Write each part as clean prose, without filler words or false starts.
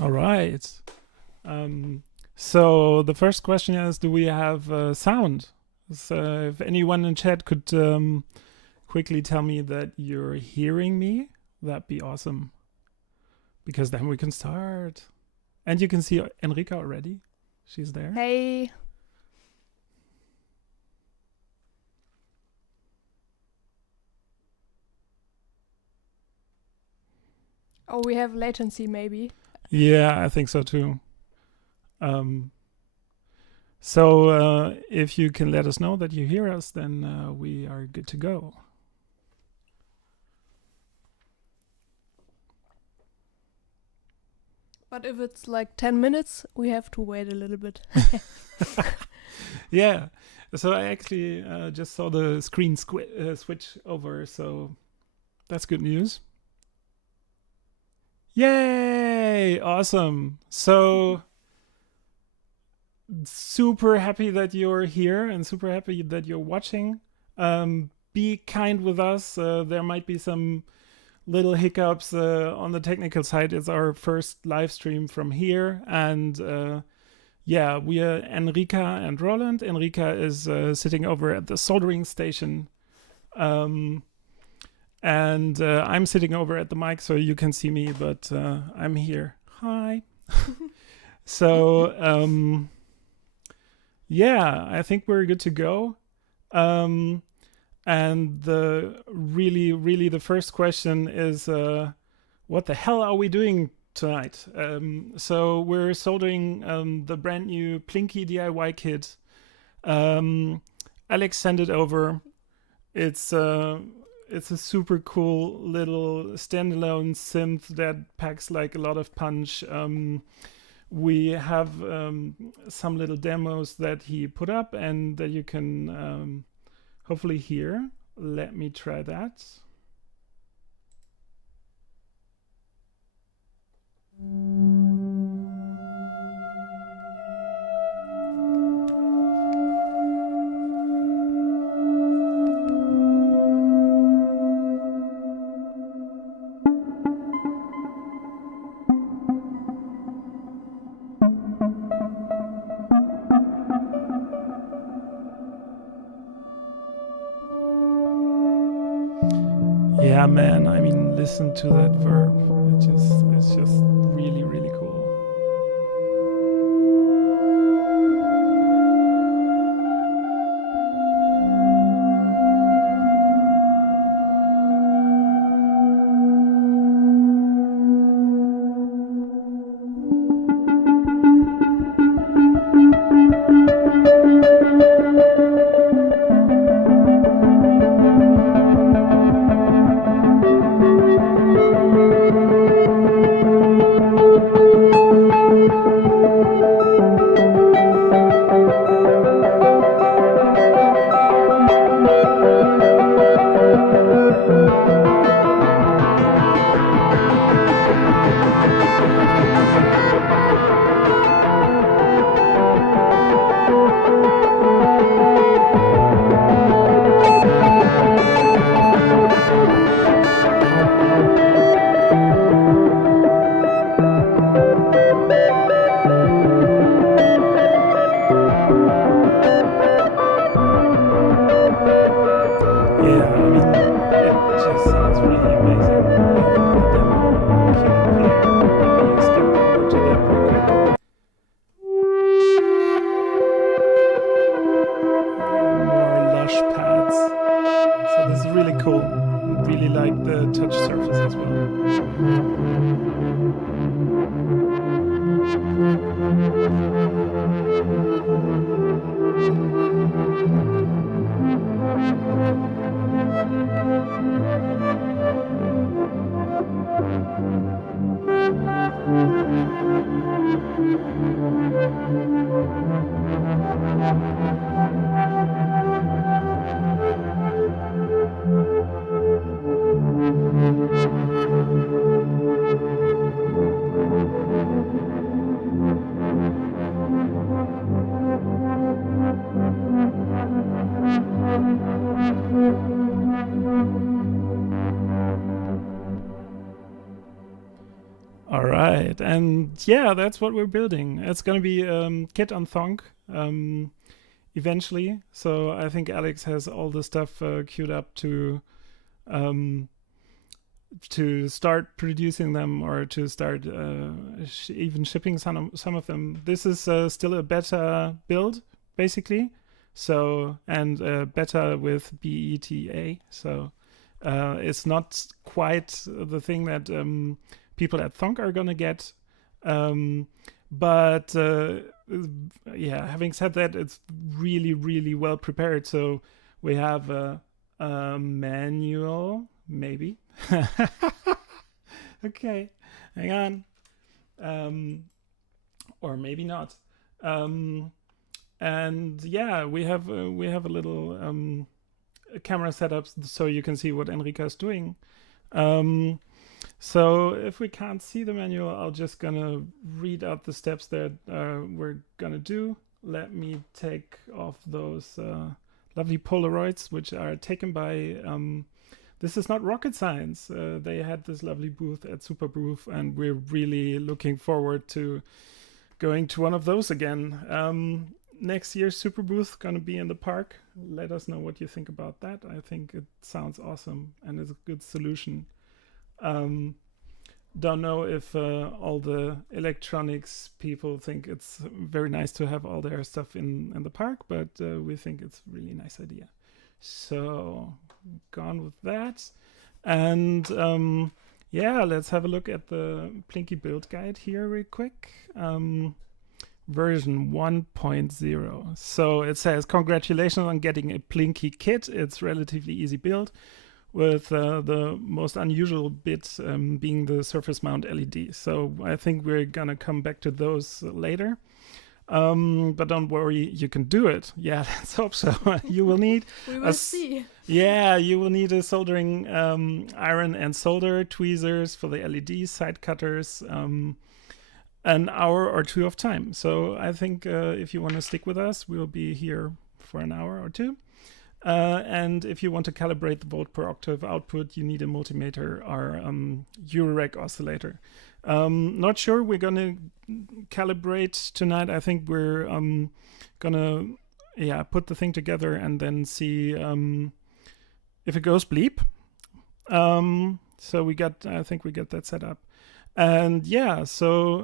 All right. So the first question is, do we have sound? So if anyone in chat could quickly tell me that you're hearing me, that'd be awesome. Because then we can start. And you can see Enrica already. She's there. Hey. Oh, we have latency maybe. Yeah, I think so too. So if you can let us know that you hear us, then we are good to go. But if it's like 10 minutes, we have to wait a little bit. Yeah. So I actually just saw the screen switch over, so that's good news. Yay! Awesome. So super happy that you're here and super happy that you're watching. Be kind with us. There might be some little hiccups on the technical side. It's our first live stream from here, and yeah, we are Enrica and Roland. Enrica is sitting over at the soldering station, and I'm sitting over at the mic, so you can see me, but I'm here. Hi. So yeah, I think we're good to go. And the really the first question is, what the hell are we doing tonight? So we're soldering the brand new Plinky DIY Kit. Alex sent it over. It's a super cool little standalone synth that packs like a lot of punch. We have some little demos that he put up and that you can hopefully hear. Let me try that. Yeah, man, I mean, listen to that verb. It's just really, really cool. right. And yeah, that's what we're building. It's going to be kit on Thonk eventually. So I think Alex has all the stuff queued up to start producing them, or to start even shipping some of them. This is still a beta build, basically. So, and beta with BETA. So it's not quite the thing that people at Thonk are gonna get. But yeah, having said that, it's really, really well prepared. So we have a manual, maybe. Okay, hang on. Or maybe not. And yeah, we have a little camera setup so you can see what Enrica is doing. So if we can't see the manual, I'll just gonna read out the steps that we're gonna do. Let me take off those lovely Polaroids, which are taken by this is not rocket science. They had this lovely booth at Super Booth, and we're really looking forward to going to one of those again. Next year's Super Booth gonna be in the park. Let us know what you think about that. I think it sounds awesome and is a good solution. Don't know if all the electronics people think it's very nice to have all their stuff in the park, but we think it's a really nice idea. So gone with that. And yeah, let's have a look at the Plinky build guide here real quick. Version 1.0. So it says, congratulations on getting a Plinky kit. It's relatively easy build, with the most unusual bit being the surface mount LED. So I think we're gonna come back to those later. But don't worry, you can do it. Yeah, let's hope so. You will need We will see. Yeah, you will need a soldering iron and solder, tweezers for the LEDs, side cutters, an hour or two of time. So I think if you want to stick with us, we'll be here for an hour or two. And if you want to calibrate the volt per octave output, you need a multimeter or Eurorack oscillator. Not sure we're gonna calibrate tonight. I think we're gonna put the thing together and then see if it goes bleep. So I think we got that set up. And yeah, so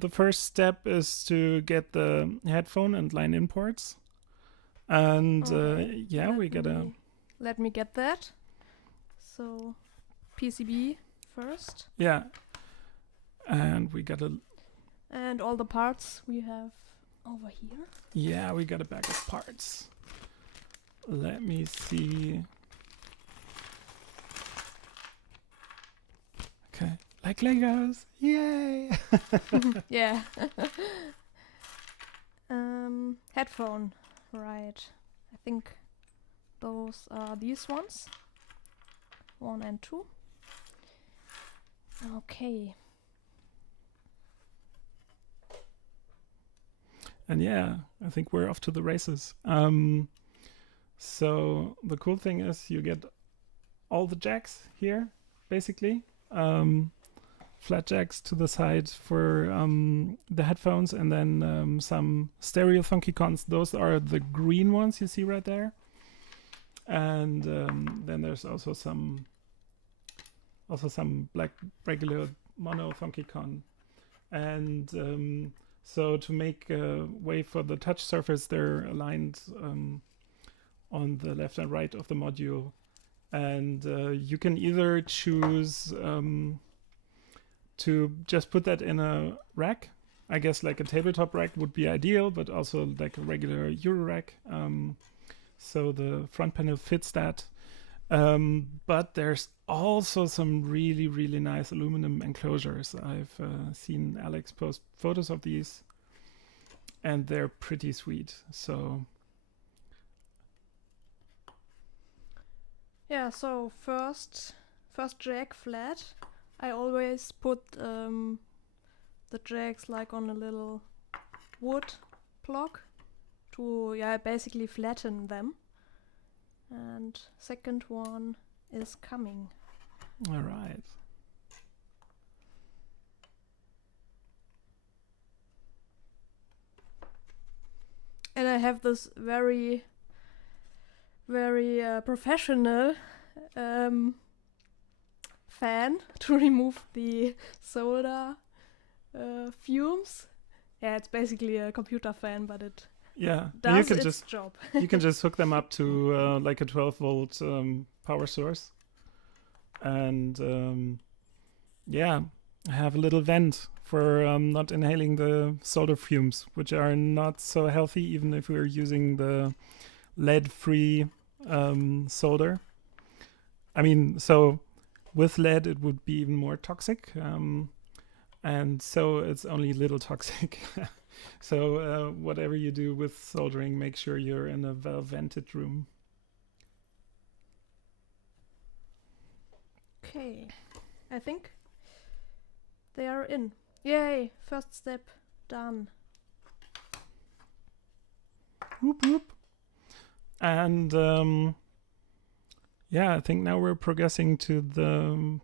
the first step is to get the headphone and line in ports. And Okay. yeah, we gotta... Let me get that. So, PCB first. Yeah. And we gotta... And all the parts we have over here. Yeah, we got a bag of parts. Let me see. Okay. Like Legos. Yay! Yeah. Headphone. Right. I think those are these ones. 1 and 2. Okay. And yeah, I think we're off to the races. So the cool thing is you get all the jacks here, basically. Flat jacks to the side for the headphones, and then some stereo funky cons. Those are the green ones you see right there. And then there's also some black regular mono funky con. And so to make way for the touch surface, they're aligned on the left and right of the module. And you can either choose to just put that in a rack. I guess like a tabletop rack would be ideal, but also like a regular Eurorack. So the front panel fits that. But there's also some really, really nice aluminum enclosures. I've seen Alex post photos of these, and they're pretty sweet. So yeah, so first jack flat. I always put the jacks like on a little wood block to basically flatten them. And second one is coming. all right. I have this very, very professional fan to remove the solder fumes. Yeah, it's basically a computer fan, but it does you can its job. You can just hook them up to like a 12-volt power source, and have a little vent for not inhaling the solder fumes, which are not so healthy, even if we're using the lead-free solder. I mean, so with lead, it would be even more toxic, and so it's only little toxic. So whatever you do with soldering, make sure you're in a well-vented room. Okay, I think they are in. Yay! First step done. Whoop whoop. And I think now we're progressing to the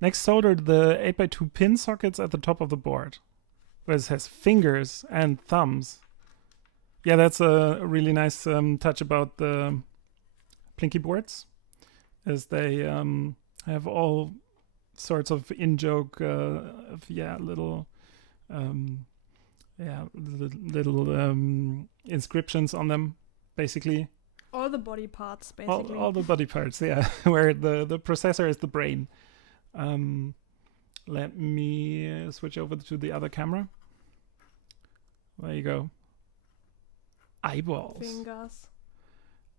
next solder the 8x2 pin sockets at the top of the board, where it has fingers and thumbs. Yeah, that's a really nice touch about the Plinky boards, as they have all sorts of in-joke little inscriptions on them, basically. All the body parts, basically. All the body parts, yeah, where the processor is the brain. Let me switch over to the other camera. There you go. Eyeballs. Fingers.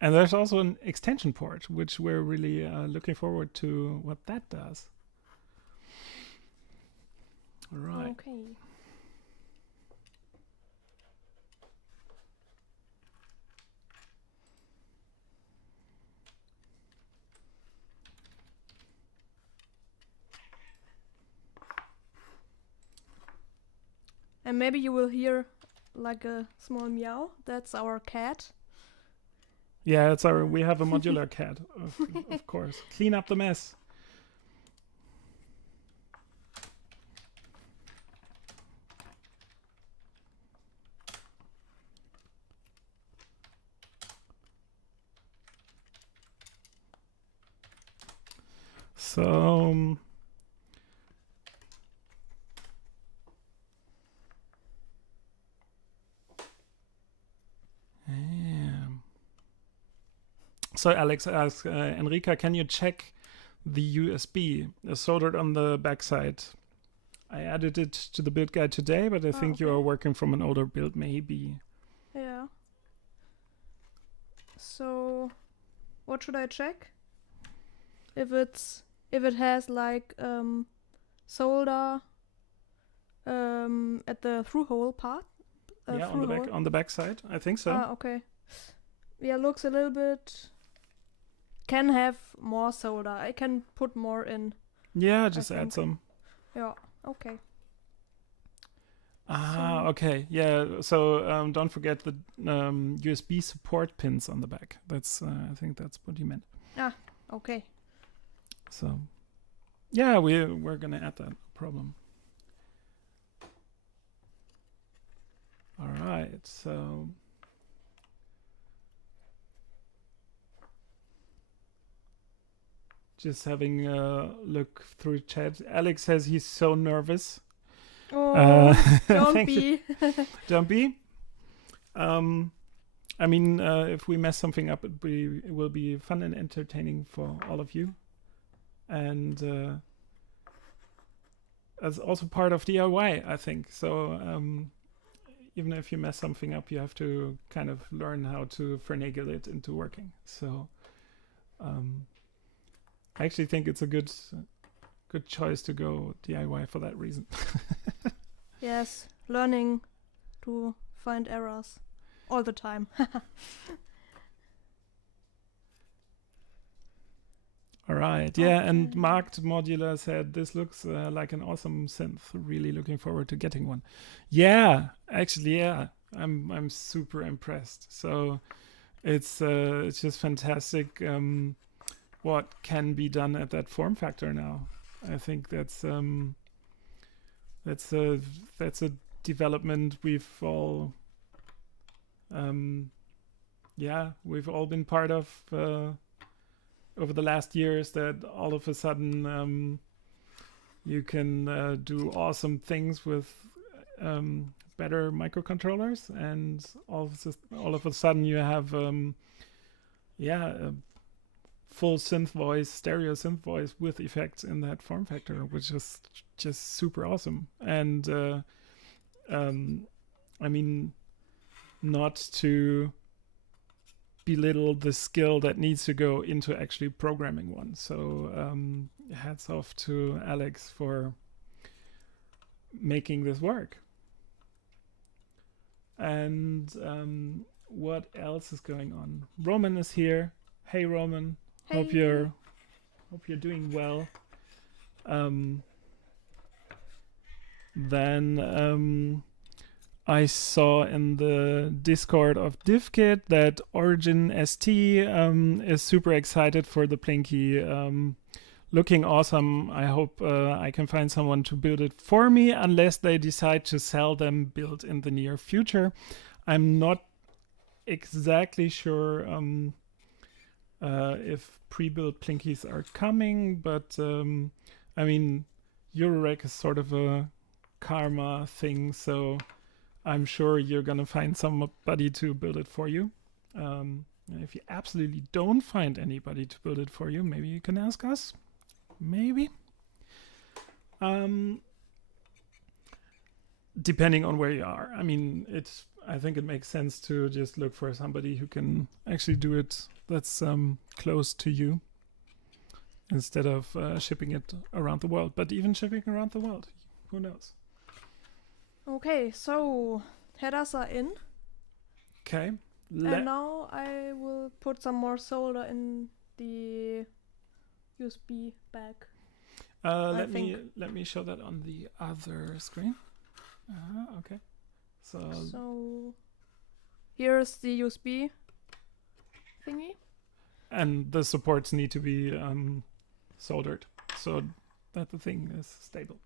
And there's also an extension port, which we're really looking forward to what that does. All right. Okay. And maybe you will hear like a small meow. That's our cat. Yeah, we have a modular cat, of course. Clean up the mess. So So Alex asks, Enrica, can you check the USB soldered on the backside? I added it to the build guide today, but I think you are working from an older build, maybe. Yeah. So, what should I check? If it has like solder at the through-hole part. On the back side, I think so. Okay. Yeah, looks a little bit. Can have more solder. I can put more in. Yeah, just add some. Yeah. Okay. Okay. Yeah. So don't forget the USB support pins on the back. That's I think that's what you meant. Okay. So, yeah, we're gonna add that. No problem. All right. So. Just having a look through chat. Alex says he's so nervous. Oh, don't be. Don't be. I mean, if we mess something up, it will be fun and entertaining for all of you. And as also part of DIY, I think. So even if you mess something up, you have to kind of learn how to finagle it into working. So I actually think it's a good choice to go DIY for that reason. Yes, learning to find errors all the time. All right, yeah, and Marked Modular said this looks like an awesome synth. Really looking forward to getting one. Yeah, actually, yeah, I'm super impressed. So it's just fantastic. What can be done at that form factor now? I think that's a development we've all yeah, we've all been part of over the last years, that all of a sudden you can do awesome things with better microcontrollers, and all of a sudden you have yeah, a full synth voice, stereo synth voice with effects in that form factor, which is just super awesome. And I mean, not to belittle the skill that needs to go into actually programming one. So hats off to Alex for making this work. And what else is going on? Roman is here. Hey, Roman. Hey. Hope you're doing well. Then I saw in the Discord of DivKit that Origin ST is super excited for the Plinky. Looking awesome. I hope I can find someone to build it for me, unless they decide to sell them built in the near future. I'm not exactly sure if pre-built Plinkies are coming, but I mean, Eurorack is sort of a karma thing, so I'm sure you're gonna find somebody to build it for you. And if you absolutely don't find anybody to build it for you, maybe you can ask us. Maybe. Depending on where you are. I mean, I think it makes sense to just look for somebody who can actually do it that's close to you, instead of shipping it around the world. But even shipping around the world, who knows? Okay, so headers are in. Okay. And now I will put some more solder in the USB bag. Let me show that on the other screen. Okay. So here's the USB thingy. And the supports need to be soldered so that the thing is stable.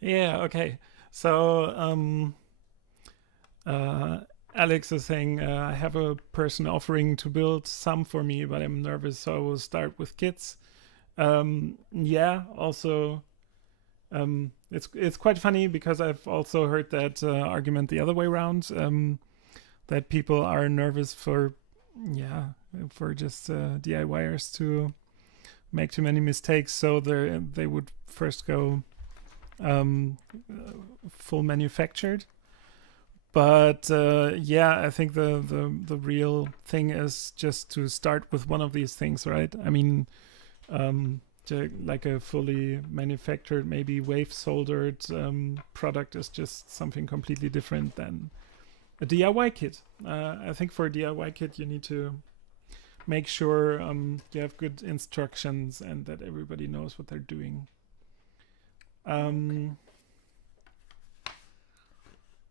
Yeah, okay. So Alex is saying, I have a person offering to build some for me, but I'm nervous, so I will start with kits. Yeah, also it's quite funny, because I've also heard that argument the other way around, that people are nervous for just DIYers to make too many mistakes, so they would first go full manufactured. But yeah, I think the real thing is just to start with one of these things, right? I mean, like a fully manufactured, maybe wave soldered product is just something completely different than a DIY kit. I think for a DIY kit, you need to make sure you have good instructions and that everybody knows what they're doing.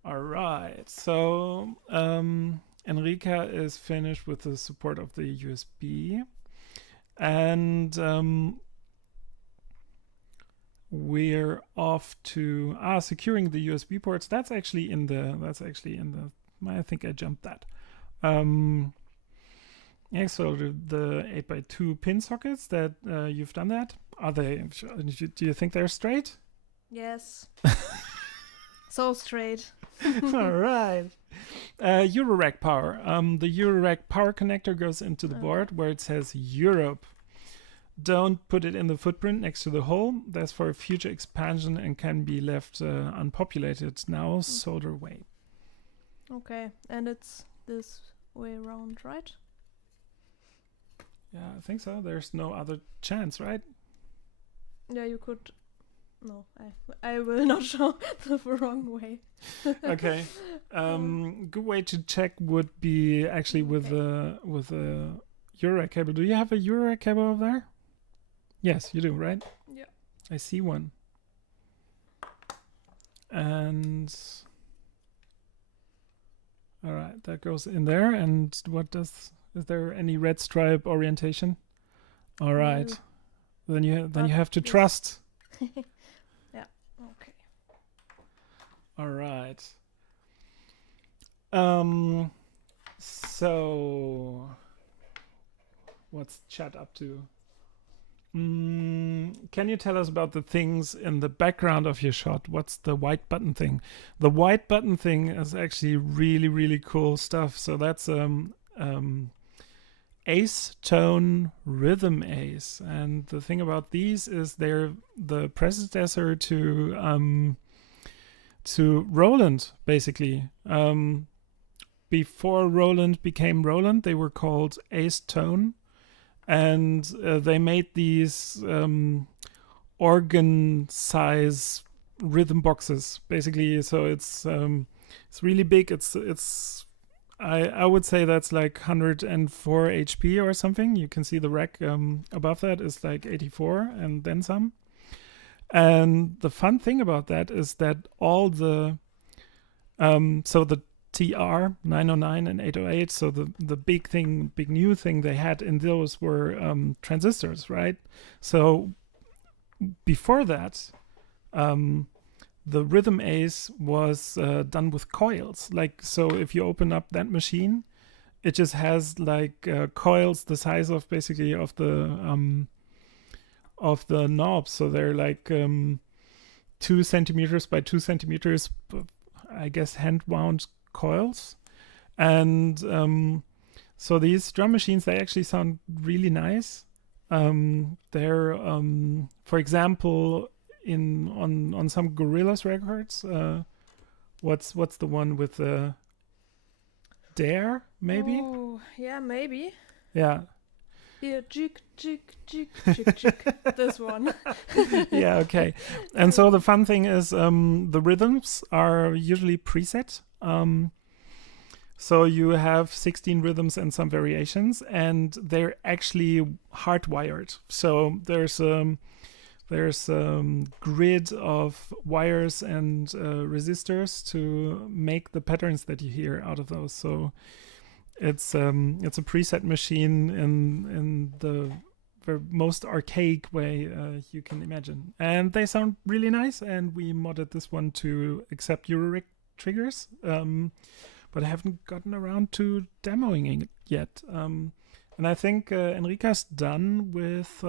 All right, so Enrica is finished with the support of the USB, and we're off to securing the USB ports. That's actually in the. I think I jumped that. Yeah, so the 8x2 pin sockets that you've done that. Are they? Do you think they're straight? Yes. So straight. All right. Eurorack Power. The Eurorack Power connector goes into the board where it says Europe. Don't put it in the footprint next to the hole. That's for future expansion and can be left unpopulated. Now solder away. Okay, and it's this way around, right? Yeah, I think so. There's no other chance, right? Yeah, you could. No, I will not show the wrong way. Okay. Good way to check would be actually with a Eurorack cable. Do you have a Eurorack cable over there? Yes, you do, right? Yeah. I see one. And all right, that goes in there. And is there any red stripe orientation? All right. Then you have to yes. trust. Yeah. Okay. All right. So what's chat up to? Can you tell us about the things in the background of your shot? What's the white button thing? The white button thing is actually really, really cool stuff. So that's ace tone rhythm ace, and the thing about these is they're the predecessor to Roland, basically. Before Roland became Roland, they were called ace tone, and they made these organ size rhythm boxes, basically. So it's really big. It's I would say that's like 104 HP or something. You can see the rack above that is like 84 and then some. And the fun thing about that is that all the so the TR 909 and 808, so the big new thing they had in those were transistors, right? So before that, the rhythm ace was done with coils. Like, so if you open up that machine, it just has like coils the size of basically of the knobs. So they're like 2 centimeters by 2 centimeters, I guess, hand wound coils. And so these drum machines, they actually sound really nice. They're for example, on some Gorillaz records, what's the one with the Dare, maybe? Oh, yeah, maybe. Yeah. Here, jig, jig, jig, jig, jig. This one. Yeah, okay. And so the fun thing is the rhythms are usually preset. So you have 16 rhythms and some variations, and they're actually hardwired. So there's grid of wires and resistors to make the patterns that you hear out of those. So it's a preset machine in the most archaic way you can imagine, and they sound really nice. And we modded this one to accept Eurorack triggers, but I haven't gotten around to demoing it yet. And I think Enrica's done with.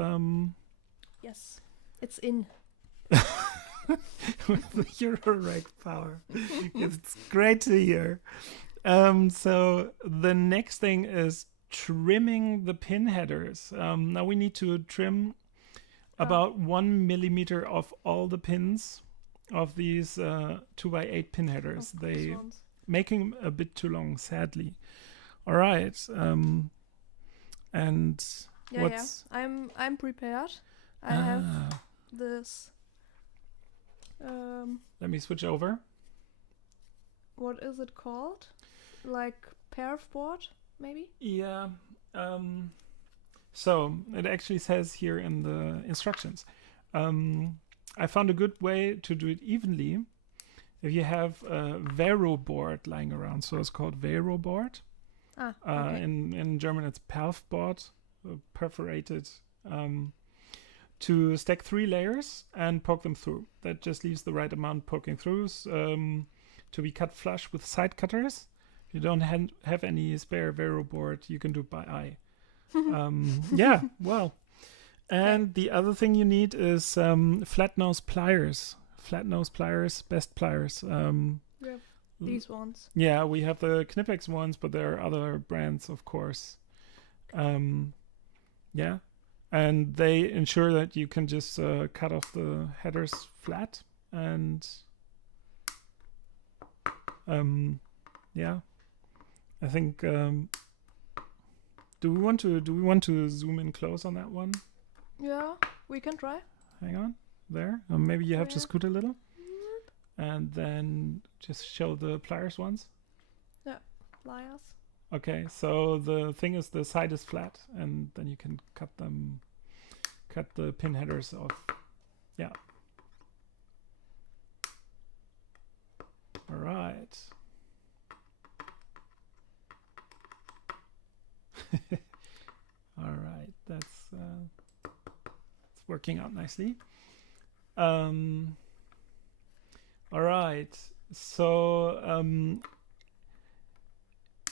Yes. It's in. With the Eurorack Power. It's great to hear. So the next thing is trimming the pin headers. Now we need to trim about 1 millimeter of all the pins of these 2x8 pin headers. They making them a bit too long, sadly. All right. And what's... I'm prepared. I have this. Let me switch over. What is it called? Like perf board, maybe? Yeah. So it actually says here in the instructions. I found a good way to do it evenly. If you have a Vero board lying around, so it's called Vero board. Okay. In German, it's perf board, perforated. To stack 3 layers and poke them through. That just leaves the right amount poking through to be cut flush with side cutters. If you don't have any spare Vero board, you can do it by eye. Yeah, well. And the other thing you need is flat nose pliers. Flat nose pliers, best pliers. These ones. Yeah, we have the Knipex ones, but there are other brands, of course. Yeah. And they ensure that you can just cut off the headers flat, and yeah, I think. Do we want to zoom in close on that one? Yeah, we can try. Hang on, there. Maybe you have to scoot a little, and then just show the pliers ones. Yeah, pliers. Okay, so the thing is the side is flat, and then you can cut the pin headers off. Yeah. All right. All right, that's working out nicely. All right. So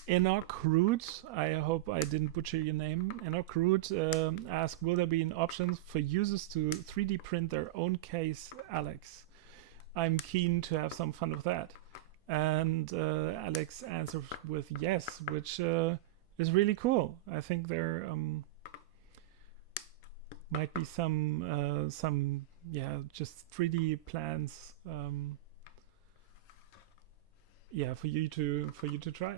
Enoch Root, I hope I didn't butcher your name. Enoch Root asked, will there be an option for users to 3D print their own case, Alex? I'm keen to have some fun with that. And Alex answers with yes, which is really cool. I think there might be some just 3D plans for you to try,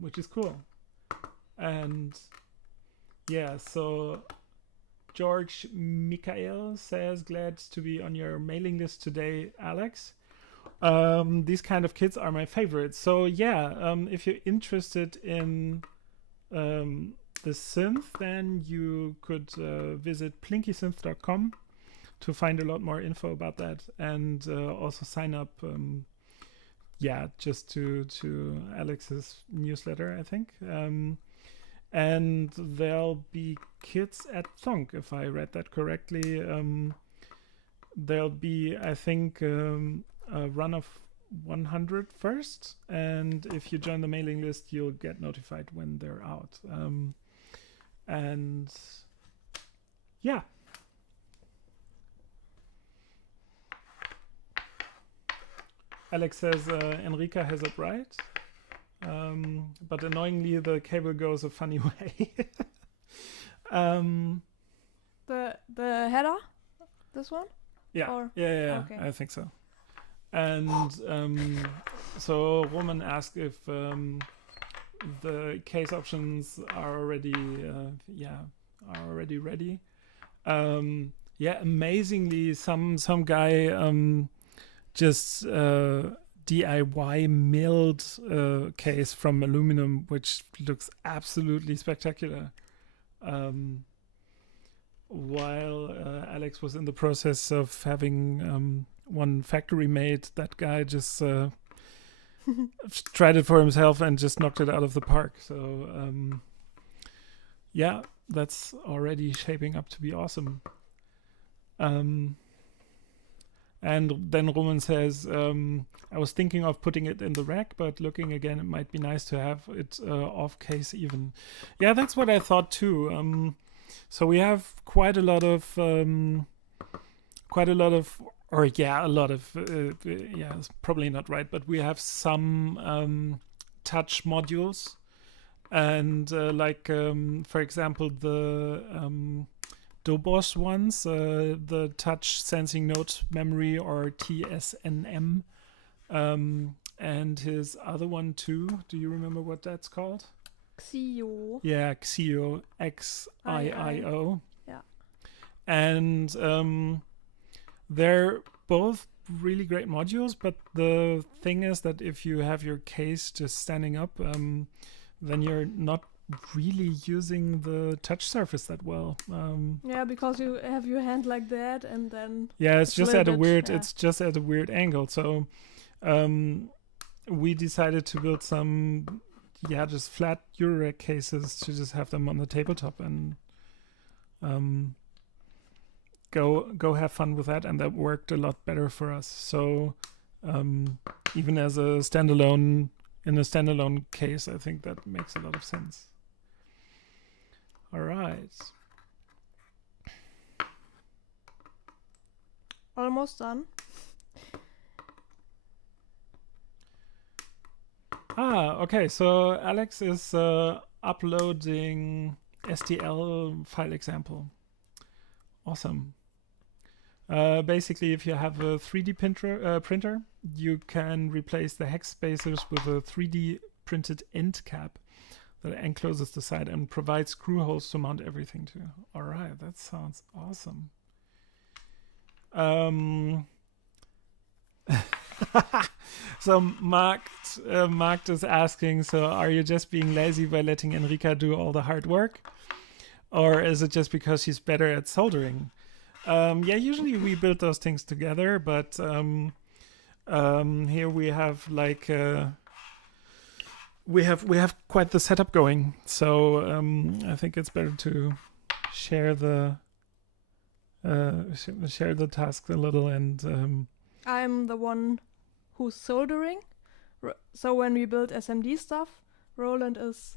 which is cool. And so George Mikael says, glad to be on your mailing list today, Alex. These kind of kits are my favorite. So if you're interested in the synth, then you could visit plinkysynth.com to find a lot more info about that, and also sign up just to Alex's newsletter, I think. And there'll be kits at Thonk, if I read that correctly. There'll be, I think, a run of 100 first, and if you join the mailing list, you'll get notified when they're out. And yeah. Alex says Enrica has it right. But annoyingly, the cable goes a funny way. The header? This one? Yeah. Or? Yeah. Okay. I think so. And so Roman asked if the case options are already ready. Amazingly, some guy just DIY milled case from aluminum, which looks absolutely spectacular. While Alex was in the process of having one factory made, that guy just tried it for himself and just knocked it out of the park. So that's already shaping up to be awesome. And then Roman says, I was thinking of putting it in the rack, but looking again, it might be nice to have it off case even. Yeah, that's what I thought too. So we have quite a lot of, it's probably not right, but we have some touch modules. And for example, the Dobos ones, the touch sensing node memory, or TSNM, and his other one too. Do you remember what that's called? Xio. Yeah, Xio, XIIO. Yeah. And they're both really great modules, but the thing is that if you have your case just standing up, then you're not really using the touch surface that well. Because you have your hand like that, and then it's just at a weird angle. So we decided to build some just flat Eurorack cases to just have them on the tabletop and go have fun with that, and that worked a lot better for us. So even as a standalone case, I think that makes a lot of sense. All right. Almost done. Okay. So Alex is uploading STL file example. Awesome. Basically, if you have a 3D printer, you can replace the hex spacers with a 3D printed end cap that encloses the side and provides screw holes to mount everything to. All right, that sounds awesome. So Mark is asking, so are you just being lazy by letting Enrica do all the hard work? Or is it just because she's better at soldering? Usually we build those things together, but here we have we have quite the setup going. So I think it's better to share the share the task a little and I'm the one who's soldering. So when we build SMD stuff, Roland is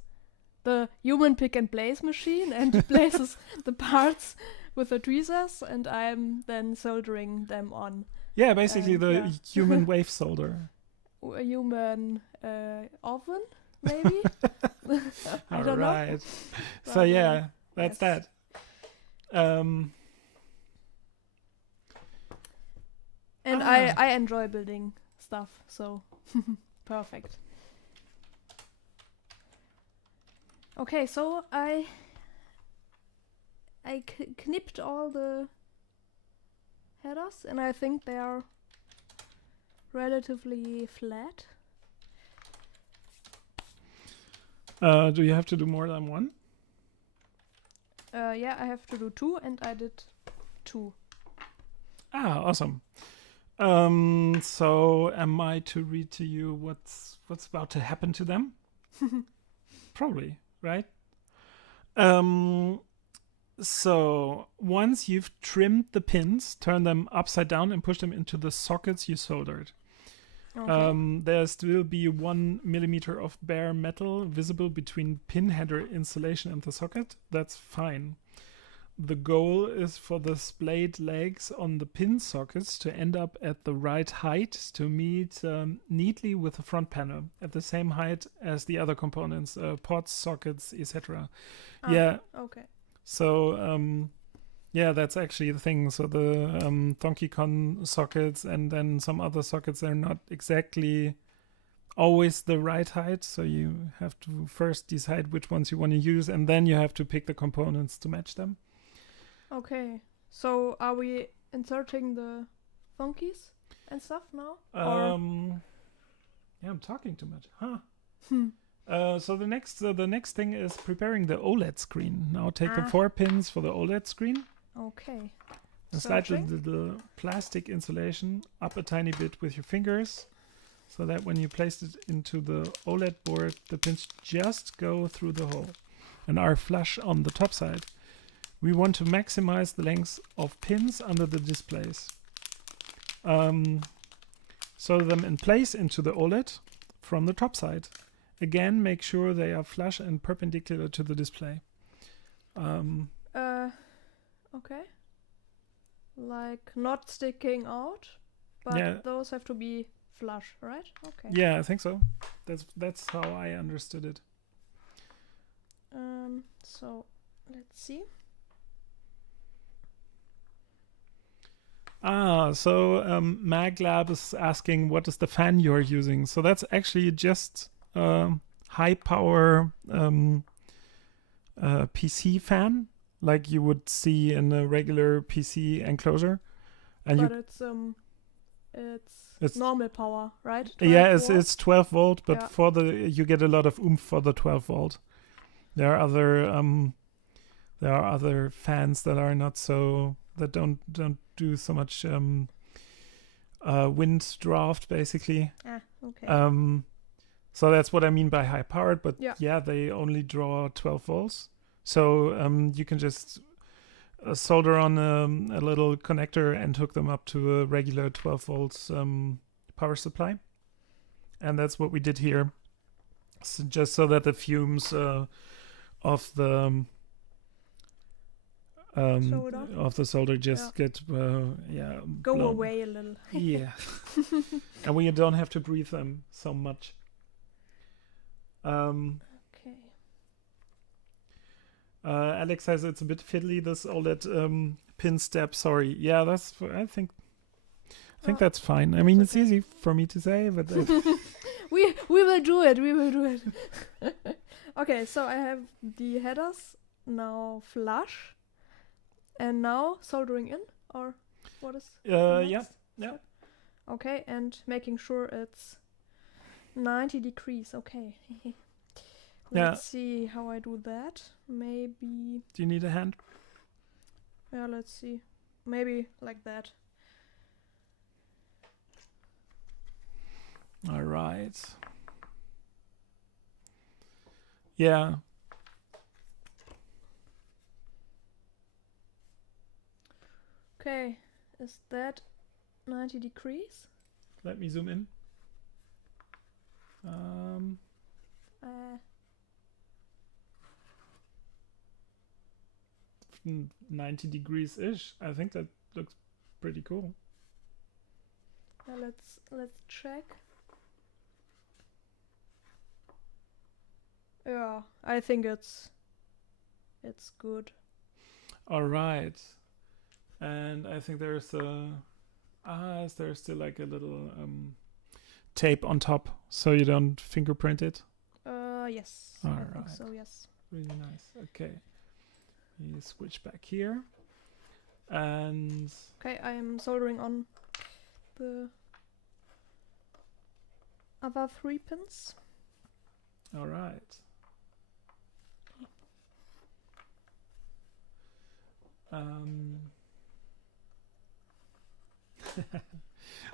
the human pick and place machine and places the parts with the tweezers, and I'm then soldering them on. yeah, basically And, the yeah. human wave solder. A human oven, maybe? I don't know. Alright. So But, yeah, that's yes. that. And I enjoy building stuff, so perfect. Okay, so I knipped all the headers, and I think they are relatively flat. Do you have to do more than one? Yeah, I have to do 2, and I did 2. Ah, awesome. So am I to read to you what's about to happen to them? Probably, right? So once you've trimmed the pins, turn them upside down and push them into the sockets you soldered. Okay. There still be 1 millimeter of bare metal visible between pin header insulation and the socket. That's fine. The goal is for the splayed legs on the pin sockets to end up at the right height to meet neatly with the front panel at the same height as the other components, pots, sockets, etc. Yeah. Okay. So yeah, that's actually the thing. So the Thonk sockets and then some other sockets are not exactly always the right height. So you have to first decide which ones you want to use, and then you have to pick the components to match them. Okay. So are we inserting the funkies and stuff now? Yeah, I'm talking too much, huh? So the next thing is preparing the OLED screen. Now take the 4 pins for the OLED screen. Okay. And slide the plastic insulation up a tiny bit with your fingers, so that when you place it into the OLED board, the pins just go through the hole and are flush on the top side. We want to maximize the length of pins under the displays. Solder them in place into the OLED from the top side. Again, make sure they are flush and perpendicular to the display. Okay. Like not sticking out, but Yeah. those have to be flush, right? Okay. Yeah, I think so. That's how I understood it. So let's see. So MagLab is asking what is the fan you're using. So that's actually just high power PC fan, like you would see in a regular PC enclosure. And But it's normal power, right? 12 yeah, volts? it's 12 volt, but Yeah. for you get a lot of oomph for the 12 volt. There are other fans that are not so, that don't do so much wind draft basically. Okay. So that's what I mean by high powered, but Yeah. yeah, they only draw 12 volts. So you can just solder on a little connector and hook them up to a regular 12 volts power supply. And that's what we did here. So just so that the fumes of the solder just get go blown away a little. yeah. And we don't have to breathe them so much. Okay. Alex says it's a bit fiddly, this OLED pin step. Sorry. Yeah, I think that's fine. I mean, it's okay. easy for me to say, but we will do it. We will do it. Okay, so I have the headers now flush, and now soldering in, or what is? yeah. Okay, and making sure it's 90 degrees. Okay. Let's see how I do that. Maybe. Do you need a hand? Yeah, let's see. Maybe like that. All right. Yeah. Okay, is that 90 degrees? Let me zoom in. Uh, 90 degrees-ish. I think that looks pretty cool. let's check. Yeah, I think it's good. All right. And I think there's is there still like a little tape on top so you don't fingerprint it? Yes. All I right. think so, yes. Really nice. Okay. You switch back here. And Okay, I am soldering on the other 3 pins. all right.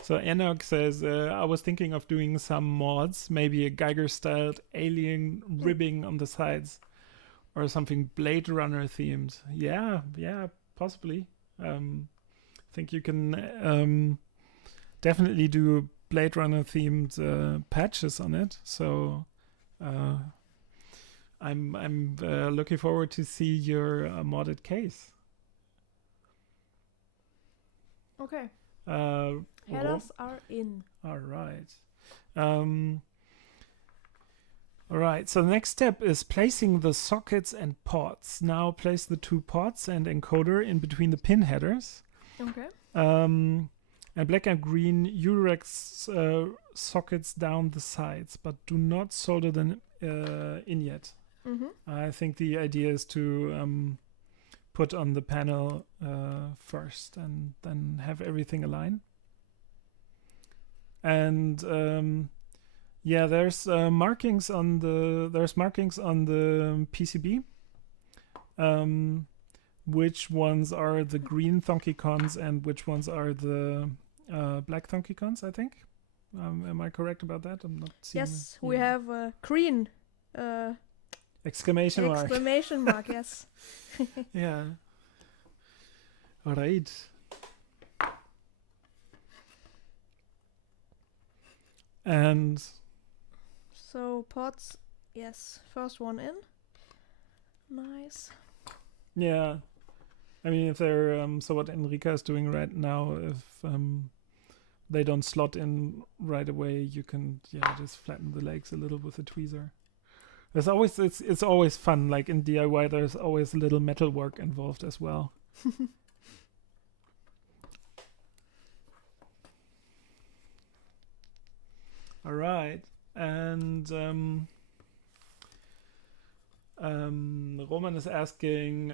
So Enoch says, I was thinking of doing some mods, maybe a Geiger-styled alien ribbing on the sides, or something Blade Runner themed. Yeah, possibly. I think you can definitely do Blade Runner themed patches on it. So I'm looking forward to see your modded case. Okay, Ro- headers are in. All right. All right. So the next step is placing the sockets and ports. Now place the 2 ports and encoder in between the pin headers. Okay. And black and green Eurorack sockets down the sides, but do not solder them in yet. Mm-hmm. I think the idea is to put on the panel first and then have everything align. And there's markings on the PCB. Which ones are the green Thonkicons and which ones are the black Thonkicons, I think. Am I correct about that? I'm not seeing. Yes, we have a green exclamation mark. exclamation mark, yes. Yeah. All right. And so pots, yes, first one in. Nice. yeah, I mean, if they're so what Enrica is doing right now, if they don't slot in right away, you can just flatten the legs a little with a tweezer. There's always it's always fun. Like in DIY, there's always a little metal work involved as well. All right, and Roman is asking,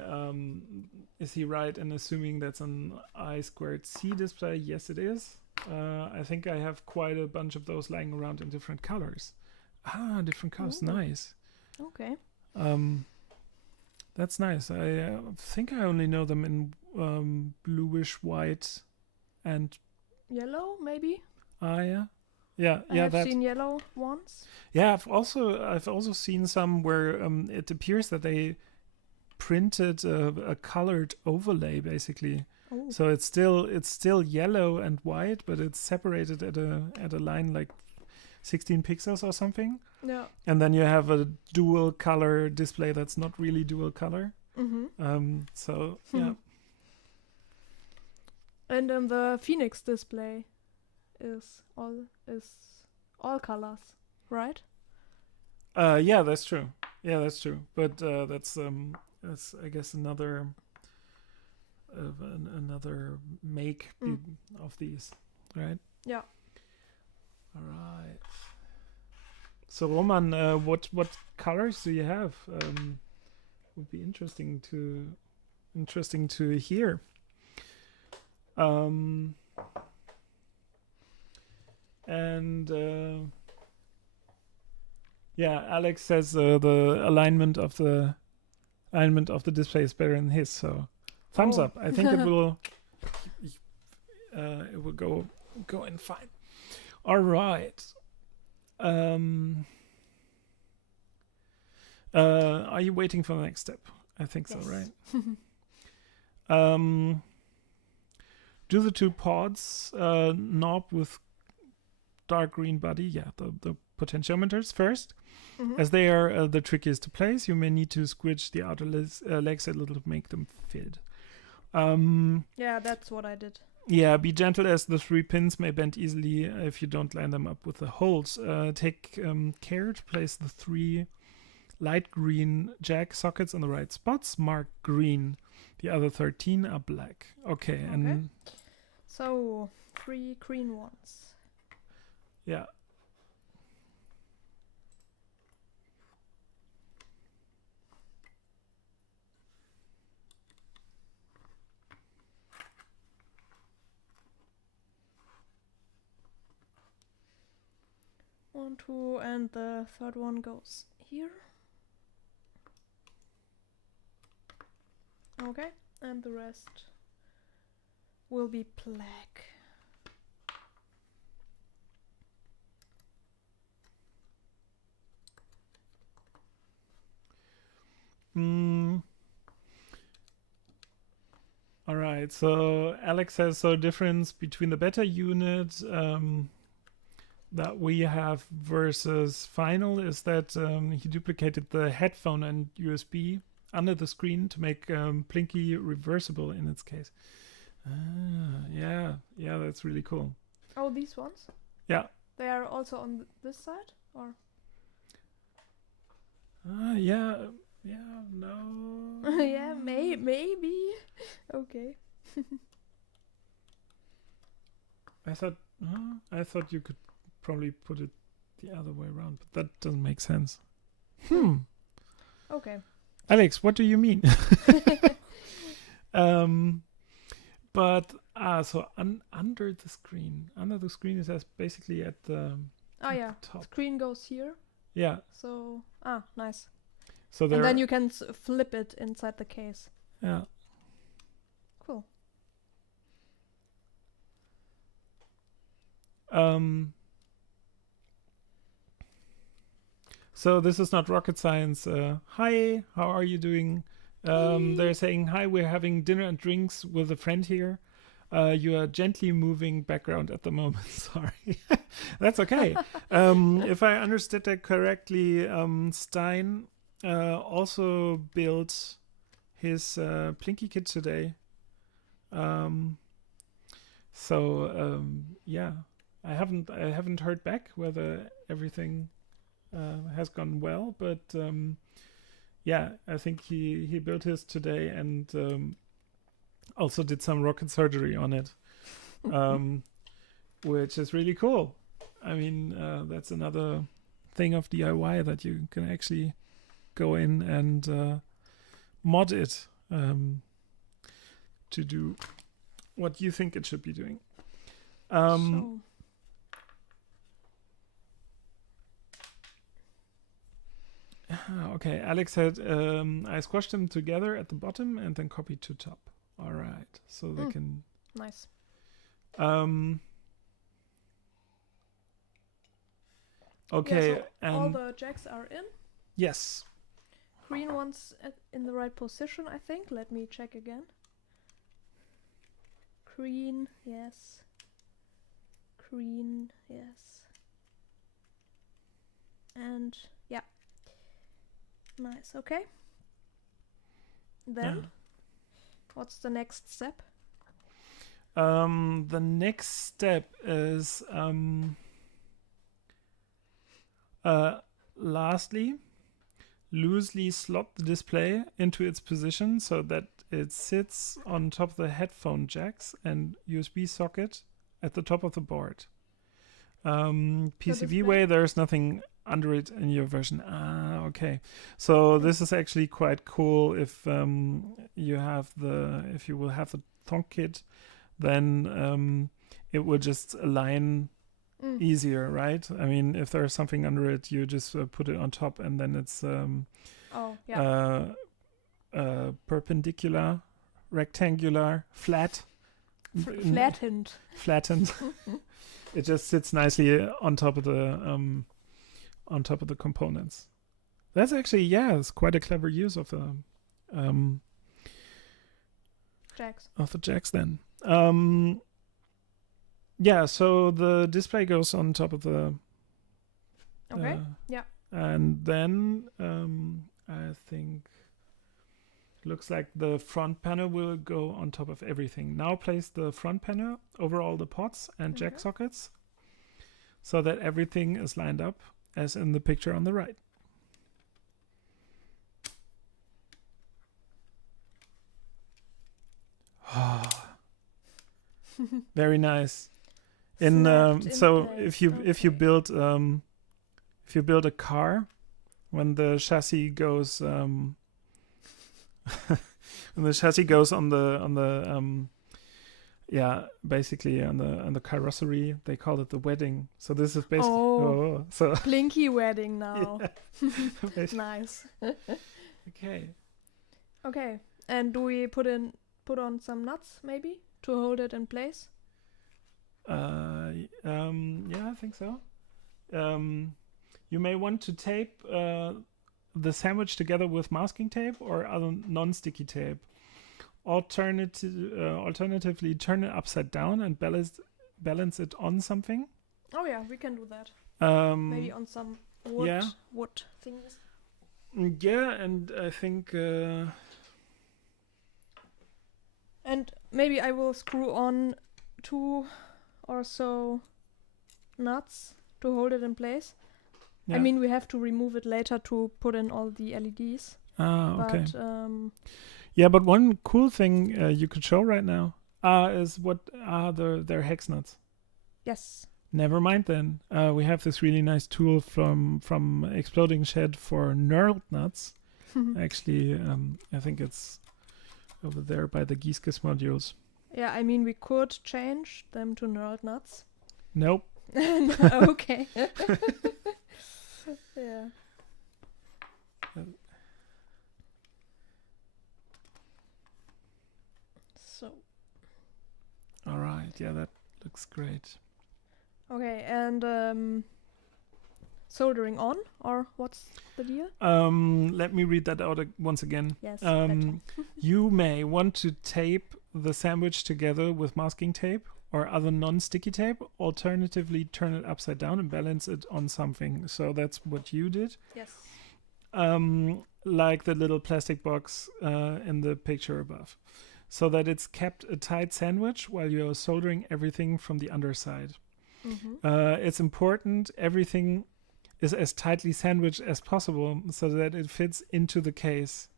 is he right in assuming that's an I2C display? Yes, it is. I think I have quite a bunch of those lying around in different colors. Different colors. Ooh. Nice. Okay. That's nice. I think I only know them in bluish white and Yellow, maybe? yeah. I've seen yellow ones. Yeah, I've also seen some where it appears that they printed a colored overlay basically. Ooh. So it's still yellow and white, but it's separated at a line like 16 pixels or something. Yeah. And then you have a dual color display that's not really dual color. Mm-hmm. So yeah. And then the Phoenix display is all colors, right? Yeah, that's true. But that's I guess another make of these, right? Yeah. All right. So Roman, what colors do you have? Would be interesting to hear. And Alex says the alignment of the display is better than his. So thumbs up. I think it will go in fine. All right. Are you waiting for the next step? I think so, Yes. right? do the 2 pods knob with dark green body. Yeah, the potentiometers first. Mhm. As they are the trickiest to place, you may need to squidge the outer legs a little to make them fit. Yeah, that's what I did. Yeah, be gentle as the 3 pins may bend easily if you don't line them up with the holes. Take care to place the 3 light green jack sockets in the right spots. Mark green. The other 13 are black. Okay. And So 3 green ones. yeah. One, two, and the third one goes here. Okay, and the rest will be black. All right. So Alex says, so difference between the beta unit that we have versus final is that he duplicated the headphone and USB under the screen to make Plinky reversible in its case. Yeah, that's really cool. Oh, these ones? Yeah. They are also on this side, or? Yeah, no. Yeah, maybe. Okay. I thought you could probably put it the other way around, but that doesn't make sense. Okay. Alex, what do you mean? But so under the screen it says basically at the top. Screen goes here. Yeah. So nice. So there. And then you can flip it inside the case. Yeah. Cool. So this is not rocket science. Hi, how are you doing? They're saying, hi, we're having dinner and drinks with a friend here. You are gently moving background at the moment. Sorry. That's okay. If I understood that correctly, Stein also built his Plinky kit today. Yeah, I haven't heard back whether everything has gone well, but yeah, I think he built his today and also did some rocket surgery on it, which is really cool. I mean, that's another thing of DIY that you can actually go in and mod it to do what you think it should be doing. Okay, Alex said, I squashed them together at the bottom and then copied to top. All right, so they can... Nice. Okay, yeah, so and... all the jacks are in. Yes. Green ones in the right position, I think. Let me check again. Green, yes. Green, yes. And yeah. Nice, okay. Then, what's the next step? The next step is lastly, loosely slot the display into its position so that it sits on top of the headphone jacks and USB socket at the top of the board. PCB way, there's nothing under it in your version. Okay. So this is actually quite cool if you will have the Thonk kit, then it will just align easier, right? I mean, if there's something under it, you just put it on top and then it's perpendicular, rectangular, flattened. It just sits nicely on top of the components. That's actually, it's quite a clever use of the jacks. Of the jacks then. Yeah, so the display goes on top of the... Okay. Yeah. And then I think looks like the front panel will go on top of everything. Now place the front panel over all the pots and jack sockets so that everything is lined up as in the picture on the right. Very nice. So if you build a car, when the chassis goes when the chassis goes on the basically on the carrossery, they call it the wedding. So this is basically so Plinky wedding now. Nice. Okay. And do we put on some nuts maybe to hold it in place? Yeah, I think so. You may want to tape the sandwich together with masking tape or other non-sticky tape. Alternatively, turn it upside down and balance it on something. Oh yeah, we can do that. Maybe on some wood things. Yeah, and I think... and maybe I will screw on 2 or so nuts to hold it in place. Yeah. I mean, we have to remove it later to put in all the LEDs. Okay. But, yeah, but one cool thing you could show right now is what are their hex nuts. Yes. Never mind then. We have this really nice tool from Exploding Shed for knurled nuts. Actually, I think it's over there by the Gieskes modules. Yeah, I mean, we could change them to knurled nuts. Nope. Okay. Yeah. So. All right. Yeah, that looks great. Okay, and soldering on, or what's the deal? Let me read that out once again. Yes. You may want to tape the sandwich together with masking tape or other non-sticky tape. Alternatively, turn it upside down and balance it on something. So that's what you did. Yes. Like the little plastic box in the picture above. So that it's kept a tight sandwich while you're soldering everything from the underside. It's important everything is as tightly sandwiched as possible so that it fits into the case.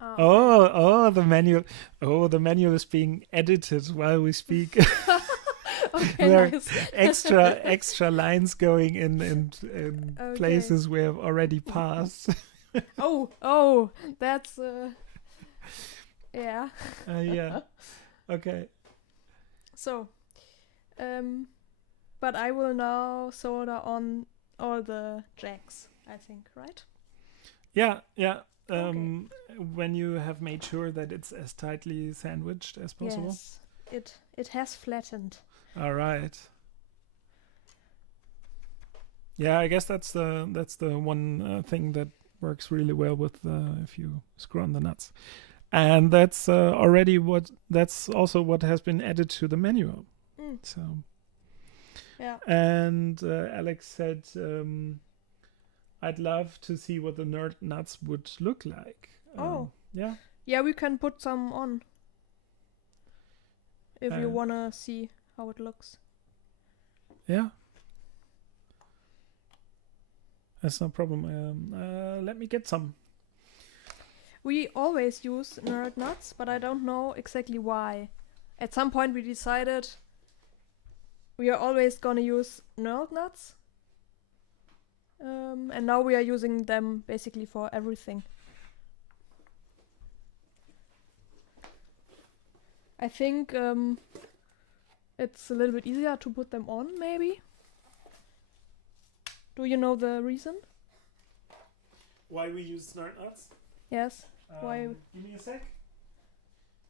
The manual. Oh, the manual is being edited while we speak. Okay, there nice. are extra lines going in places we have already passed. Oh, that's yeah. Yeah. Okay. So, but I will now solder on all the jacks, I think, right? Yeah. When you have made sure that it's as tightly sandwiched as possible. Yes, it has flattened. All right. Yeah, I guess that's the one thing that works really well with if you screw on the nuts, and that's also what has been added to the manual. So. Yeah. And Alex said, I'd love to see what the knurled nuts would look like. Yeah. Yeah, we can put some on. If you wanna see how it looks. Yeah. That's no problem. Let me get some. We always use knurled nuts, but I don't know exactly why. At some point we decided we are always gonna use knurled nuts. And now we are using them basically for everything. I think it's a little bit easier to put them on, maybe. Do you know the reason? Why we use knurled nuts? Yes. Why? Give me a sec.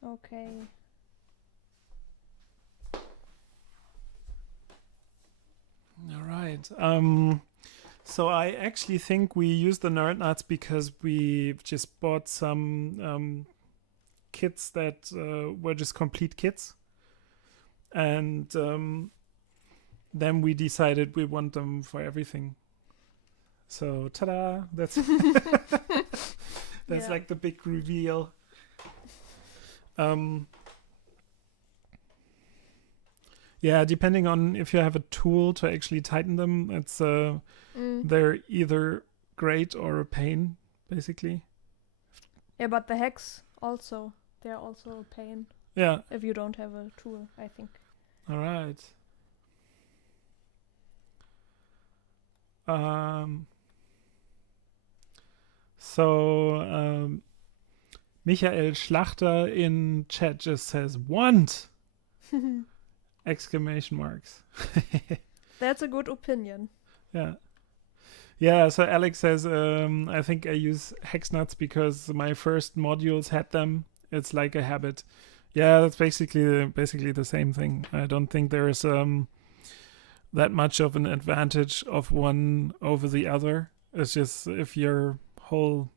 Okay. All right. So I actually think we use the knurled nuts because we just bought some kits that were just complete kits. And then we decided we want them for everything. So, ta-da! That's Yeah. like the big reveal. Yeah, depending on if you have a tool to actually tighten them, it's they're either great or a pain, basically. Yeah, but the hex also, they're also a pain Yeah. if you don't have a tool, I think. All right. So Michael Schlachter in chat just says want! Exclamation marks. That's a good opinion. Yeah. Yeah, so Alex says, I think I use hex nuts because my first modules had them. It's like a habit. Yeah, that's basically the same thing. I don't think there's that much of an advantage of one over the other. It's just if your whole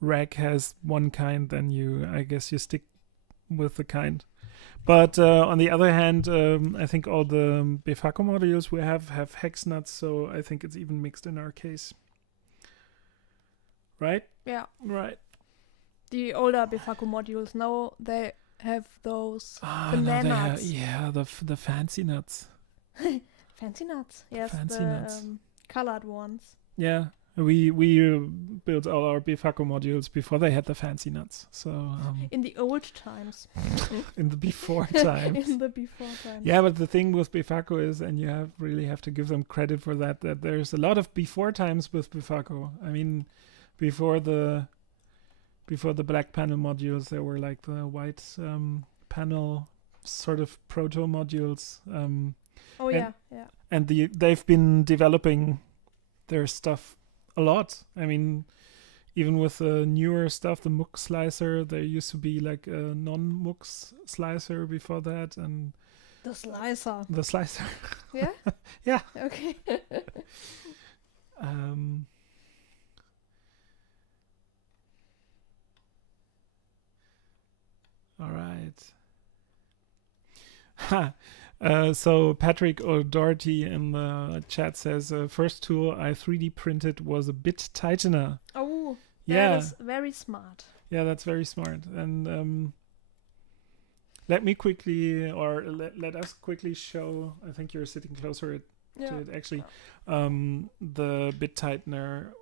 rack has one kind, then I guess you stick with the kind. But on the other hand, I think all the Befaco modules we have hex nuts, so I think it's even mixed in our case. Right? Yeah. Right. The older Befaco modules, now they have those No, banana they have, nuts. yeah, the fancy nuts. Fancy nuts. Yes, Fancy the nuts. colored ones. Yeah, we built all our Befaco modules before they had the fancy nuts. So In the old times. in the before times. In the before times. Yeah, but the thing with Befaco is, and you really have to give them credit for that there's a lot of before times with Befaco. I mean, before the black panel modules, there were like the white panel sort of proto modules. And they've been developing their stuff a lot. I mean, even with the newer stuff, the Mux slicer, there used to be like a non-Mux slicer before that, and the slicer. the slicer. Yeah? Yeah. Okay. All right. So Patrick O'Doherty in the chat says, first tool I 3D printed was a bit tightener. Oh, Yeah. that is very smart. Yeah, that's very smart. And let me quickly, or let us quickly show, I think you're sitting closer to it actually, the bit tightener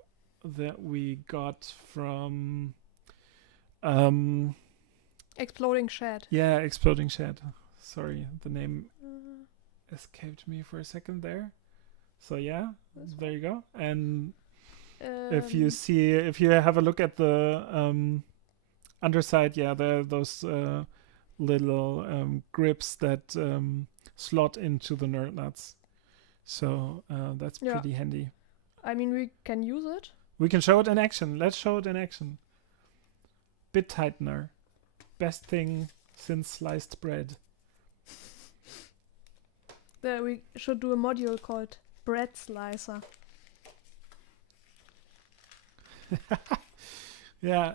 that we got from... Exploding Shed. Yeah, Exploding Shed. Sorry, the name escaped me for a second there. So yeah, there you go. And if you have a look at the underside, yeah, there are those little grips that slot into the knurled nuts. So that's pretty handy. I mean, we can use it. We can show it in action. Let's show it in action. Bit tightener. Best thing since sliced bread. We should do a module called Bread Slicer. Yeah,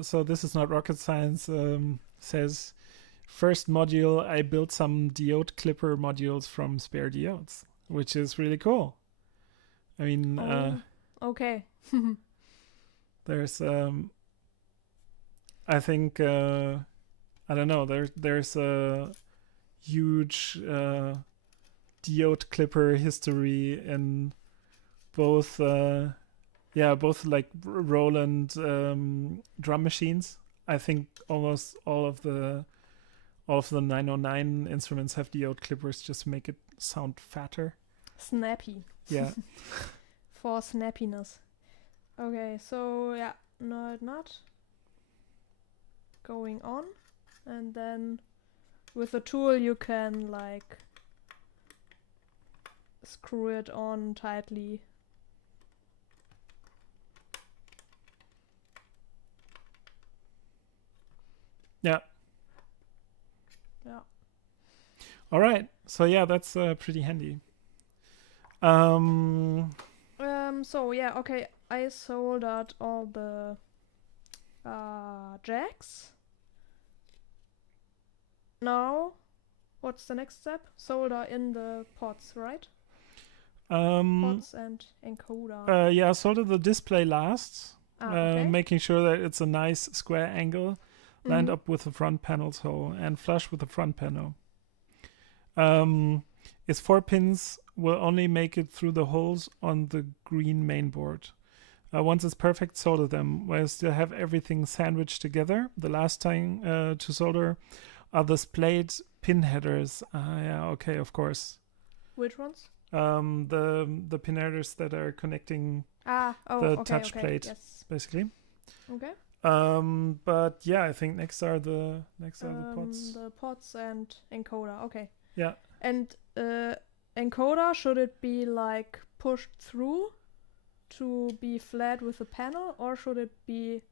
so this is not rocket science. Says, first module, I built some diode clipper modules from spare diodes, which is really cool. I mean, okay. there's, I think, I don't know, there's a huge diode clipper history in both like Roland drum machines. I think almost all of the 909 instruments have diode clippers just to make it sound fatter. Snappy. Yeah. For snappiness. Okay, so yeah, knurled nut going on, and then with a tool you can like screw it on tightly. Yeah. Yeah. All right. So yeah, that's pretty handy. So yeah, okay. I soldered all the jacks now, what's the next step? Solder in the pots, right? Um, Pots and encoder. yeah, solder the display last, Okay. making sure that it's a nice square angle lined Mhm. up with the front panel's hole and flush with the front panel. Its 4 pins will only make it through the holes on the green mainboard. Once it's perfect, solder them. While you still have everything sandwiched together, the last thing to solder are the splayed pin headers. Yeah, okay, of course. Which ones? The pin headers that are connecting Oh, the okay, touch okay. plate, Yes. basically. Okay. But yeah, I think next are the pots. The pots and encoder. Okay. Yeah. And encoder, should it be like pushed through to be flat with the panel, or should it be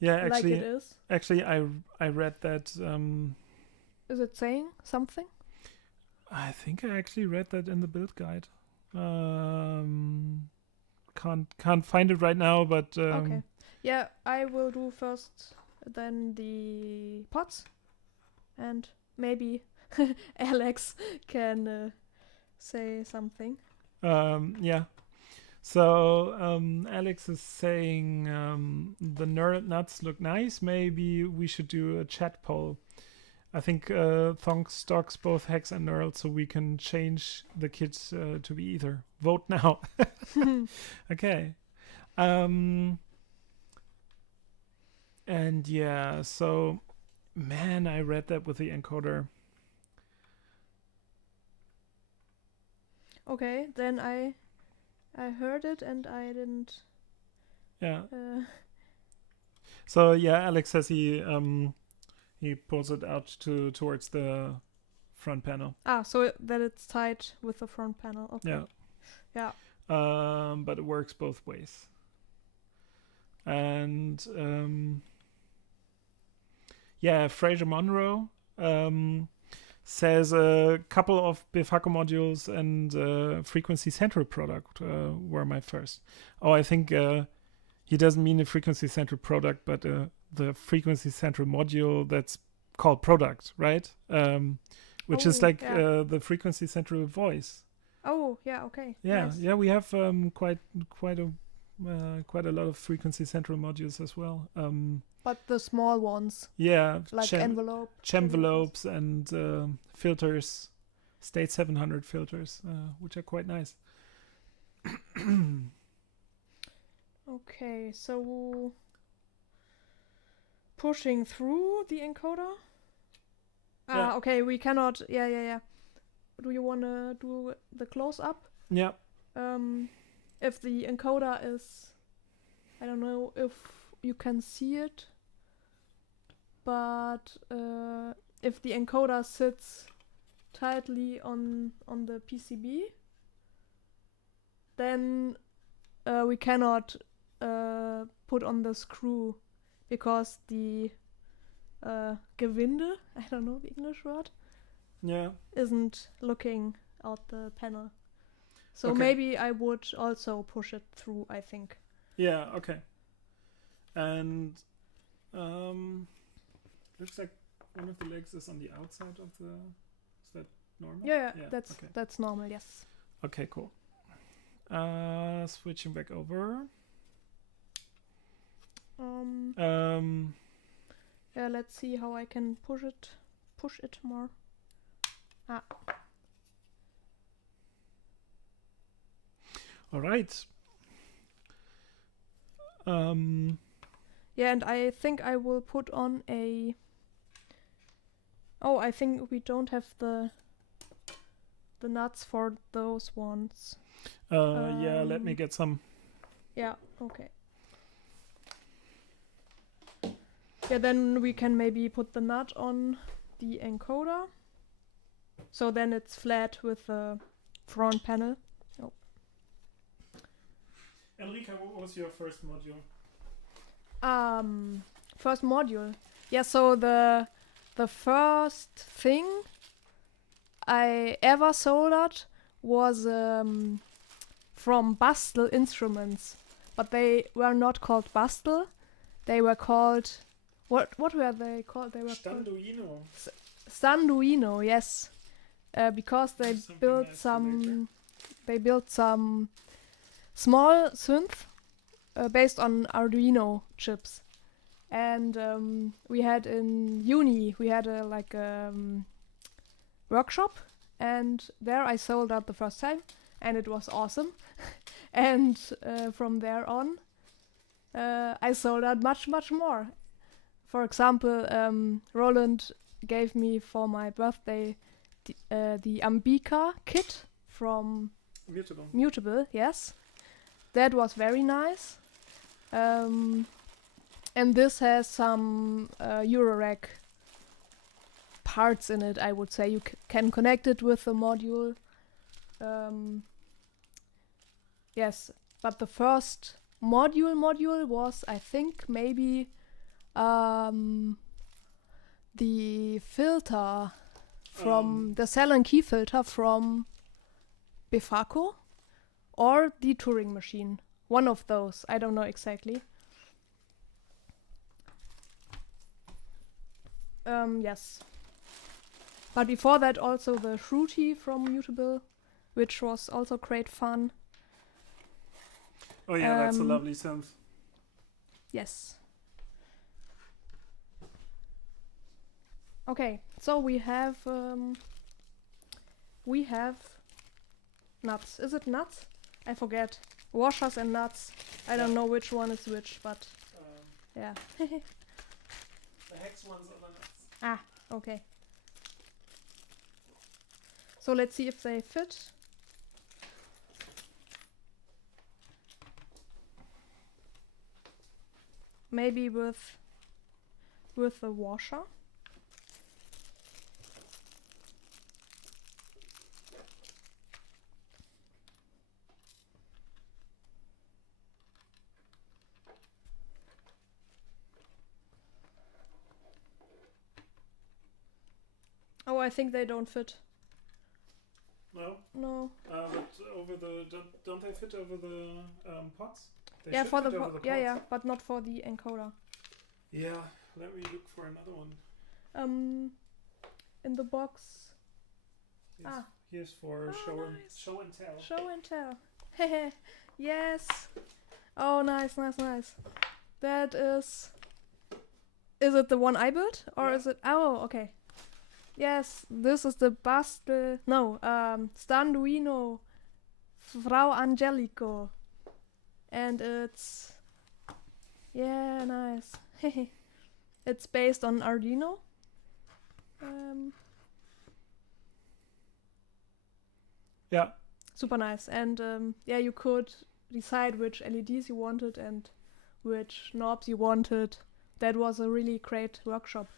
Yeah, like it is? actually, I read that. Is it saying something? I think I actually read that in the build guide. Can't find it right now, but Okay. Yeah, I will do first then the pots, and maybe Alex can say something. yeah. So Alex is saying the knurled nuts look nice. Maybe we should do a chat poll. I think Thonk stocks both hex and knurled, so we can change the kit to be either. Vote now. Okay. And yeah, so man, I read that with the encoder. Okay, then I heard it and I didn't. Yeah. So yeah, Alex says he pulls it out towards the front panel. So that it's tied with the front panel. Okay. Yeah. Yeah. But it works both ways. And yeah, Fraser Monroe says a couple of Bifaco modules and Frequency Central product were my first. Oh, I think he doesn't mean a Frequency Central product, but the Frequency Central module that's called product, right? Which is like the Frequency Central voice. Oh, yeah, okay. Yeah, Nice. yeah, we have quite a lot of Frequency Central modules as well. But the small ones, Yeah, like envelopes and filters, State 700 filters, which are quite nice. Okay, so pushing through the encoder? Yeah. Okay, we cannot. Yeah. Do you want to do the close up? Yeah. If the encoder is, I don't know if you can see it, but if the encoder sits tightly on the PCB, then we cannot put on the screw because the Gewinde, I don't know the English word, isn't looking out the panel. So Okay. maybe I would also push it through, I think. Yeah, okay. And looks like one of the legs is on the outside of the... Is that normal? Yeah, Yeah, that's okay. that's normal, yes. Okay, cool. Switching back over. Yeah, let's see how I can push it more. All right. Yeah, and I think I will put on a... Oh, I think we don't have the nuts for those ones. Yeah, let me get some. Yeah, okay. Yeah, then we can maybe put the nut on the encoder. So then it's flat with the front panel. Oh. Enrica, what was your first module? First module. Yeah, so the first thing I ever soldered was from Bastel instruments, but they were not called Bastel. They were called... What were they called? They were Standuino. Sanduino, yes, because they There's something built nice to later. some small synth based on Arduino chips, and we had in uni we had a workshop, and there I soldered the first time, and it was awesome. And from there on, I soldered much more. For example, Roland gave me for my birthday the Ambika kit from Mutable, yes. That was very nice. And this has some Eurorack parts in it, I would say. You can connect it with the module. Yes, but the first module was, I think, maybe the filter from the cell and key filter from Befaco or the Turing machine. One of those. I don't know exactly. Yes. But before that, also the Shruti from Mutable, which was also great fun. Oh yeah, that's a lovely synth. Yes. Okay, so we have nuts. Is it nuts? I forget. Washers and nuts. I don't know which one is which, but yeah. The hex ones are the nuts. Ah, okay. So let's see if they fit. Maybe with the washer. Oh, I think they don't fit. No? No. But over the don't they fit over the pots? They Yeah, should for fit the over the yeah, pots. yeah, but not for the encoder. Yeah, let me look for another one. In the box. Here's for Oh, show nice. and tell. Show and tell. Hehe. Yes. Oh, nice. That is. Is it the one I built, or Yeah. is it? Oh, okay. Yes, this is the Standuino Frau Angelico, and it's nice. It's based on Arduino. Yeah. Super nice, and you could decide which LEDs you wanted and which knobs you wanted. That was a really great workshop.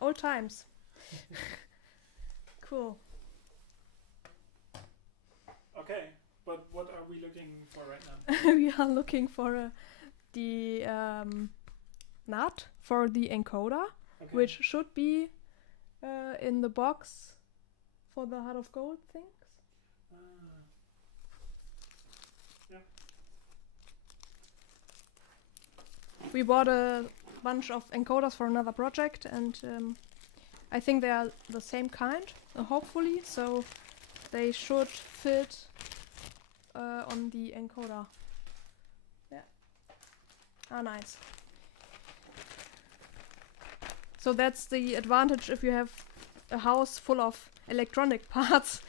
Old times. Cool. Okay, but what are we looking for right now? We are looking for the nut for the encoder, Okay. which should be in the box for the Heart of Gold things. Yeah. We bought a bunch of encoders for another project, and I think they are the same kind, hopefully, so they should fit on the encoder. Yeah. Ah, nice. So that's the advantage if you have a house full of electronic parts,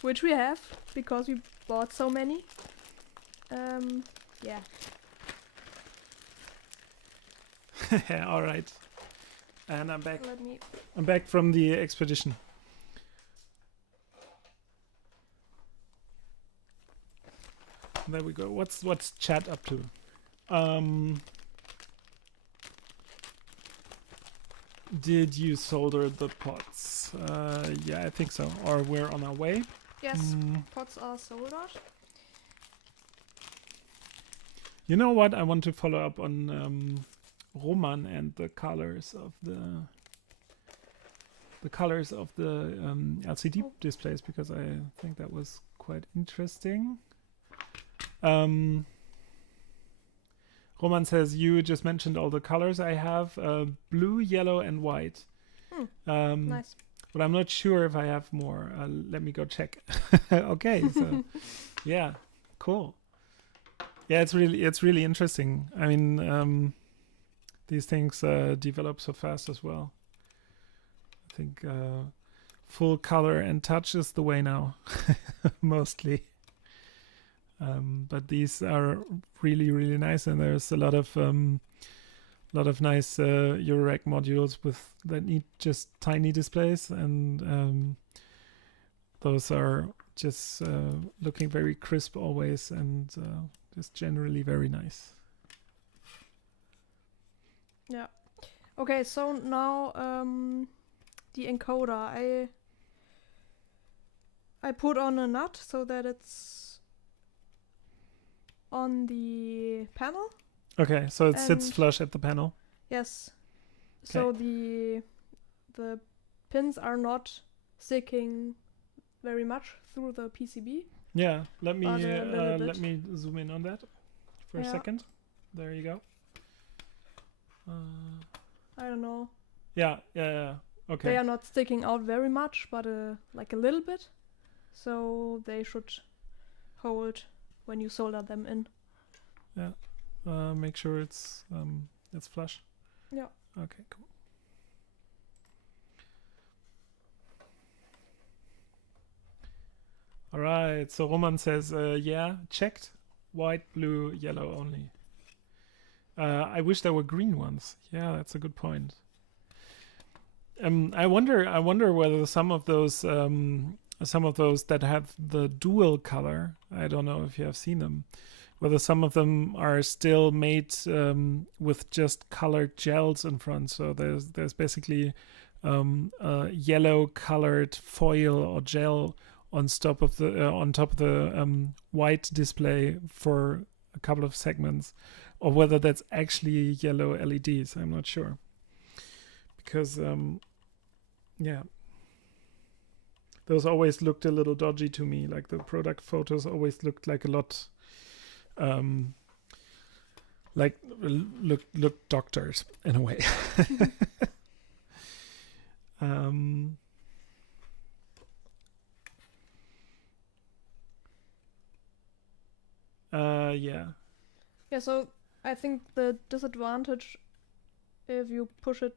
which we have because we bought so many. Yeah. All right. And I'm back. Let me. I'm back from the expedition. There we go. What's chat up to? Did you solder the pots? Yeah, I think so. Or we're on our way. Yes, pots are soldered. You know what? I want to follow up on Roman and the colors of the LCD displays, because I think that was quite interesting. Roman says, you just mentioned all the colors I have, blue, yellow, and white. Nice. But I'm not sure if I have more. Let me go check. Okay, so yeah, cool. Yeah, it's really interesting. I mean, these things develop so fast as well. I think full color and touch is the way now, mostly. But these are really nice, and there's a lot of nice Eurorack modules that need just tiny displays, and those are just looking very crisp always, and just generally very nice. Yeah. Okay, so now the encoder. I put on a nut so that it's on the panel. Okay, so it sits flush at the panel. Yes. Okay. So the pins are not sticking very much through the PCB. Yeah, let me zoom in on that for a second. There you go. I don't know. Yeah. Okay. They are not sticking out very much, but like a little bit. So they should hold when you solder them in. Yeah. Make sure it's flush. Yeah. Okay, cool. All right. So Roman says, yeah, checked. White, blue, yellow only. I wish there were green ones. Yeah, that's a good point. I wonder whether some of those that have the dual color, I don't know if you have seen them, whether some of them are still made with just colored gels in front. So there's basically a yellow colored foil or gel on top of the white display for a couple of segments, or whether that's actually yellow LEDs. I'm not sure, because yeah, those always looked a little dodgy to me. Like the product photos always looked like a lot like look doctors in a way. Yeah. Yeah, so I think the disadvantage if you push it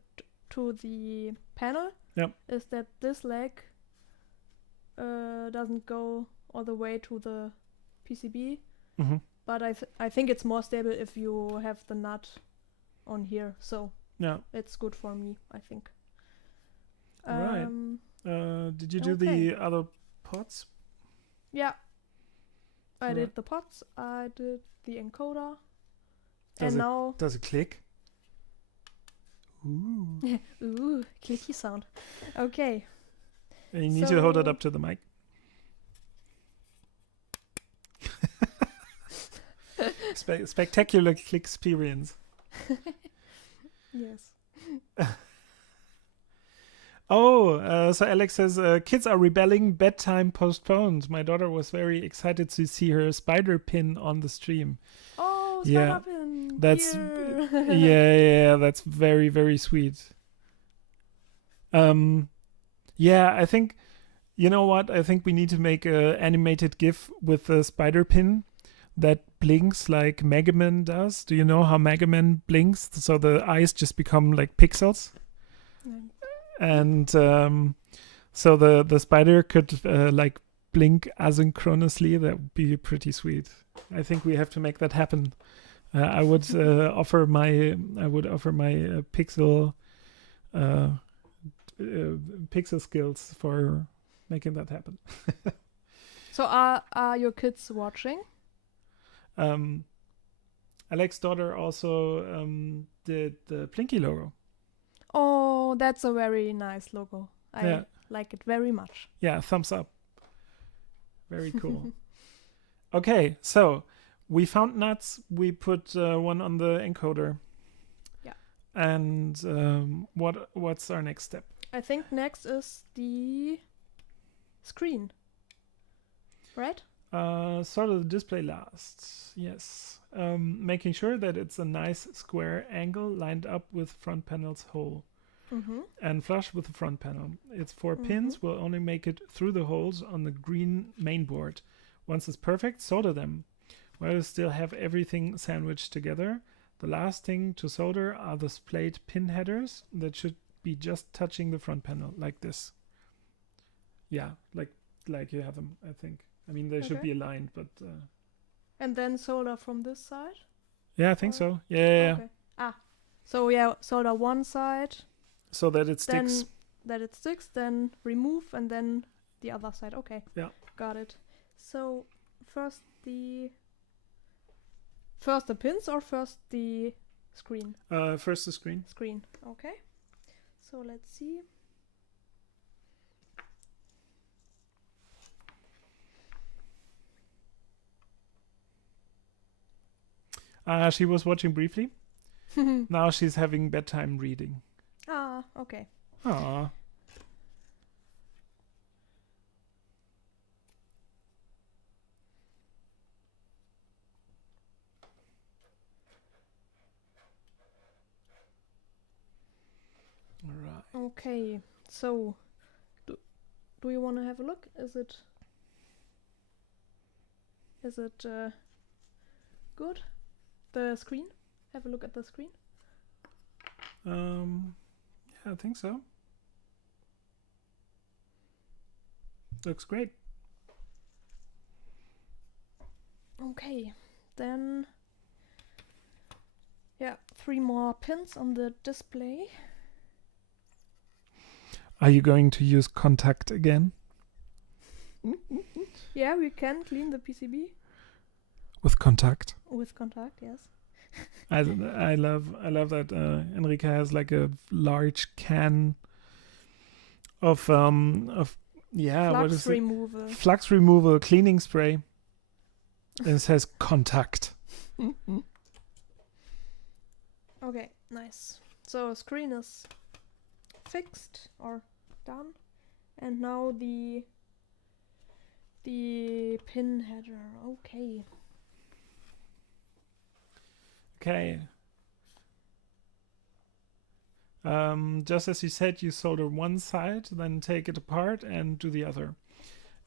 to the panel is that this leg doesn't go all the way to the PCB. Mm-hmm. But I think it's more stable if you have the nut on here. So yeah, it's good for me, I think. Right. Did you do the other pots? Yeah. I did the pots, I did the encoder. Does it click? Ooh. Ooh, clicky sound. Okay. And you need to hold it up to the mic. Spectacular click experience. Yes. So Alex says, kids are rebelling, bedtime postponed. My daughter was very excited to see her spider pin on the stream. Oh, spider pin. That's yeah, that's very, very sweet. Yeah, I think, you know what? I think we need to make an animated GIF with the spider pin that blinks like Mega Man does. Do you know how Mega Man blinks? So the eyes just become like pixels. And so the spider could like blink asynchronously. That would be pretty sweet. I think we have to make that happen. I would offer my pixel pixel skills for making that happen. So are your kids watching? Alex's daughter also did the Plinky logo. Oh, that's a very nice logo. I like it very much. Yeah, thumbs up. Very cool. Okay, so we found nuts. We put one on the encoder. Yeah. And what's our next step? I think next is the screen. Right? Solder the display last. Yes. Making sure that it's a nice square angle lined up with front panel's hole and flush with the front panel. Its 4 pins will only make it through the holes on the green main board. Once it's perfect, solder them. While you still have everything sandwiched together, the last thing to solder are the splayed pin headers that should be just touching the front panel, like this. Yeah, like you have them, I think. I mean, they should be aligned, but... And then solder from this side? Yeah, I think so. Yeah. Okay. So yeah, solder one side. So that it sticks. Then remove, and then the other side. Okay. Yeah. Got it. So first the pins or first the screen? First the screen. Screen. Okay. So let's see. She was watching briefly. Now she's having bedtime reading. Okay. Ah. Right. Okay. So, do you want to have a look? Is it good? The screen? Have a look at the screen. Yeah, I think so. Looks great. Okay, then yeah, 3 more pins on the display. Are you going to use contact again? Yeah, we can clean the PCB With contact. with contact. Yes. I love that Enrique has like a large can of what is removal. it? Flux removal cleaning spray. And it says contact. Okay, nice. So screen is fixed or done, and now the pin header. Okay. Okay. Just as you said, you solder one side, then take it apart and do the other.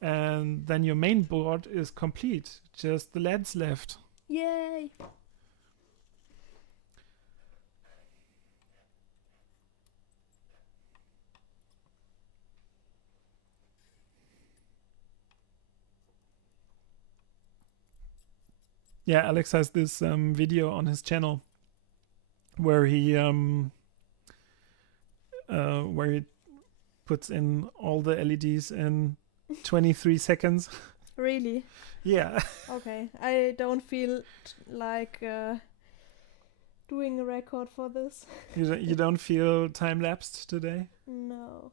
And then your main board is complete. Just the LEDs left. Yay! Yeah, Alex has this video on his channel where he puts in all the LEDs in 23 seconds. Really? Yeah. Okay. I don't feel like doing a record for this. You don't feel time lapsed today? No.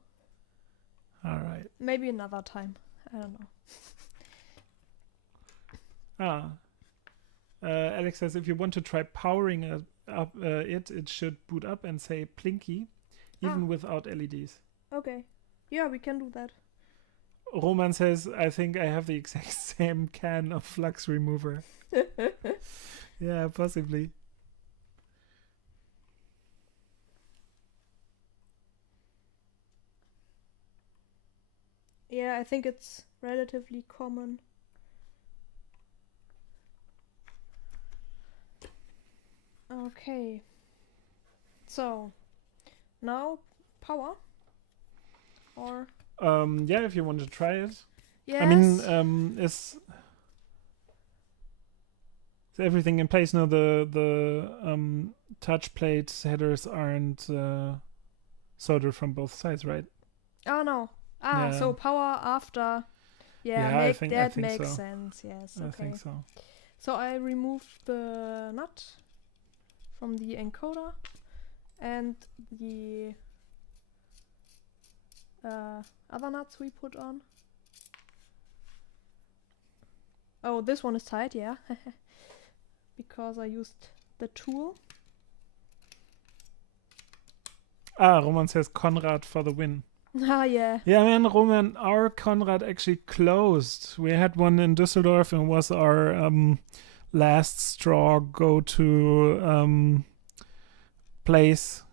All right. Maybe another time. I don't know. Alex says if you want to try powering it should boot up and say Plinky, even without LEDs. Okay. Yeah, we can do that. Roman says, I think I have the exact same can of flux remover. Yeah, possibly. Yeah, I think it's relatively common. Okay. So, now power? Or? Yeah, if you want to try it. Yes. I mean, is everything in place? No, the touch plate headers aren't soldered from both sides, right? Oh no. Yeah. So power after. Yeah, I think makes so. sense. Yes. Okay. I think so. So I removed the nut from the encoder and the other nuts we put on. Oh, this one is tight, yeah. Because I used the tool. Roman says Conrad for the win. Ah, yeah. Yeah, man, Roman, our Conrad actually closed. We had one in Düsseldorf and was our last straw go-to place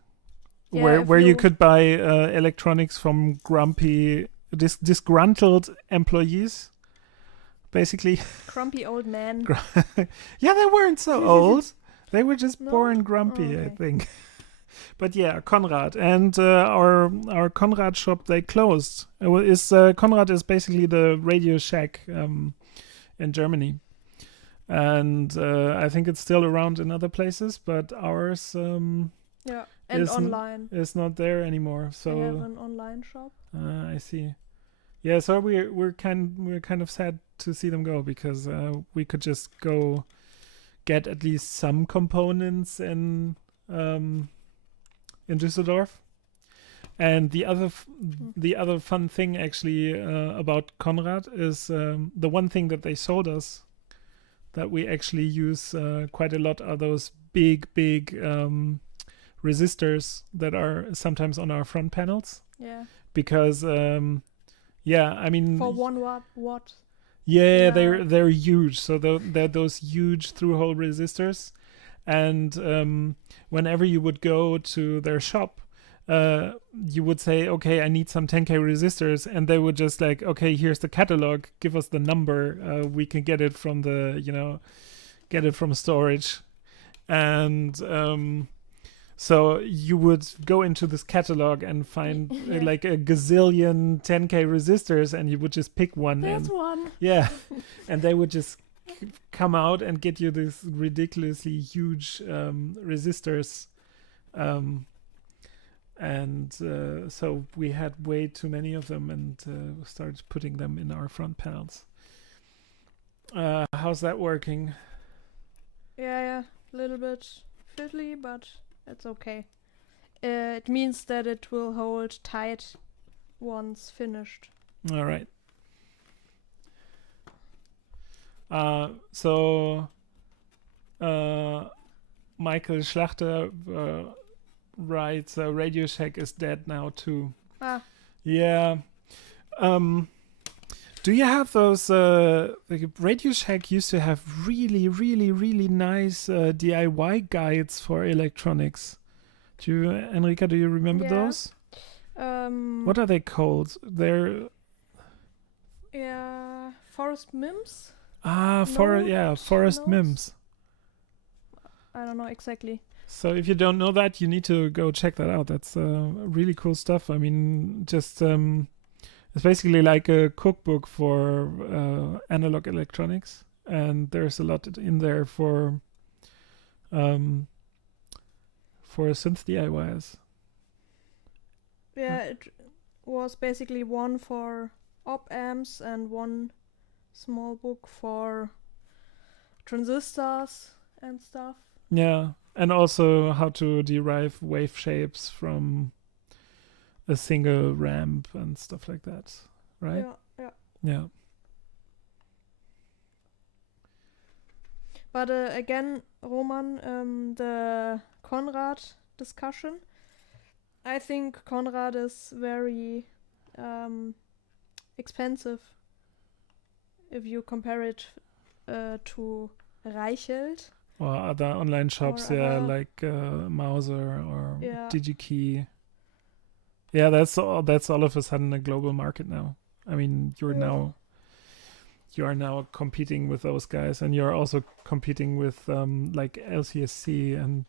Yeah, where you could buy electronics from disgruntled employees, basically. Grumpy old man. Yeah, they weren't so old. They were just No? born grumpy, Okay. I think. But yeah, Conrad and our Conrad shop, they closed. Conrad is basically the Radio Shack in Germany, and I think it's still around in other places, but ours Yeah, and Isn't- online. is not there anymore. They have So an online shop. I see. Yeah, so we're kind of sad to see them go, because we could just go get at least some components in Düsseldorf. And the other fun thing actually about Conrad is the one thing that they sold us that we actually use quite a lot are those big resistors that are sometimes on our front panels, Yeah. because yeah, I mean, For 1 watt. yeah, Yeah. they're huge. So they're those huge through-hole resistors, and whenever you would go to their shop, you would say, okay, I need some 10K resistors, and they would just like, okay, here's the catalog, give us the number, we can get it from get it from storage, and so you would go into this catalog and find Yeah. like a gazillion 10K resistors, and you would just pick one. There's and one. yeah, and they would just come out and get you this ridiculously huge resistors, and so we had way too many of them, and started putting them in our front panels. How's that working? Yeah. A little bit fiddly, but it's okay. It means that it will hold tight once finished. All right. So Michael Schlachter writes, Radio Shack is dead now too. Ah, Yeah. Do you have those? Like Radio Shack used to have really nice DIY guides for electronics. Enrica, do you remember Yeah. those? What are they called? They're yeah, Forest Mims? Forest Notes? Mims. I don't know exactly. So if you don't know that, you need to go check that out. That's really cool stuff. I mean, just it's basically like a cookbook for analog electronics, and there's a lot in there for synth DIYs. Yeah, it was basically one for op amps and one small book for transistors and stuff. Yeah, and also how to derive wave shapes from a single ramp and stuff like that, right? Yeah. Yeah. But again, Roman, the Conrad discussion. I think Conrad is very expensive if you compare it to Reichelt. Or other online shops, Or yeah, other- like Mauser or Yeah. DigiKey. Yeah, that's all of a sudden a global market now. I mean, you are now competing with those guys, and you're also competing with like LCSC and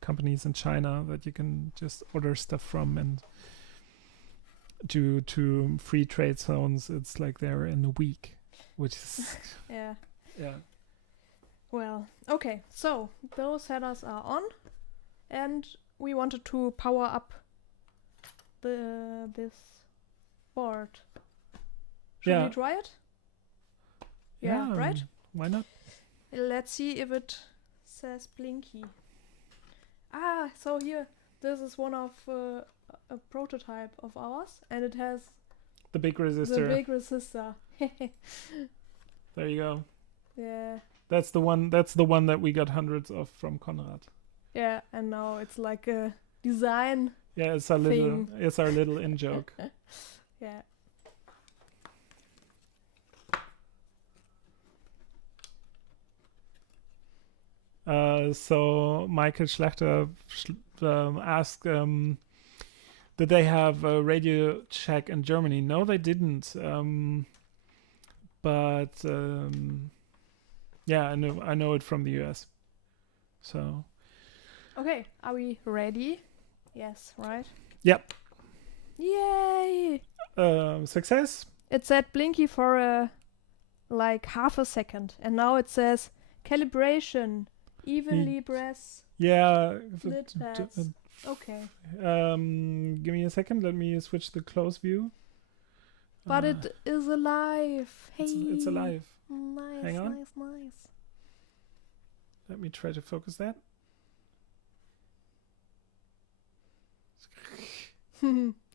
companies in China that you can just order stuff from, and due to free trade zones, it's like they're in a week, which is Yeah. yeah. Well, okay. So those headers are on, and we wanted to power up this board. Should Yeah. we try it? Yeah, right? Why not? Let's see if it says Plinky. Ah, so here, this is one of a prototype of ours, and it has The big the resistor. big resistor. There you go. Yeah, That's the one that we got hundreds of from Conrad. yeah, and now it's like a design. Yeah, it's our little in joke. Yeah. So Michael Schlachter asked, did they have a Radio Shack in Germany? No, they didn't. But yeah, I know it from the US. So. Okay, are we ready? Yes, right? Yep. Yay! Success. It said Blinky for like half a second, and now it says calibration. Evenly press. Yeah. Split pads. Okay. Give me a second. Let me switch the close view. But it is alive. Hey. It's alive. Nice, Hang on. nice. Let me try to focus that.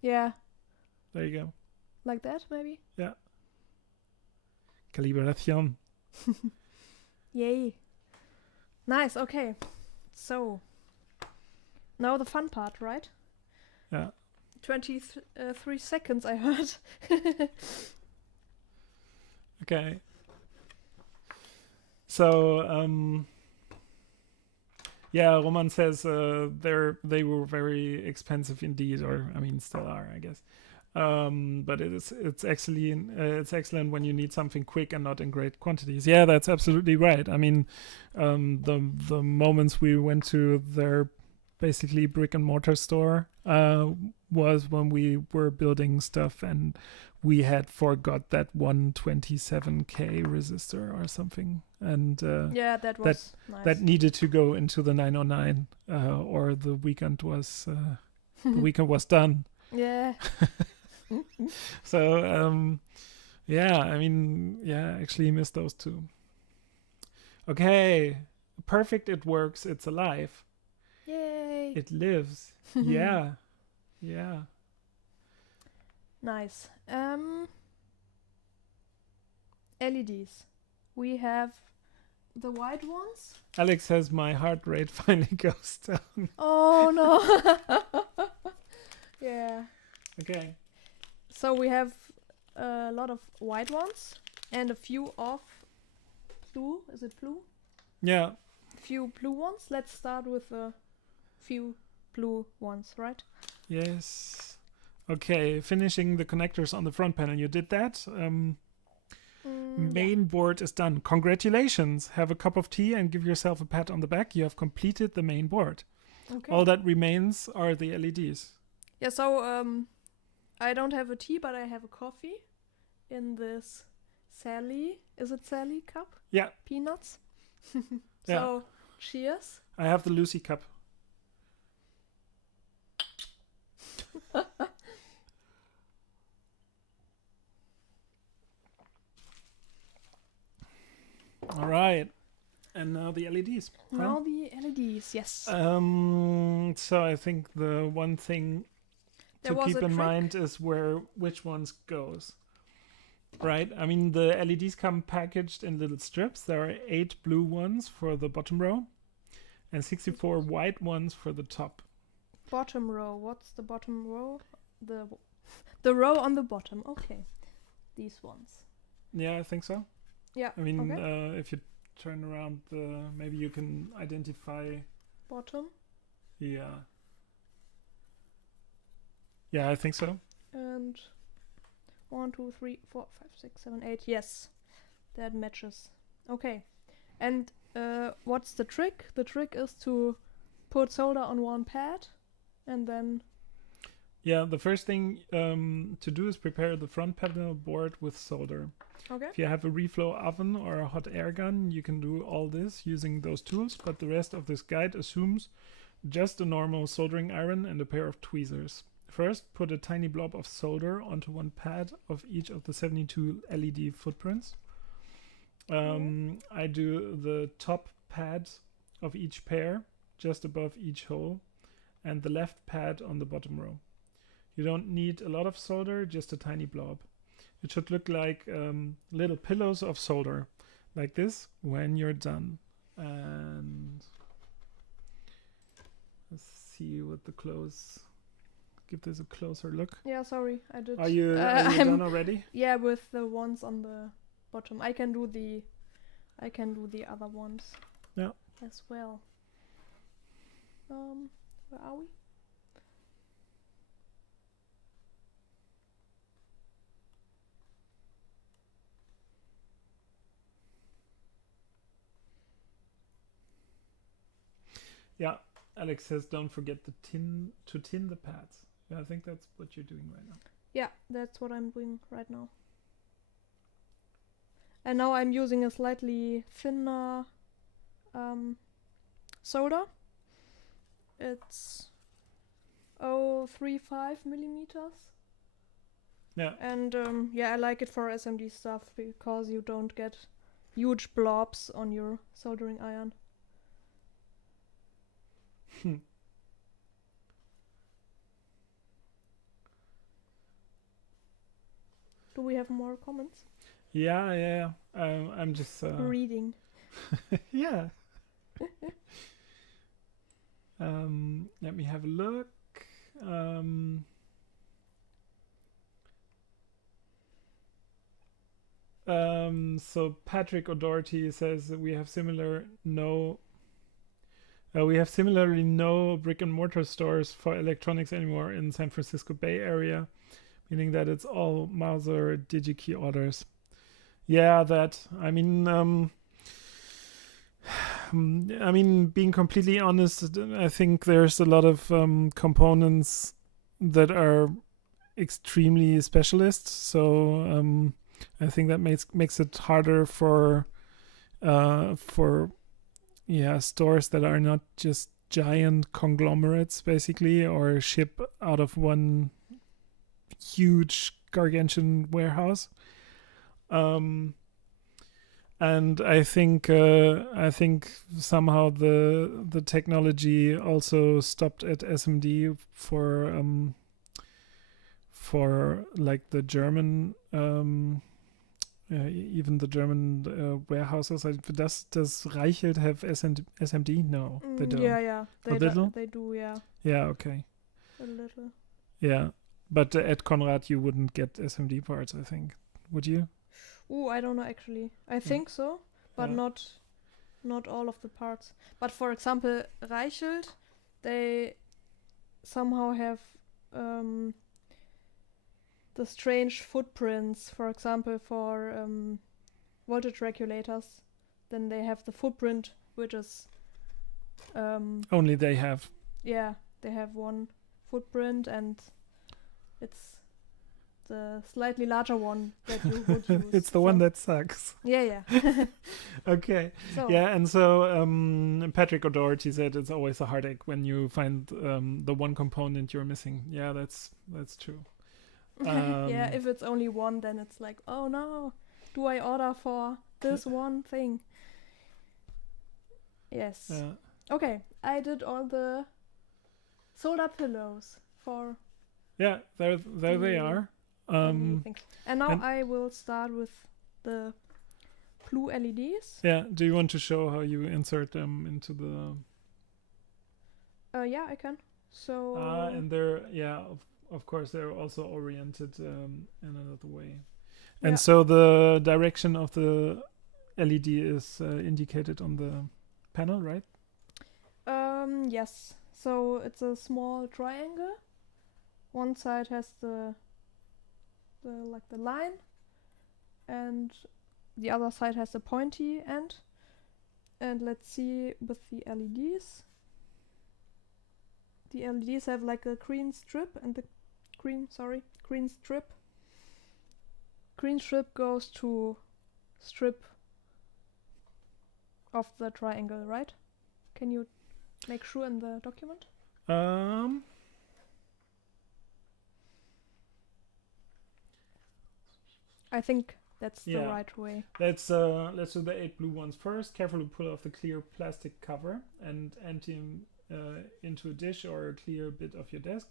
Yeah. There you go. Like that, maybe? Yeah. Calibration. Yay. Nice, okay. So, now the fun part, right? Yeah. 23 seconds, I heard. Okay. So, yeah, Roman says they were very expensive indeed, or I mean, still are, I guess. But it's excellent when you need something quick and not in great quantities. Yeah, that's absolutely right. I mean, the moments we went to their basically brick and mortar store was when we were building stuff and we had forgot that 127K resistor or something, and yeah, that was nice. That needed to go into the 909, or the weekend was done. Yeah. So yeah, I mean, yeah, I actually missed those two. Okay, perfect. It works. It's alive. Yay. It lives. Yeah. Nice. LEDs. We have the white ones. Alex says my heart rate finally goes down. Oh no. Yeah. Okay. So we have a lot of white ones and a few of blue. Is it blue? Yeah. Few blue ones. Let's start with a few blue ones, right? Yes. Okay, finishing the connectors on the front panel. You did that. Main board is done. Congratulations. Have a cup of tea and give yourself a pat on the back. You have completed the main board. Okay. All that remains are the LEDs. Yeah, so I don't have a tea, but I have a coffee in this Sally. Is it Sally cup? Yeah. Peanuts. Yeah. So, cheers. I have the Lucy cup. All right. And now the LEDs. Now the LEDs, yes. So I think the one thing to keep in mind is which ones goes. Right? I mean, the LEDs come packaged in little strips. There are 8 blue ones for the bottom row and 64 white ones for the top. Bottom row. What's the bottom row? The row on the bottom. Okay. These ones. Yeah, I think so. Yeah. I mean, okay. If you turn around, maybe you can identify. Bottom. Yeah. Yeah, I think so. And 1, 2, 3, 4, 5, 6, 7, 8. Yes, that matches. Okay. And what's the trick? The trick is to put solder on one pad, and then. Yeah, the first thing to do is prepare the front panel board with solder. Okay. If you have a reflow oven or a hot air gun, you can do all this using those tools, but the rest of this guide assumes just a normal soldering iron and a pair of tweezers. First, put a tiny blob of solder onto one pad of each of the 72 LED footprints. I do the top pad of each pair just above each hole and the left pad on the bottom row. You don't need a lot of solder, just a tiny blob. It should look like little pillows of solder, like this, when you're done. And let's see what the close. Give this a closer look. Yeah, sorry, I did. Are you I'm done already? Yeah, with the ones on the bottom. I can do the other ones. Yeah. As well. Where are we? Yeah, Alex says don't forget to tin the pads. Yeah, I think that's what you're doing right now. Yeah, that's what I'm doing right now. And now I'm using a slightly thinner solder. It's 0.35 millimeters. Yeah. And yeah, I like it for SMD stuff because you don't get huge blobs on your soldering iron. Do we have more comments? Yeah. I'm just reading. Yeah. Let me have a look. So Patrick O'Doherty says that we have similarly no brick and mortar stores for electronics anymore in San Francisco Bay Area, meaning that it's all Mouser DigiKey orders. Yeah, that. I mean, being completely honest, I think there's a lot of components that are extremely specialist. So I think that makes it harder for stores that are not just giant conglomerates, basically, or ship out of one huge gargantuan warehouse. And I think somehow the technology also stopped at SMD for like the German even the German warehouses. Does Reichelt have SMD? No, they don't. Yeah, they do. Yeah. Yeah, okay. A little. Yeah, but at Conrad you wouldn't get SMD parts, I think. Would you? I don't know actually. I think so, but not all of the parts. But for example, Reichelt, they somehow have the strange footprints. For example, for voltage regulators, then they have the footprint, which is only they have. Yeah, they have one footprint, and it's the slightly larger one that you would use. It's the one that sucks. Yeah. Okay. So. Yeah, and so Patrick O'Doherty said it's always a heartache when you find the one component you're missing. Yeah, that's true. Yeah, if it's only one, then it's like, oh no, do I order for this one thing? Yes. Yeah. Okay, I did all the solder pillows for. Yeah, there they are. And now I will start with the blue LEDs. Yeah. Do you want to show how you insert them into the? Yeah, I can. So. And they're of course they're also oriented in another way, and so the direction of the LED is indicated on the panel, right? Yes. So it's a small triangle. One side has the line, and the other side has a pointy end. And let's see with the LEDs. The LEDs have like a green strip, and the green strip. Green strip goes to strip of the triangle, right? Can you make sure in the document? I think that's the right way. Let's do the 8 blue ones first. Carefully pull off the clear plastic cover and empty them into a dish or a clear bit of your desk.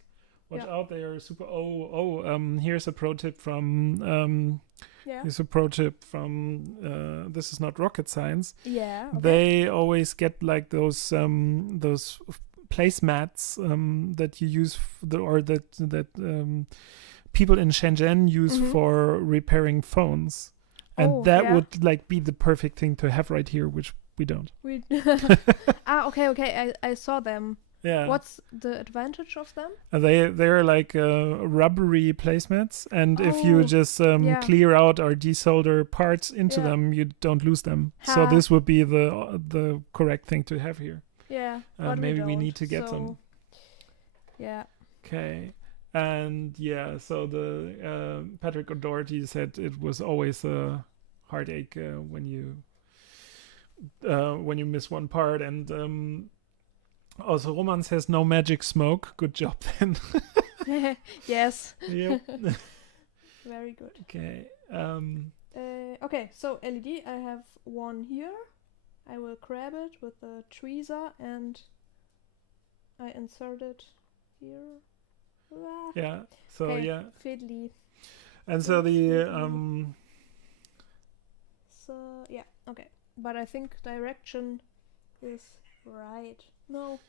Watch out, they are super. Here's a pro tip from. Here's a pro tip from. This is not rocket science. Yeah. Okay. They always get like those placemats that you use that people in Shenzhen use for repairing phones, and that would like be the perfect thing to have right here, which we don't. Okay. I saw them. Yeah. What's the advantage of them? They're like rubbery placemats, and if you just clear out or desolder parts into them, you don't lose them. So this would be the correct thing to have here. Yeah. Maybe we need to get some. Yeah. Okay. And so the Patrick O'Doherty said it was always a heartache when you miss one part, and also Roman says no magic smoke. Good job then. Yes. Yep. Very good. Okay. Okay, so LED, I have one here. I will grab it with the tweezer and I insert it here. Yeah. So okay, fiddly. And so the So yeah, okay. But I think direction is right. No.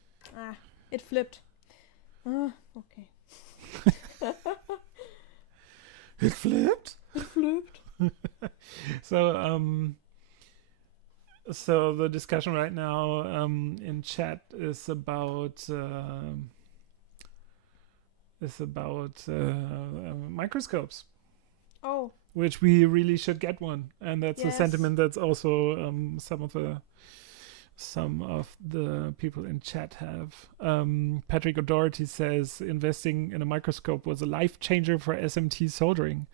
It flipped. Okay. It flipped? It flipped. So the discussion right now in chat is about microscopes. Oh. Which we really should get one, and that's a sentiment that's also some of the people in chat have. Patrick O'Doherty says investing in a microscope was a life changer for SMT soldering.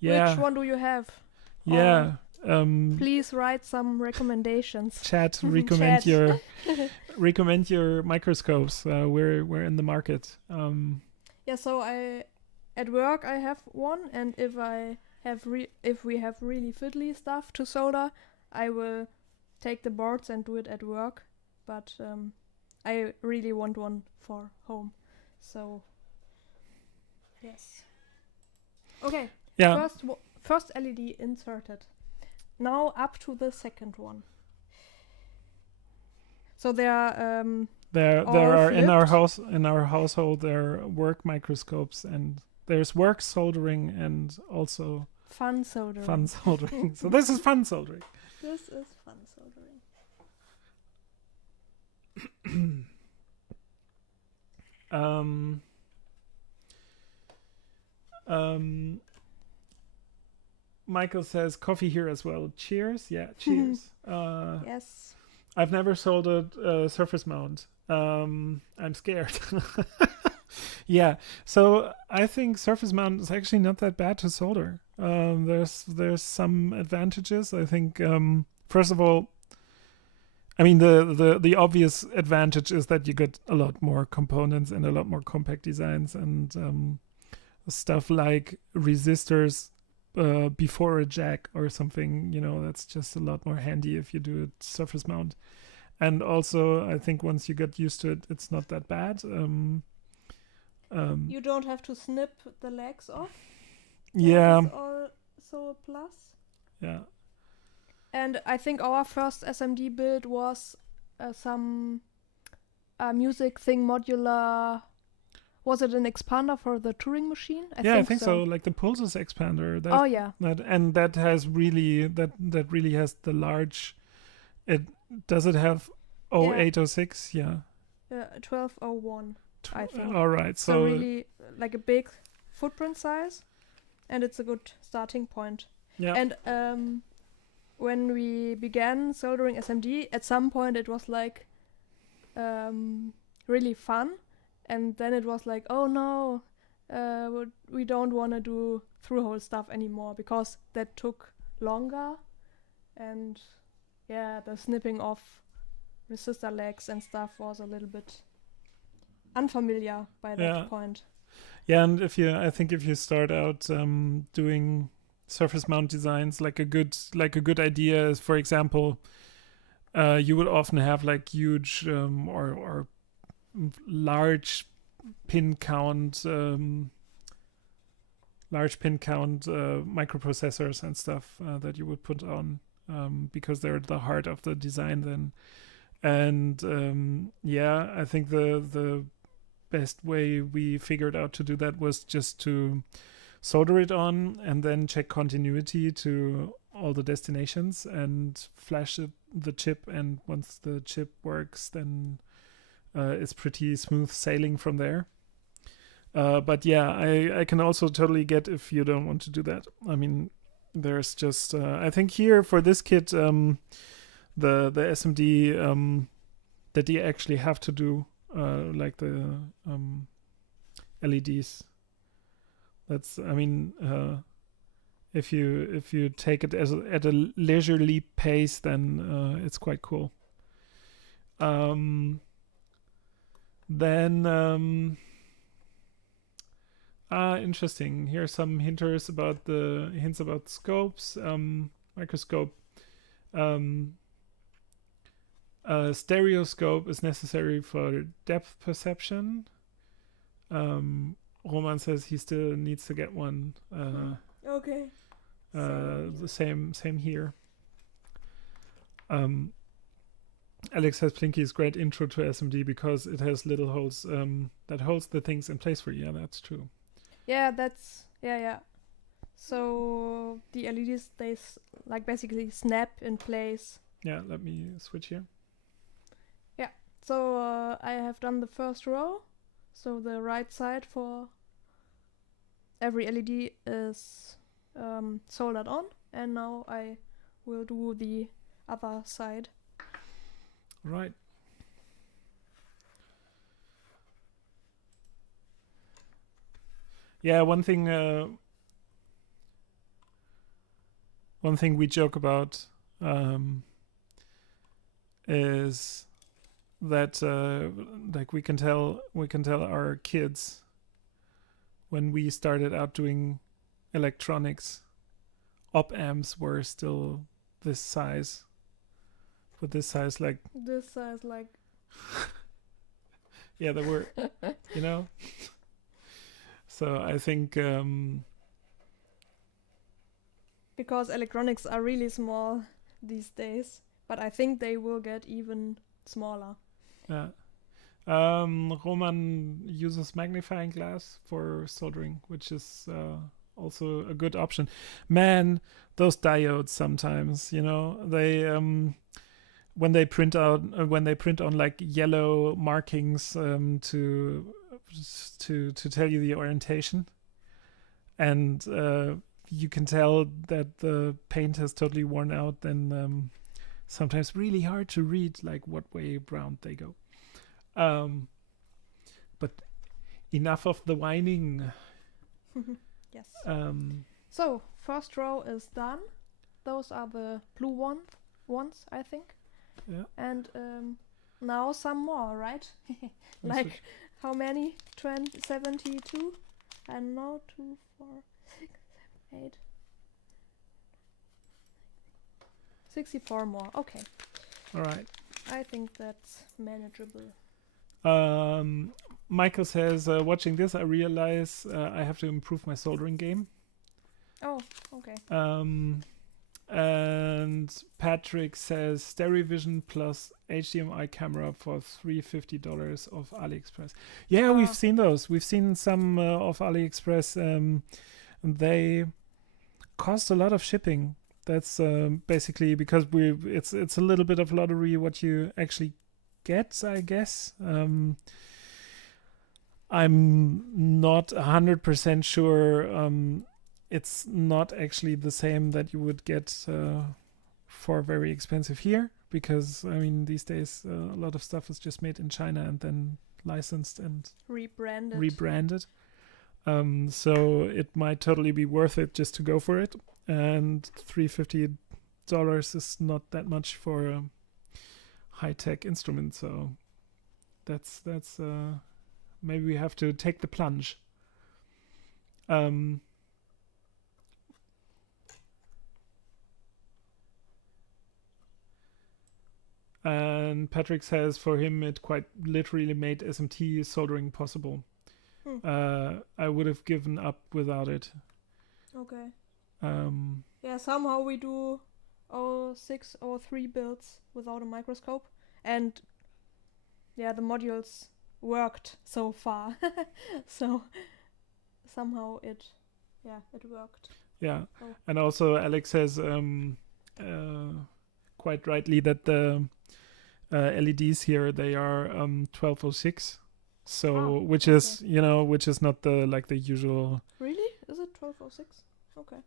Yeah. Which one do you have? Yeah. Please write some recommendations. Chat, recommend your microscopes. We're in the market. So at work I have one, and if we have really fiddly stuff to solder, I will take the boards and do it at work. But I really want one for home. So yes. Okay. Yeah. First LED inserted. Now up to the second one. So there are in our household there are work microscopes, and there's work soldering and also fun soldering. So this is fun soldering. This is fun soldering. Michael says coffee here as well. Cheers. Yeah, cheers. Yes. I've never soldered surface mount. I'm scared. Yeah, so I think surface mount is actually not that bad to solder. There's some advantages. I think first of all, I mean the obvious advantage is that you get a lot more components and a lot more compact designs, and stuff like resistors before a jack or something. That's just a lot more handy if you do it surface mount. And also, I think once you get used to it, it's not that bad. You don't have to snip the legs off. Yeah. That's also a plus. Yeah. And I think our first SMD build was some music thing modular. Was it an expander for the Turing machine? I think so. Like the Pulses expander. That has really that really has the large. Does it have 0806? Yeah. 1201. I think. All right. So really like a big footprint size, and it's a good starting point. Yeah. And when we began soldering SMD, at some point it was like really fun, and then it was like, oh no, we don't want to do through-hole stuff anymore because that took longer, and the snipping off resistor legs and stuff was a little bit unfamiliar by that point. Yeah, and if you start out doing surface mount designs, like a good idea is, for example, you would often have like huge or large pin count microprocessors and stuff that you would put on because they're the heart of the design then. And I think the best way we figured out to do that was just to solder it on and then check continuity to all the destinations and flash the chip. And once the chip works, then it's pretty smooth sailing from there. But yeah, I can also totally get if you don't want to do that. I mean, there's just I think here for this kit, the SMD that you actually have to do like the LEDs. That's if you take it at a leisurely pace, then it's quite cool. Interesting. Here's some hints about scopes. Microscope. Stereoscope is necessary for depth perception. Roman says he still needs to get one. Okay. The same here. Alex says Plinky's great intro to SMD because it has little holes that holds the things in place for you. Yeah, that's true. Yeah, yeah. So the LEDs, they basically snap in place. Yeah, let me switch here. Yeah, so I have done the first row. So the right side for every LED is soldered on, and now I will do the other side. Right. Yeah, one thing we joke about is that like we can tell our kids when we started out doing electronics, op amps were still this size. But this size like yeah, they were you know. So I think because electronics are really small these days, but I think they will get even smaller. Yeah. Roman uses magnifying glass for soldering, which is also a good option. Man, those diodes sometimes, they when they print on like yellow markings to tell you the orientation, and you can tell that the paint has totally worn out, then sometimes really hard to read like what way round they go. But enough of the whining. Yes. So first row is done. Those are the blue ones, I think. Yeah. And now some more, right? Like how many? 72? I don't know. 2, 4, 6, 7, 8. 64 more. Okay. All right. I think that's manageable. Michael says, watching this, I realize I have to improve my soldering game. Oh, okay. And Patrick says, StereoVision plus HDMI camera for $350 off AliExpress. Yeah, we've seen those. We've seen some off AliExpress. And they cost a lot of shipping. That's basically because it's a little bit of lottery what you actually get, I guess. I'm not 100% sure. It's not actually the same that you would get for very expensive here, because I mean these days a lot of stuff is just made in China and then licensed and rebranded. So it might totally be worth it just to go for it. And $350 is not that much for a high-tech instrument. So that's maybe we have to take the plunge. And Patrick says for him it quite literally made SMT soldering possible. I would have given up without it. Okay. Yeah, somehow we do all 6 or 3 builds without a microscope. and yeah, the modules worked so far. So somehow it worked. Yeah, Oh. and also Alex says quite rightly that the LEDs here, they are 1206, so which is which is not the usual. Really? Is it 1206? Okay.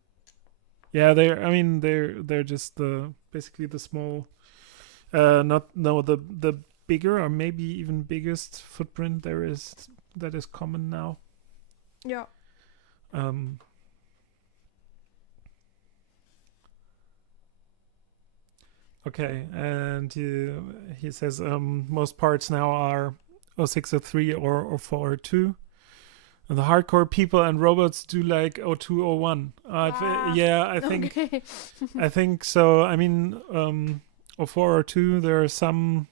Yeah, they're just basically the small, the bigger or maybe even biggest footprint there is that is common now. Yeah. Okay, and he says most parts now are 0603 or 0402. And the hardcore people and robots do like 0201. I think Okay. I think so. I mean, 0402, there are some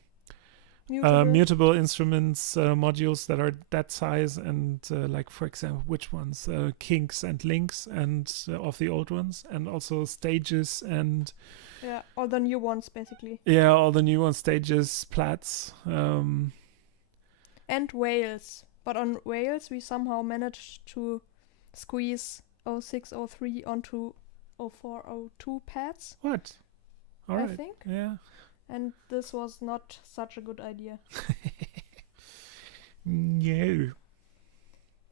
mutable instruments modules that are that size, and like, for example, which ones? Kinks and links, and of the old ones, and also stages and yeah, all the new ones basically. yeah, all the new ones, stages, plats, and whales. But on whales we somehow managed to squeeze 0603 onto 0402 pads. What? All right. I think. Yeah. And this was not such a good idea. No.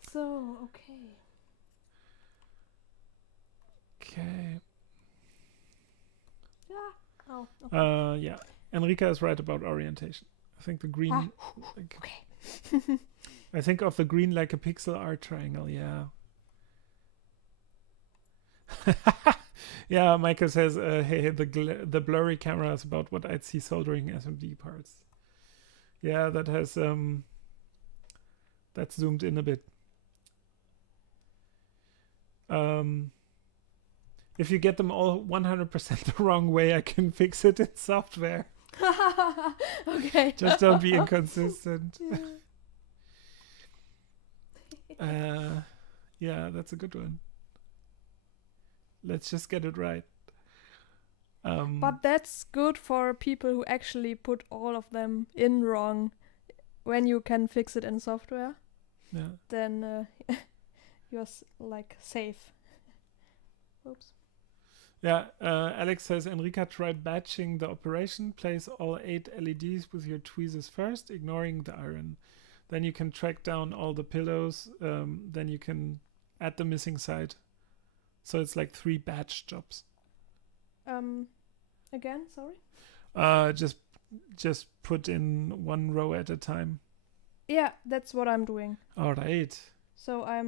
So, okay. Okay. Yeah. Oh, okay. Yeah. Enrica is right about orientation. I think the green. Okay. I think of the green like a pixel art triangle. Yeah. Yeah, Michael says, hey, the blurry camera is about what I'd see soldering SMD parts. Yeah, that has that's zoomed in a bit. If you get them all 100% the wrong way, I can fix it in software. Okay. Just don't be inconsistent. Yeah, that's a good one. Let's just get it right. But that's good for people who actually put all of them in wrong. When you can fix it in software, then you're like safe. Oops. Yeah, Alex says, Enrica, try batching the operation. Place all 8 LEDs with your tweezers first, ignoring the iron. Then you can track down all the pillows. Then you can add the missing side. So it's like 3 batch jobs. Again, sorry? Just put in 1 row at a time. Yeah, that's what I'm doing. All right. So I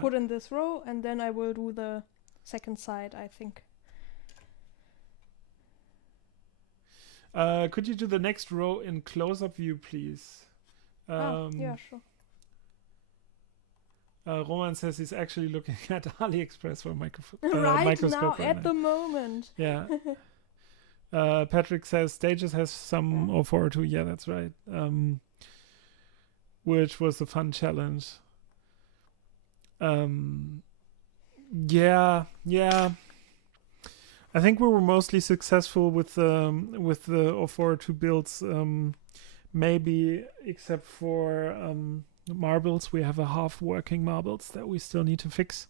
put in this row and then I will do the second side, I think. Could you do the next row in close-up view, please? Yeah, sure. Roman says he's actually looking at AliExpress for microscope now, right at now. the moment. Yeah. Patrick says Stages has some 0402. Yeah, that's right. Which was a fun challenge. Yeah. I think we were mostly successful with the 0402 builds. Maybe except for marbles. We have a half working marbles that we still need to fix.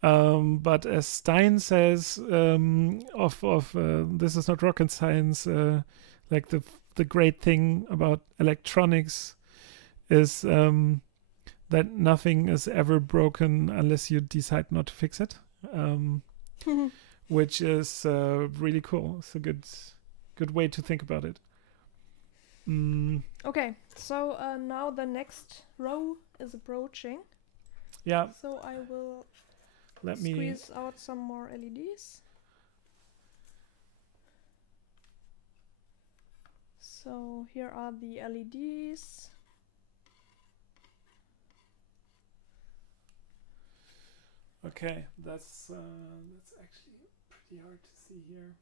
But as Stein says, this is not rocket science. Like the great thing about electronics is that nothing is ever broken unless you decide not to fix it, which is really cool. It's a good way to think about it. Okay, so now the next row is approaching. Yeah. So I will squeeze out some more LEDs. So here are the LEDs. Okay, that's actually pretty hard to see here.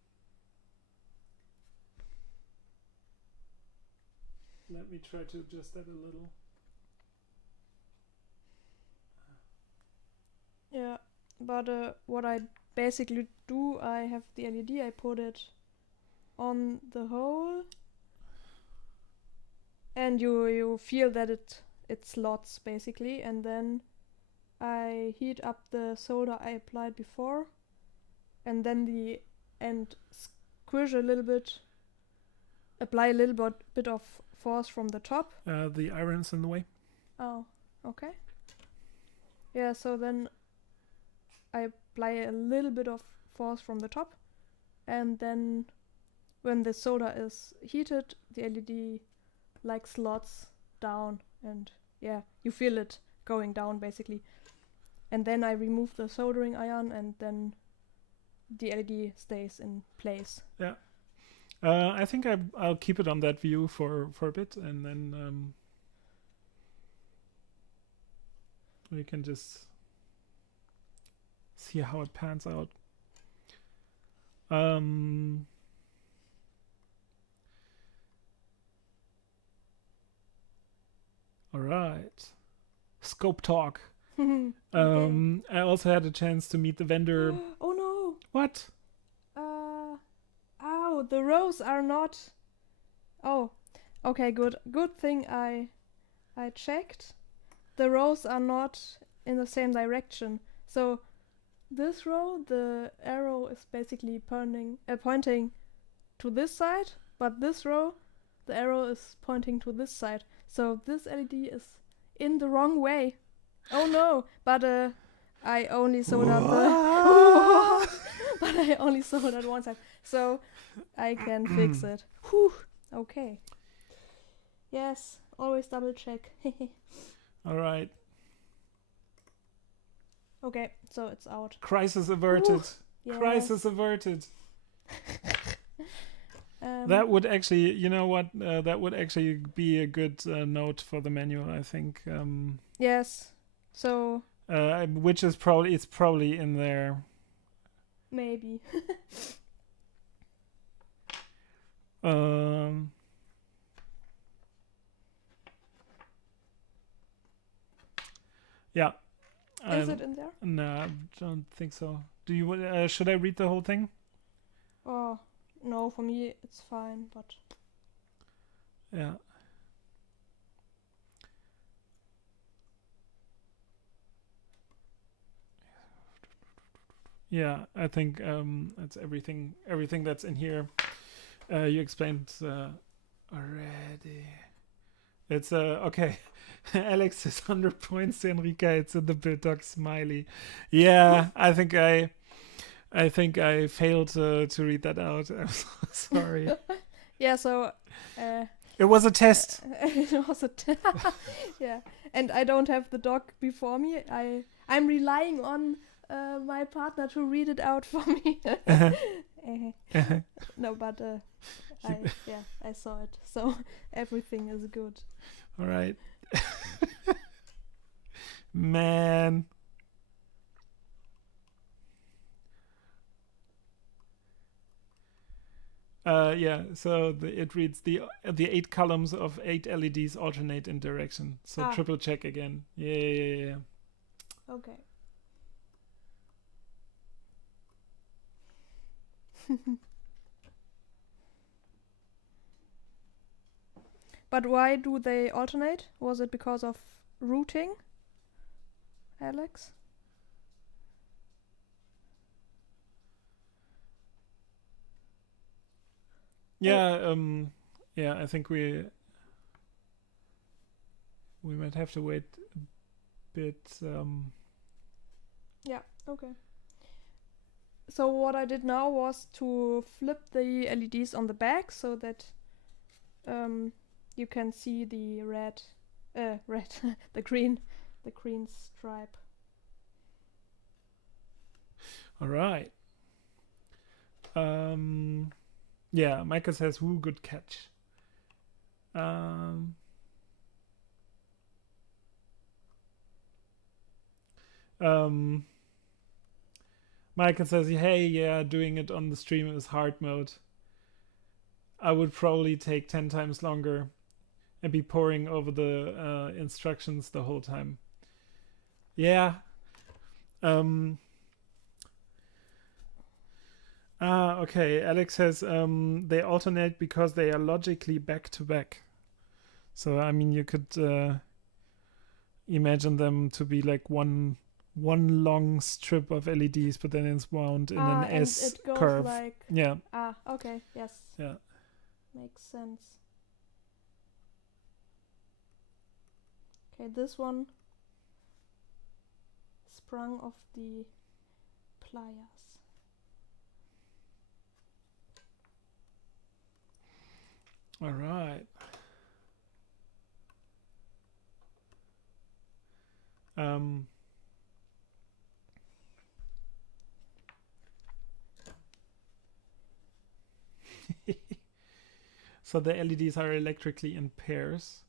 Let me try to adjust that a little. Yeah, but what I basically do, I have the LED, I put it on the hole, and you feel that it slots basically, and then I heat up the solder I applied before, and then squish a little bit, apply a little bit of force from the top. The iron's in the way. Oh, okay. Yeah, so then I apply a little bit of force from the top, and then when the solder is heated, the LED like slots down, and yeah, you feel it going down basically. And then I remove the soldering iron, and then the LED stays in place. Yeah. I think I'll keep it on that view for a bit, and then we can just see how it pans out. All right. Scope talk. Okay. I also had a chance to meet the vendor. Oh no! What? Ow, the rows are not... Oh, okay, good. Good thing I checked. The rows are not in the same direction. So this row, the arrow is basically pointing to this side, but this row, the arrow is pointing to this side. So this LED is in the wrong way. Oh no! But I only soldered the... But I only soldered one side, so I can fix it. Whew. Okay. Yes, always double check. All right. Okay, so it's out. Crisis averted. Yes. Crisis averted. That would actually, you know what? That would actually be a good note for the manual, I think. Yes. So. Which is probably in there. Maybe. Yeah. Is it in there? No, I don't think so. Do you? Should I read the whole thing? Oh no, for me it's fine. But yeah. Yeah, I think that's everything. Everything that's in here, you explained already. It's okay. Alex is 100 points. Enrica, it's in the Bildoc smiley. Yeah, I think I failed to read that out. I'm so sorry. Yeah, so. It was a test. It was a test. Yeah, and I don't have the doc before me. I'm relying on my partner to read it out for me. No, but I saw it, so everything is good. All right. Man. Yeah, so it reads the 8 columns of 8 LEDs alternate in direction. So triple check again. Yeah. Okay. But why do they alternate? Was it because of routing, Alex? Yeah, I think we might have to wait a bit. Yeah, okay. So what I did now was to flip the LEDs on the back so that you can see the the green stripe. All right. Yeah, Micah says, "Woo, good catch." Micah says, "Hey, yeah, doing it on the stream is hard mode. I would probably take 10 times longer and be poring over the instructions the whole time." Yeah. Okay. Alex says they alternate because they are logically back to back. So I mean, you could imagine them to be like one long strip of LEDs, but then it's wound in an and S it goes curve. like Yeah. Okay, yes. Yeah. Makes sense. Okay, this one sprung off the pliers. All right. So the LEDs are electrically in pairs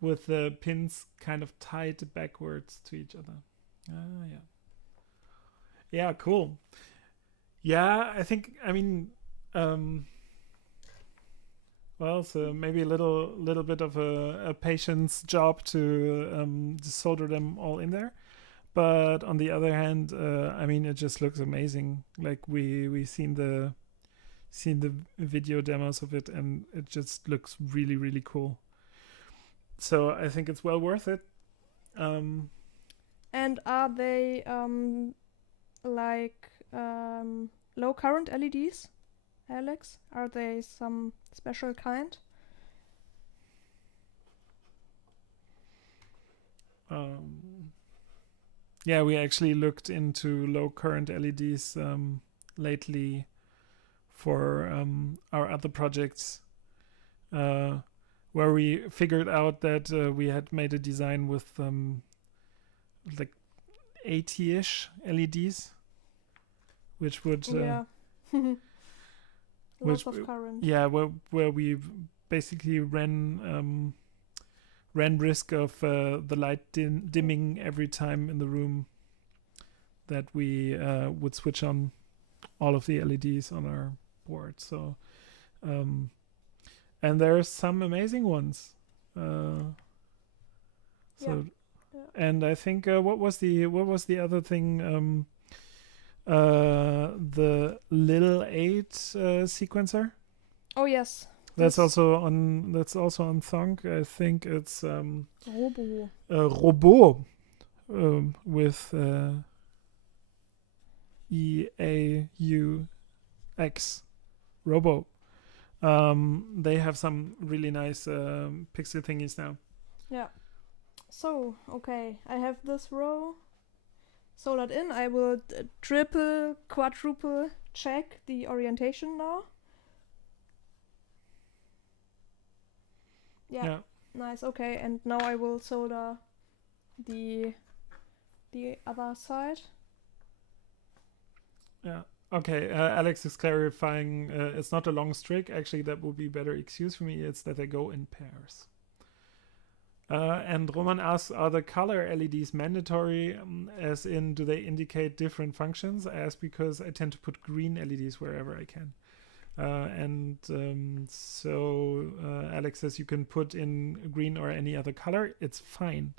with the pins kind of tied backwards to each other. Yeah. Yeah, cool. Yeah, I think, I mean, well, so maybe a little bit of a patience job to solder them all in there. But on the other hand, I mean, it just looks amazing. Like we seen the video demos of it, and it just looks really, really cool. So I think it's well worth it. And are they like low current LEDs, Alex? Are they some special kind? Yeah, we actually looked into low current LEDs lately for our other projects, where we figured out that we had made a design with like 80-ish LEDs, which would lots of current. Yeah, where we basically ran risk of the light dimming every time in the room that we would switch on all of the LEDs on our board. So and there are some amazing ones. And I think what was the other thing? The Little 8 sequencer. Oh yes. That's also on Thonk. I think it's Robot with EAUX Robo. They have some really nice pixel thingies now. Yeah. So okay, I have this row soldered in. I will triple, quadruple check the orientation now. Yeah. Nice. Okay, and now I will solder the other side. Yeah. Okay. Alex is clarifying. It's not a long string. Actually, that would be a better excuse for me. It's that they go in pairs. And Roman asks, are the color LEDs mandatory? As in, do they indicate different functions? I ask because I tend to put green LEDs wherever I can. So Alex says you can put in green or any other color. It's fine.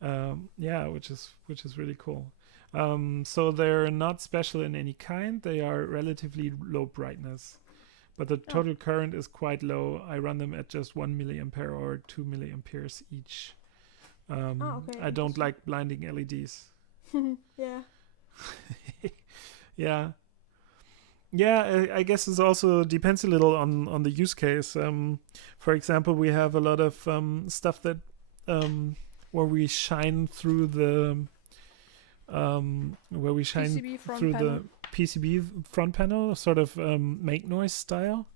Which is really cool. So they're not special in any kind. They are relatively low brightness, but the total current is quite low. I run them at just 1 milliampere or 2 milliamperes each. I don't like blinding LEDs. Yeah. Yeah. Yeah, I guess it also depends a little on the use case. For example, we have a lot of stuff that where we shine through the PCB front panel, sort of make noise style,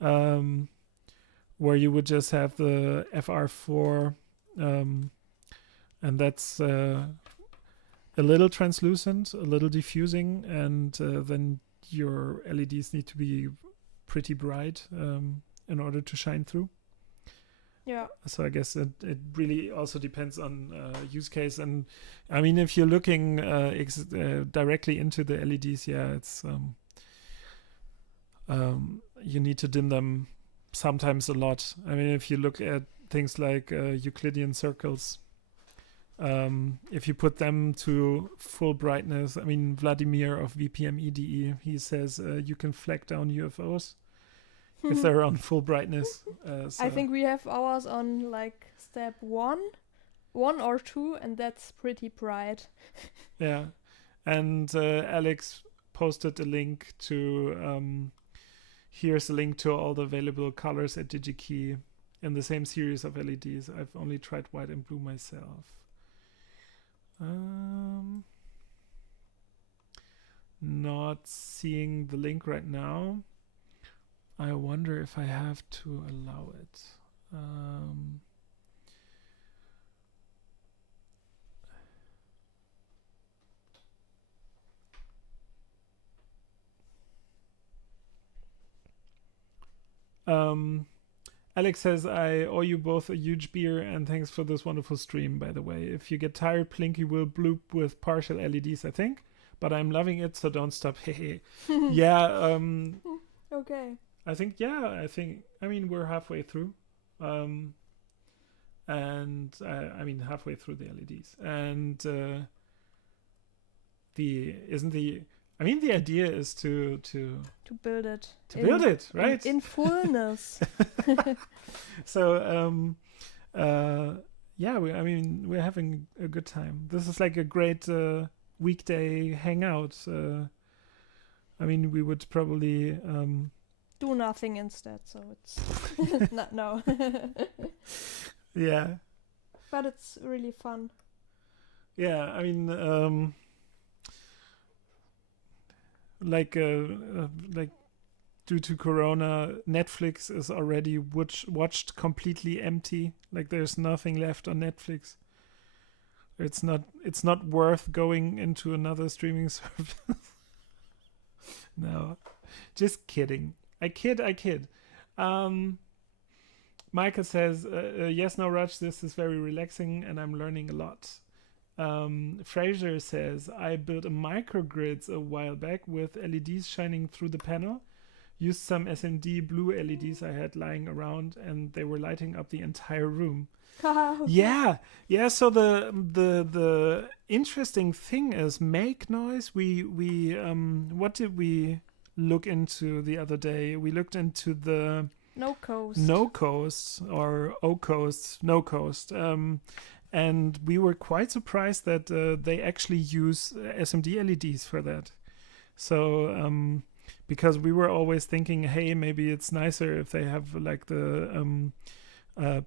where you would just have the FR4, and that's a little translucent, a little diffusing, and then your LEDs need to be pretty bright in order to shine through. Yeah. So I guess it really also depends on use case. And I mean, if you're looking directly into the LEDs, it's you need to dim them sometimes a lot. I mean, if you look at things like Euclidean circles, If you put them to full brightness, I mean, Vladimir of VPM EDE, he says you can flag down UFOs if they're on full brightness. I think we have ours on like step 1 or 2, and that's pretty bright. Yeah. And Alex posted a link to here's a link to all the available colors at DigiKey in the same series of LEDs. I've only tried white and blue myself. Not seeing the link right now. I wonder if I have to allow it. Alex says, I owe you both a huge beer and thanks for this wonderful stream, by the way. If you get tired, Plinky will bloop with partial LEDs, I think. But I'm loving it, so don't stop. Yeah. Okay. I think, I mean, we're halfway through. And I mean, halfway through the LEDs. And the idea is to build it. Build it, right? In fullness. So, we're having a good time. This is like a great weekday hangout. I mean, we would probably do nothing instead, so it's no. Yeah. But it's really fun. Yeah, I mean, like due to Corona, Netflix is already watched completely empty. Like there's nothing left on Netflix. It's not worth going into another streaming service. No, just kidding. I kid. Michael says, yes, no rush. This is very relaxing and I'm learning a lot. Fraser says, I built a microgrids a while back with LEDs shining through the panel. Used some SMD blue LEDs I had lying around and they were lighting up the entire room. Yeah. So the interesting thing is make noise. We what did we look into the other day? We looked into the no coast or O coast, no coast. And we were quite surprised that they actually use SMD LEDs for that. So because we were always thinking, hey, maybe it's nicer if they have like the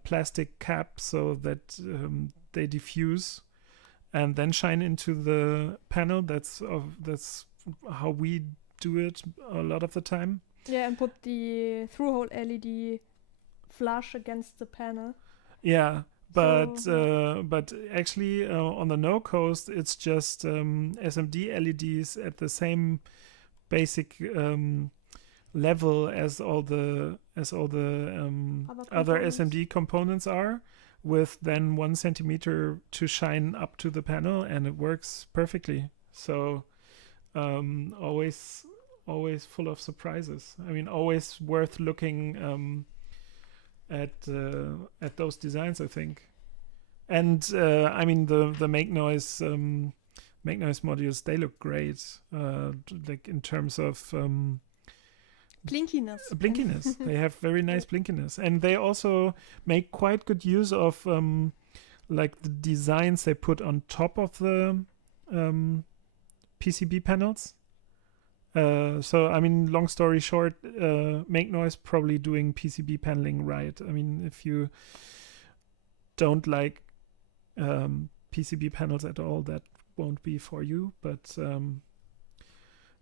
plastic cap so that they diffuse and then shine into the panel. That's how we do it a lot of the time. Yeah, and put the through-hole LED flush against the panel. Yeah, but actually on the no coast it's just SMD LEDs at the same basic level as all the other SMD components are, with then 1 centimeter to shine up to the panel, and it works perfectly. So always full of surprises. I mean, always worth looking at those designs, I think. And I mean the make noise modules, they look great. Like in terms of blinkiness. They have very nice blinkiness, and they also make quite good use of like the designs they put on top of the PCB panels. So I mean, long story short, make noise probably doing PCB paneling right. I mean, if you don't like PCB panels at all, that won't be for you. But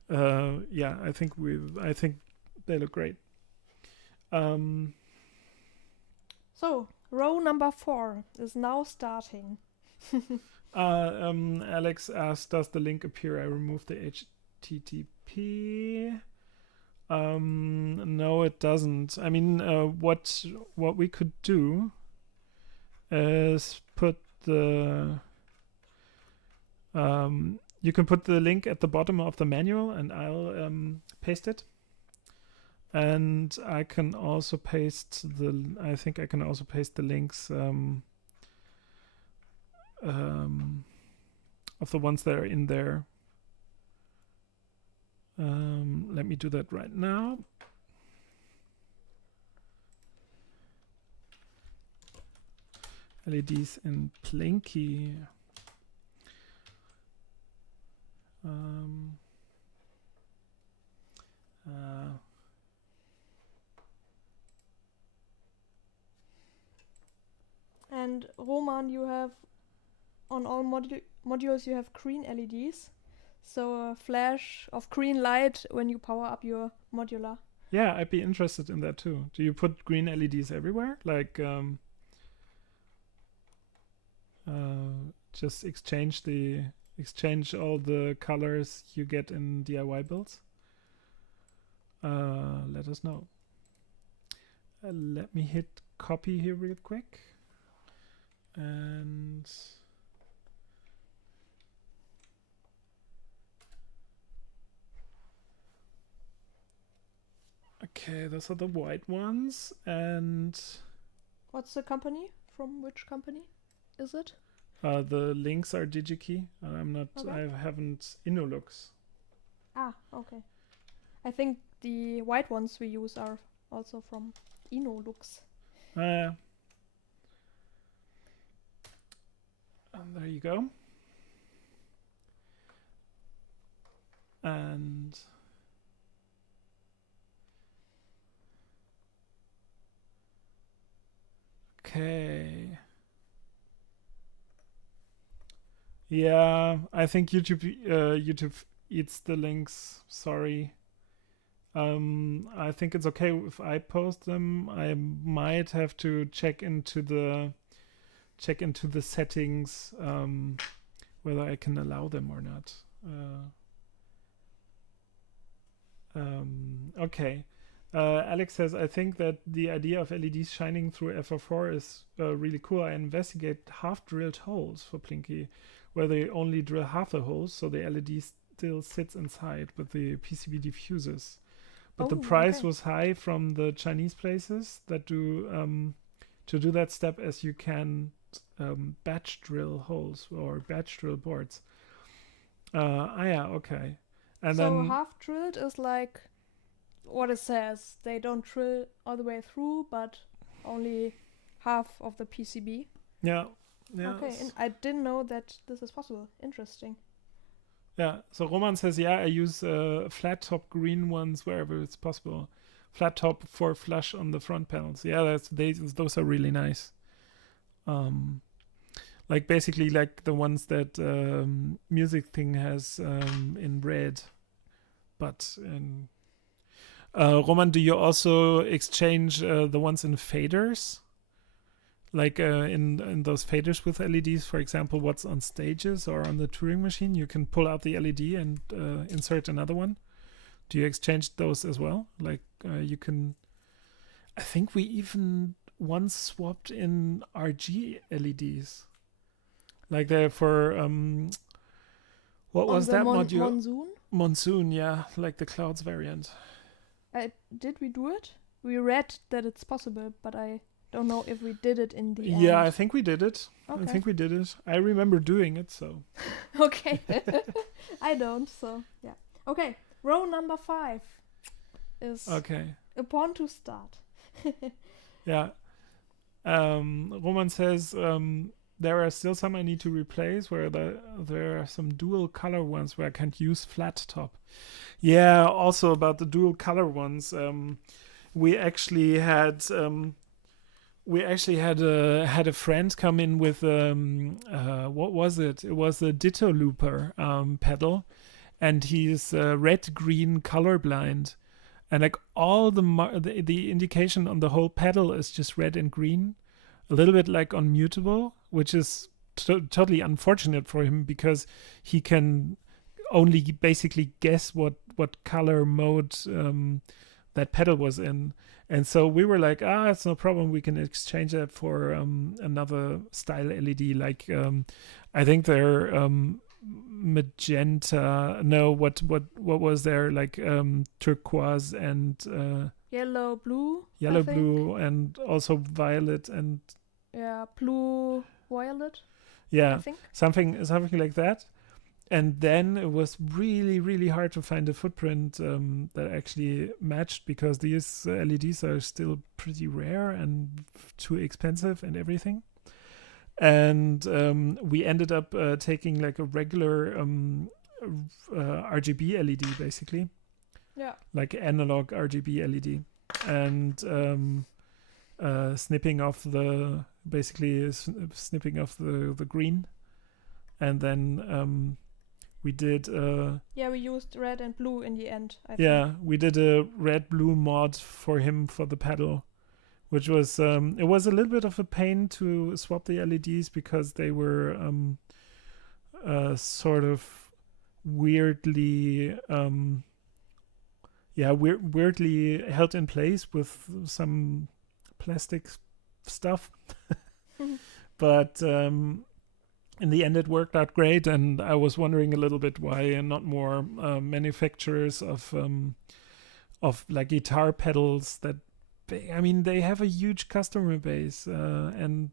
yeah, I think they look great. So row number 4 is now starting. Alex asked, does the link appear? I removed the HTTP. No, it doesn't. I mean, what we could do is put the you can put the link at the bottom of the manual, and I'll paste it. And I can also paste the links ones that are in there. Let me do that right now. LEDs in Plinky. And Roman, you have on all modules you have green LEDs, so a flash of green light when you power up your modular. Yeah, I'd be interested in that too. Do you put green LEDs everywhere? Like just exchange all the colors you get in DIY builds? Let us know. Let me hit copy here real quick. And okay, those are the white ones. And what's the company? From which company is it? The links are DigiKey. I'm not. Okay. I haven't Innolux. Ah, okay. I think the white ones we use are also from Innolux. And there you go. And okay. Yeah, I think YouTube eats the links. Sorry. I think it's okay if I post them. I might have to check into the settings whether I can allow them or not. Okay. Alex says, I think that the idea of LEDs shining through FR4 is really cool. I investigate half-drilled holes for Plinky, where they only drill half the holes, so the LED still sits inside, but the PCB diffuses. But the price was high from the Chinese places that do to do that step, as you can batch drill holes or batch drill boards. Yeah, okay. And so then half drilled is like what it says. They don't drill all the way through, but only half of the PCB. Yeah. Okay, and I didn't know that this is possible. Interesting. Yeah, so Roman says, yeah, I use flat top green ones wherever it's possible. Flat top for flush on the front panels. Yeah, those are really nice. Like basically like the ones that Music Thing has in red. But Roman, do you also exchange the ones in faders? Like in those faders with LEDs, for example, what's on stages or on the Turing machine, you can pull out the LED and insert another one. Do you exchange those as well? Like you can, I think we even once swapped in RG LEDs. Like they're for, what was that module? Monsoon? Monsoon, yeah, like the clouds variant. Did we do it? We read that it's possible, but I don't know if we did it in the end. Yeah, I think we did it. Okay. I think we did it. I remember doing it, so. Okay. I don't, so yeah. Okay, row number 5 is upon to start. Yeah. Roman says there are still some I need to replace where there are some dual color ones where I can't use flat top. Yeah, also about the dual color ones, we actually had a friend come in with what was it? It was a Ditto Looper pedal, and he's red-green colorblind, and like all the indication on the whole pedal is just red and green, a little bit like on Mutable, which is totally unfortunate for him because he can only basically guess what color mode that pedal was in. And so we were like, it's no problem. We can exchange that for another style LED. Like, I think they're magenta. No, what was there? Like turquoise and yellow, blue. Yellow, blue, and also violet and blue, violet. I Yeah, think. something like that. And then it was really, really hard to find a footprint that actually matched, because these LEDs are still pretty rare and too expensive and everything. And we ended up taking like a regular RGB LED, basically, Yeah. like analog RGB LED, and snipping off the green, and then we did Yeah, we used red and blue in the end, I think. yeah, we did a red blue mod for him for the pedal, which was it was a little bit of a pain to swap the LEDs, because they were sort of weirdly weirdly held in place with some plastic stuff. But in the end it worked out great, and I was wondering a little bit why not more manufacturers of like guitar pedals that I mean, they have a huge customer base, and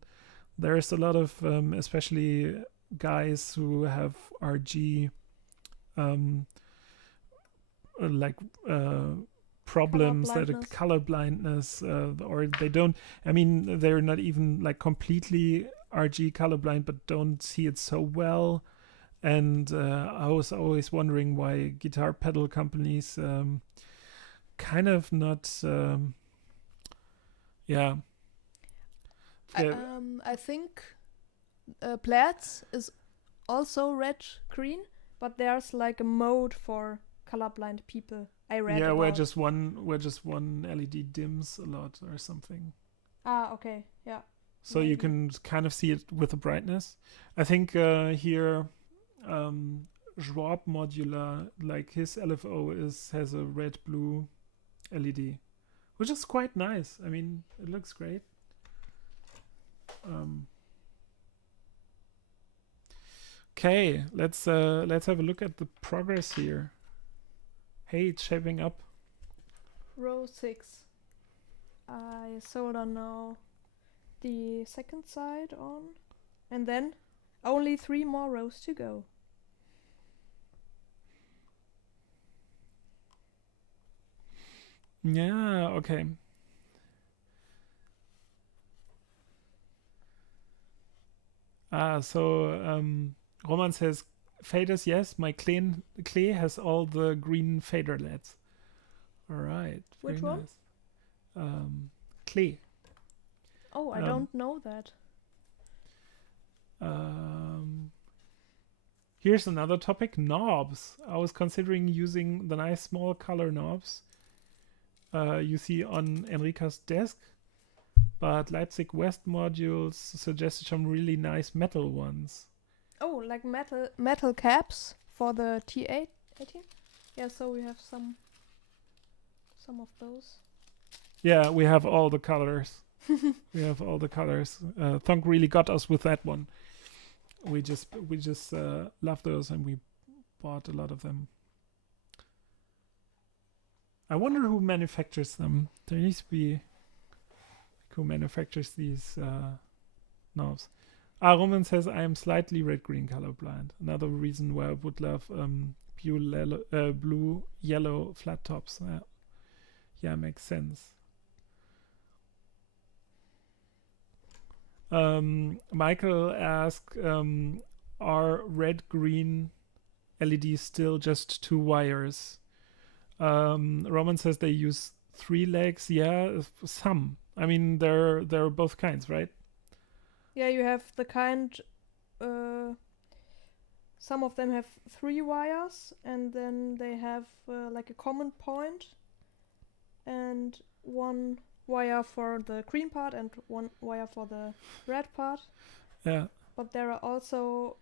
there's a lot of especially guys who have RG like problems, that color blindness, or they don't, I mean, they're not even like completely RG colorblind, but don't see it so well. And I was always wondering why guitar pedal companies kind of not I think Plaid's is also red green, but there's like a mode for colorblind people. I read about. where just one LED dims a lot or something. Ah, okay, yeah. So you can kind of see it with the brightness. I think here Schwab Modular, like his LFO has a red blue LED, which is quite nice. I mean, it looks great. Okay, let's have a look at the progress here. Hey, it's shaping up. Row 6. I solder now the second side on, and then only 3 more rows to go. Yeah, okay. So Roman says, faders, yes, my clay has all the green fader LEDs. All right. Which one? Nice. Clay. Oh, I don't know that. Here's another topic, knobs. I was considering using the nice small color knobs you see on Enrica's desk, but Leipzig West modules suggested some really nice metal ones. Oh, like metal caps for the T18? Yeah, so we have some of those. Yeah, we have all the colors. We have all the colors. Thonk really got us with that one. We just love those, and we bought a lot of them. I wonder who manufactures them. There needs to be who manufactures these knobs. Roman says, I am slightly red-green colorblind. Another reason why I would love blue, yellow flat tops. Yeah, makes sense. Michael asked, are red-green LEDs still just 2 wires? Roman says they use 3 legs. Yeah, some. I mean, there are both kinds, right? Yeah, you have the kind. Some of them have 3 wires, and then they have like a common point, and 1 wire for the green part and 1 wire for the red part. Yeah. But there are also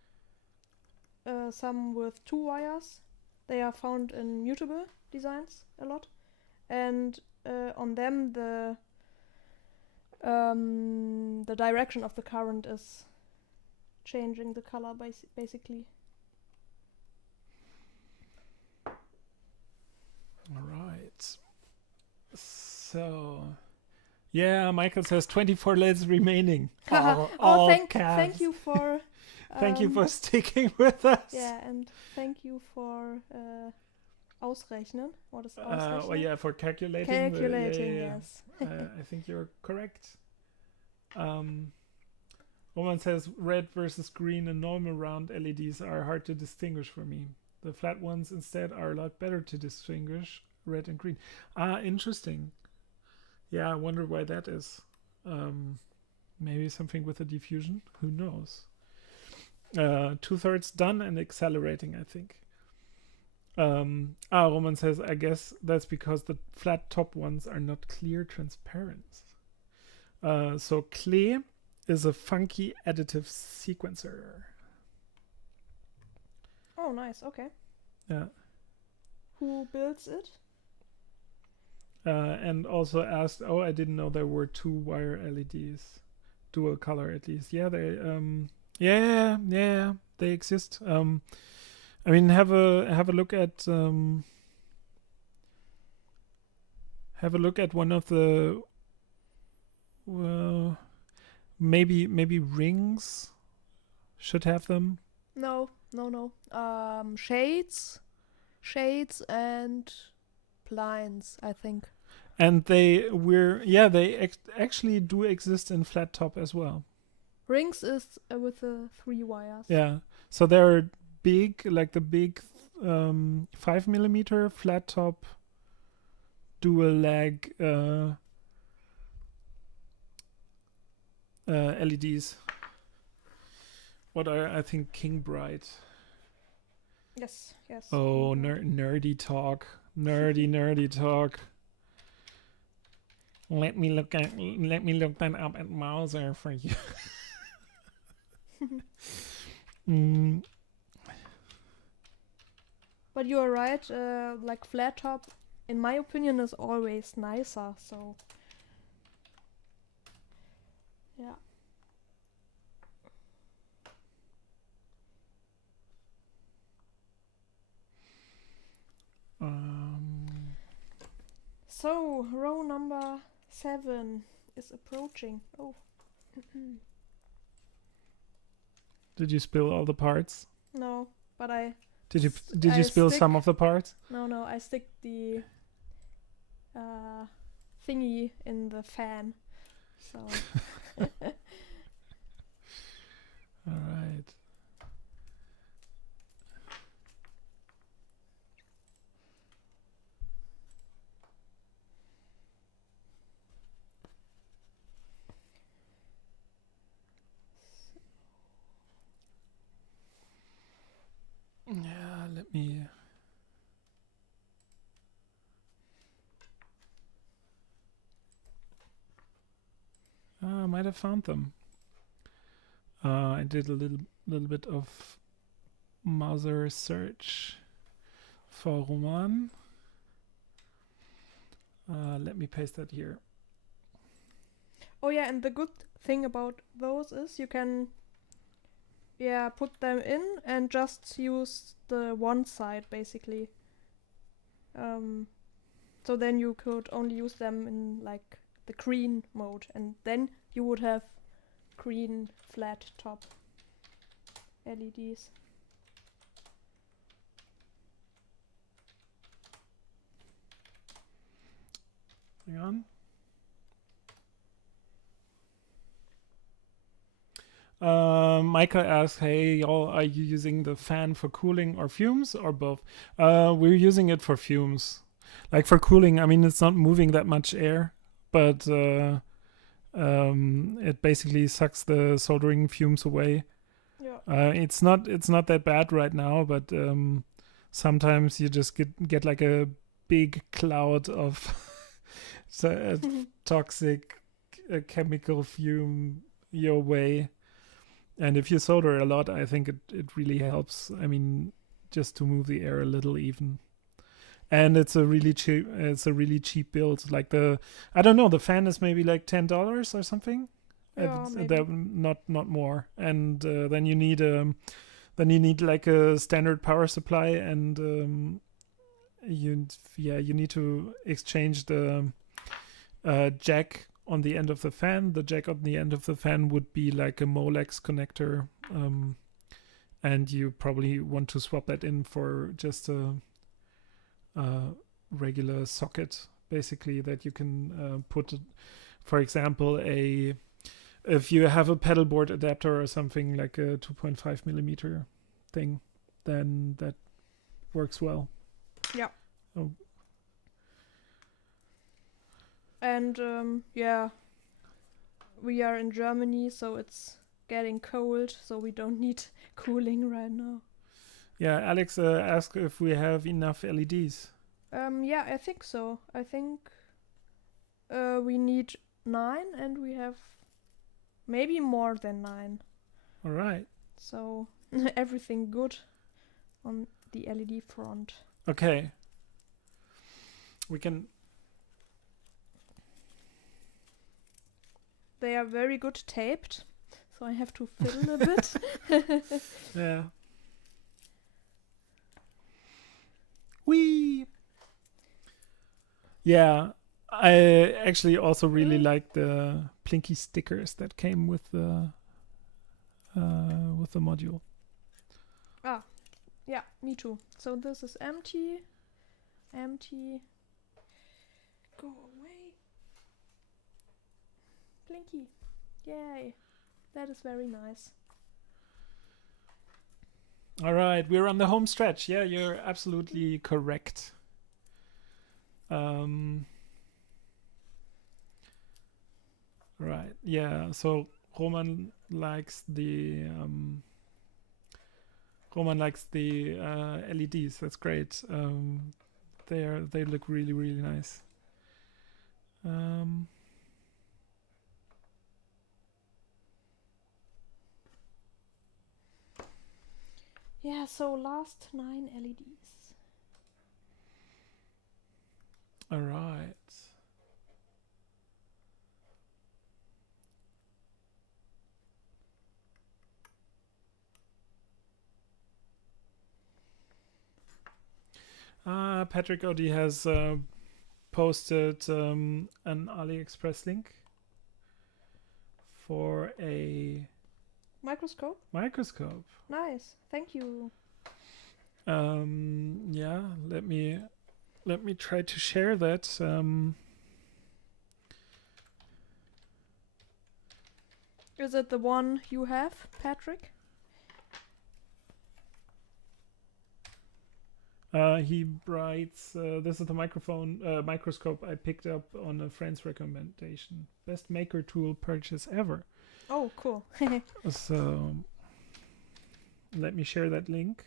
some with 2 wires. They are found in mutable designs a lot, and on them the direction of the current is changing the color basically. All right. So, yeah, Michael says 24 LEDs remaining. Thank you for Thank you for sticking with us. Yeah, and thank you for ausrechnen. What is ausrechnen? Oh yeah, for calculating. Calculating, yeah. yes. I think you're correct. Roman says red versus green and normal round LEDs are hard to distinguish for me. The flat ones instead are a lot better to distinguish, red and green. Interesting. Yeah, I wonder why that is. Maybe something with the diffusion. Who knows? 2/3 done and accelerating, I think. Roman says, I guess that's because the flat top ones are not clear transparent. So Klee is a funky additive sequencer. Oh, nice. Okay. Yeah. Who builds it? And also asked, I didn't know there were 2-wire LEDs, dual color at least. Yeah, they they exist. I mean, have a look at one of the maybe rings should have them. No. Shades and blinds, I think. And they actually do exist in flat top as well. Rings is with the 3 wires. Yeah, so they're big, like the big 5mm flat top dual lag LEDs. What are, I think, King Bright. Yes. Oh, nerdy talk. Nerdy talk. Let me look that up at Mauser for you. But you are right, like flat top, in my opinion, is always nicer, so yeah. So, row number 7 is approaching. Oh. Did you spill all the parts? No, but I... Did you spill some of the parts? No, I stick the thingy in the fan. So... Alright. Yeah, let me... I might have found them. I did a little bit of Mauser search for Roman. Let me paste that here. Oh yeah, and the good thing about those is you can put them in and just use the one side basically. So then you could only use them in like the green mode, and then you would have green flat top LEDs. Hang on. Michael asks, hey, y'all, are you using the fan for cooling or fumes or both? We're using it for fumes. Like for cooling, I mean, it's not moving that much air, but it basically sucks the soldering fumes away. Yeah. It's not that bad right now, but sometimes you just get like a big cloud of toxic chemical fume your way. And if you solder a lot, I think it really helps. I mean, just to move the air a little even. And it's a really cheap build. Like the fan is maybe like $10 or something. Yeah, maybe. Not more. And then you need like a standard power supply, and you need to exchange the jack on the end of the fan. The jack on the end of the fan would be like a mmalex connector, and you probably want to swap that in for just a regular socket, basically, that you can put, for example, if you have a pedal board adapter or something like a 2.5 millimeter thing, then that works well. Yeah. Oh. And yeah, we are in Germany, so it's getting cold, so we don't need cooling right now. Yeah, Alex asked if we have enough LEDs. Yeah, I think so. I think we need 9, and we have maybe more than 9. All right. So everything good on the LED front. Okay. We can. They are very good taped, so I have to fiddle a bit. Yeah. Whee! Yeah, I actually also really like the Plinky stickers that came with the module. Ah, yeah, me too. So this is empty. Empty. Go away. Plinky. Yay. That is very nice. All right, we're on the home stretch. Yeah, you're absolutely correct. Right. Yeah. So Roman likes the LEDs. That's great. They look really, really nice. Yeah, so last 9 LEDs. All right. Patrick Odie has posted an AliExpress link for a Microscope? microscope. Nice. Thank you. Yeah, let me try to share that. Is it the one you have, Patrick? He writes, this is the microscope I picked up on a friend's recommendation. Best maker tool purchase ever. Oh, cool. So let me share that link.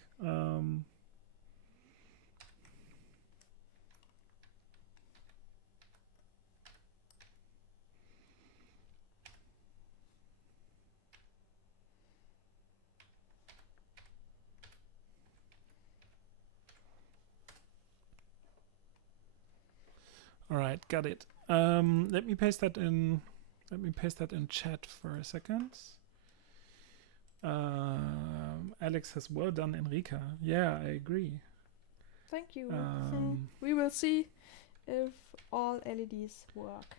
All right, got it. Let me paste that in. Let me paste that in chat for a second. Alex has well done, Enrica. Yeah, I agree. Thank you. We will see if all LEDs work.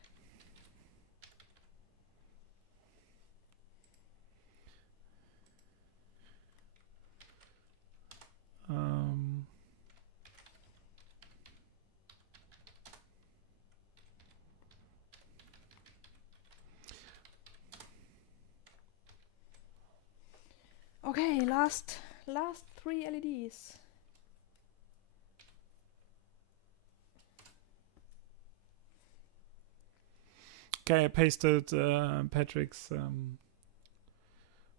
Okay, last 3 LEDs. Okay, I pasted Patrick's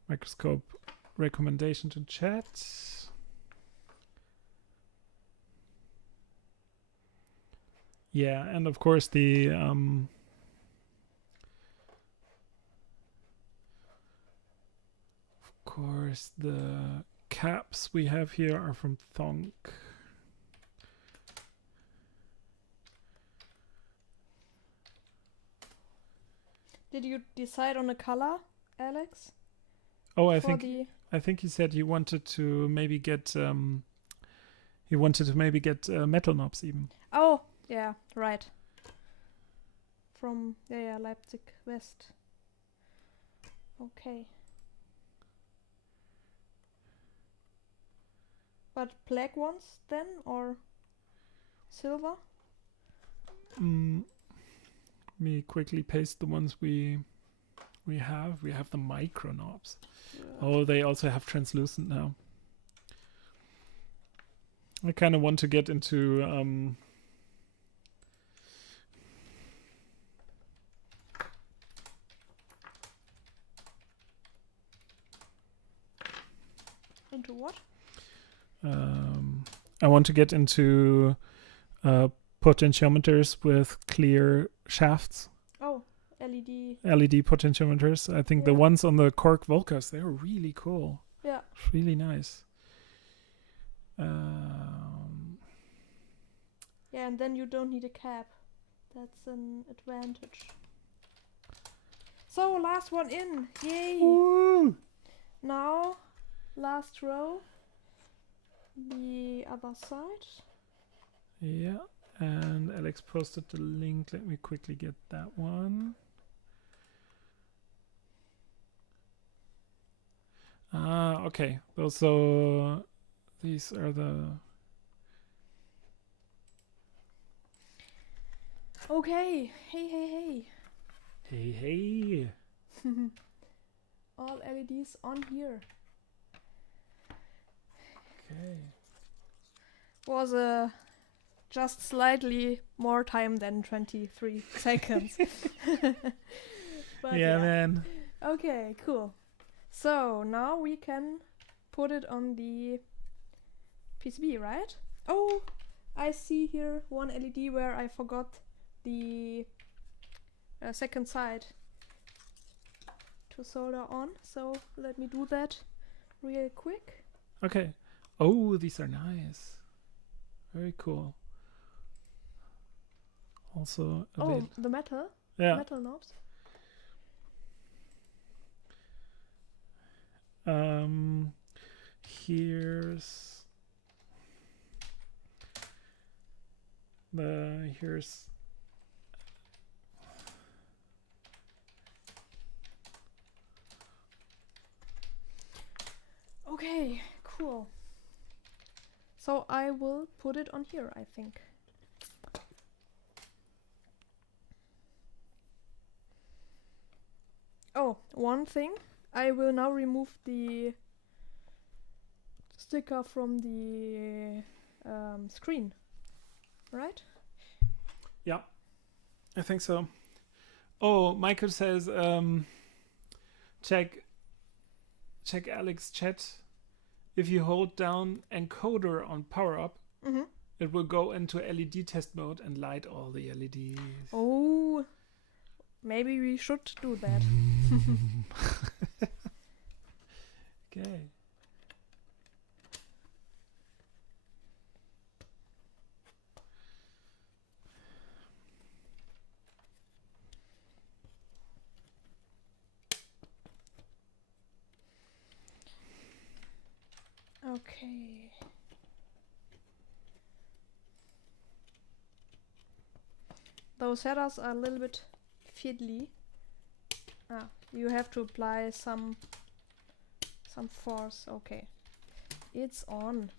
microscope recommendation to chat. Yeah, and of course the caps we have here are from Thonk. Did you decide on a color, Alex? Oh, I think he said he wanted to maybe get metal knobs even. Oh, yeah, right. From Leipzig West. Okay. But black ones then, or silver? Let me quickly paste the ones we have. We have the micro knobs. Yeah. Oh, they also have translucent now. I kind of want to get into Into what? I want to get into potentiometers with clear shafts. Oh, LED. LED potentiometers. I think the Yeah. ones on the Korg Volcas, they were really cool. Yeah. Really nice. Yeah, and then you don't need a cap. That's an advantage. So, last one in. Yay! Woo! Now, last row. The other side. Yeah, and Alex posted the link. Let me quickly get that one. Okay. So these are the... Okay. Hey. Hey. All LEDs on here. Okay. Was just slightly more time than 23 seconds. But Yeah, man. Okay, cool. So now we can put it on the PCB, right? Oh, I see here one LED where I forgot the second side to solder on. So let me do that real quick. Okay. Oh, these are nice. Very cool. Also, Oh, the metal knobs. Here's Okay, cool. So I will put it on here, I think. Oh, one thing. I will now remove the sticker from the screen, right? Yeah, I think so. Oh, Michael says, check Alex chat. If you hold down encoder on power up, it will go into LED test mode and light all the LEDs. Oh, maybe we should do that. Okay. Okay. Those headers are a little bit fiddly. You have to apply some force. Okay. It's on.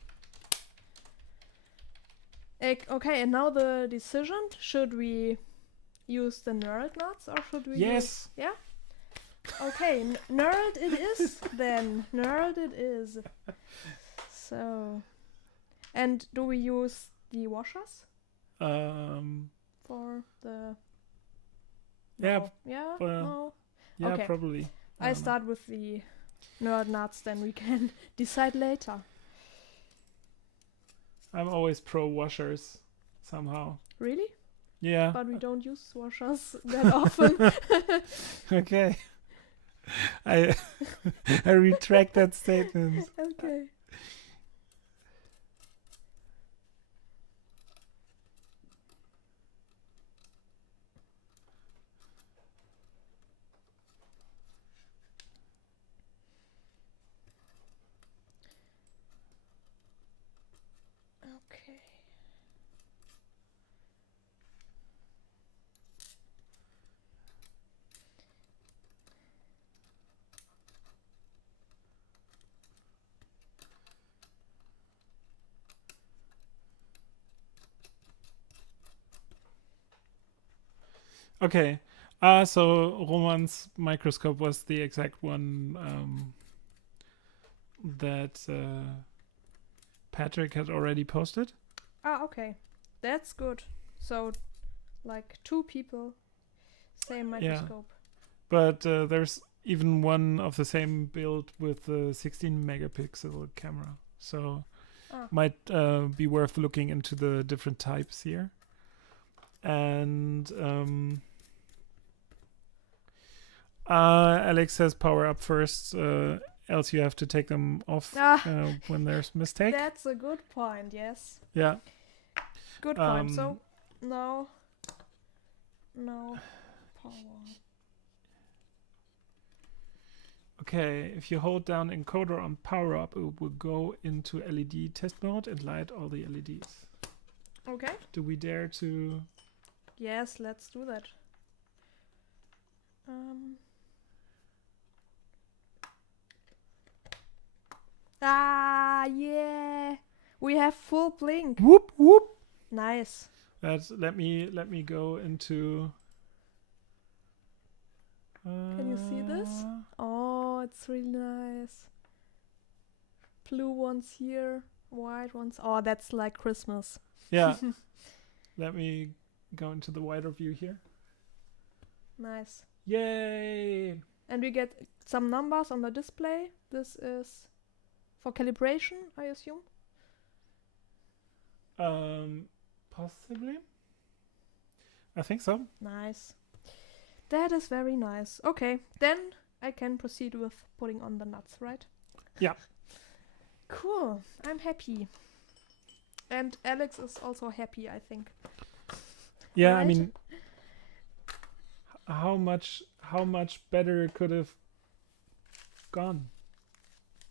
Okay, and now the decision. Should we use the knurled nuts or should we Yes. Yeah? Okay, knurled it is then. Knurled it is. So, and do we use the washers for the? Yeah. No. Yeah. For- No. Yeah, Okay. probably. I start with the knurled nuts, then we can decide later. I'm always pro washers somehow. Really? Yeah. But we don't use washers that often. Okay. I I retract that statement. Okay. Okay. Okay. So Roman's microscope was the exact one that Patrick had already posted. Ah, okay. That's good. So, like 2 people, same microscope. But there's even one of the same build with the 16 megapixel camera. So might be worth looking into the different types here. And Alex says power up first, else you have to take them off when there's mistake. That's a good point, yes. Yeah. Good point. So, no power. Okay, if you hold down encoder on power up, it will go into LED test mode and light all the LEDs. Okay. Do we dare to? Yes, let's do that. Yeah. We have full blink. Whoop whoop. Nice. Let me go into. Can you see this? Oh, it's really nice. Blue ones here, white ones. Oh, that's like Christmas. Yeah. Let me go into the wider view here. Nice. Yay! And we get some numbers on the display. This is for calibration, I assume. Possibly. I think so. Nice. That is very nice. Okay, then I can proceed with putting on the nuts, right? Yeah. Cool. I'm happy. And Alex is also happy, I think. Yeah, right? I mean, how much better it could have gone?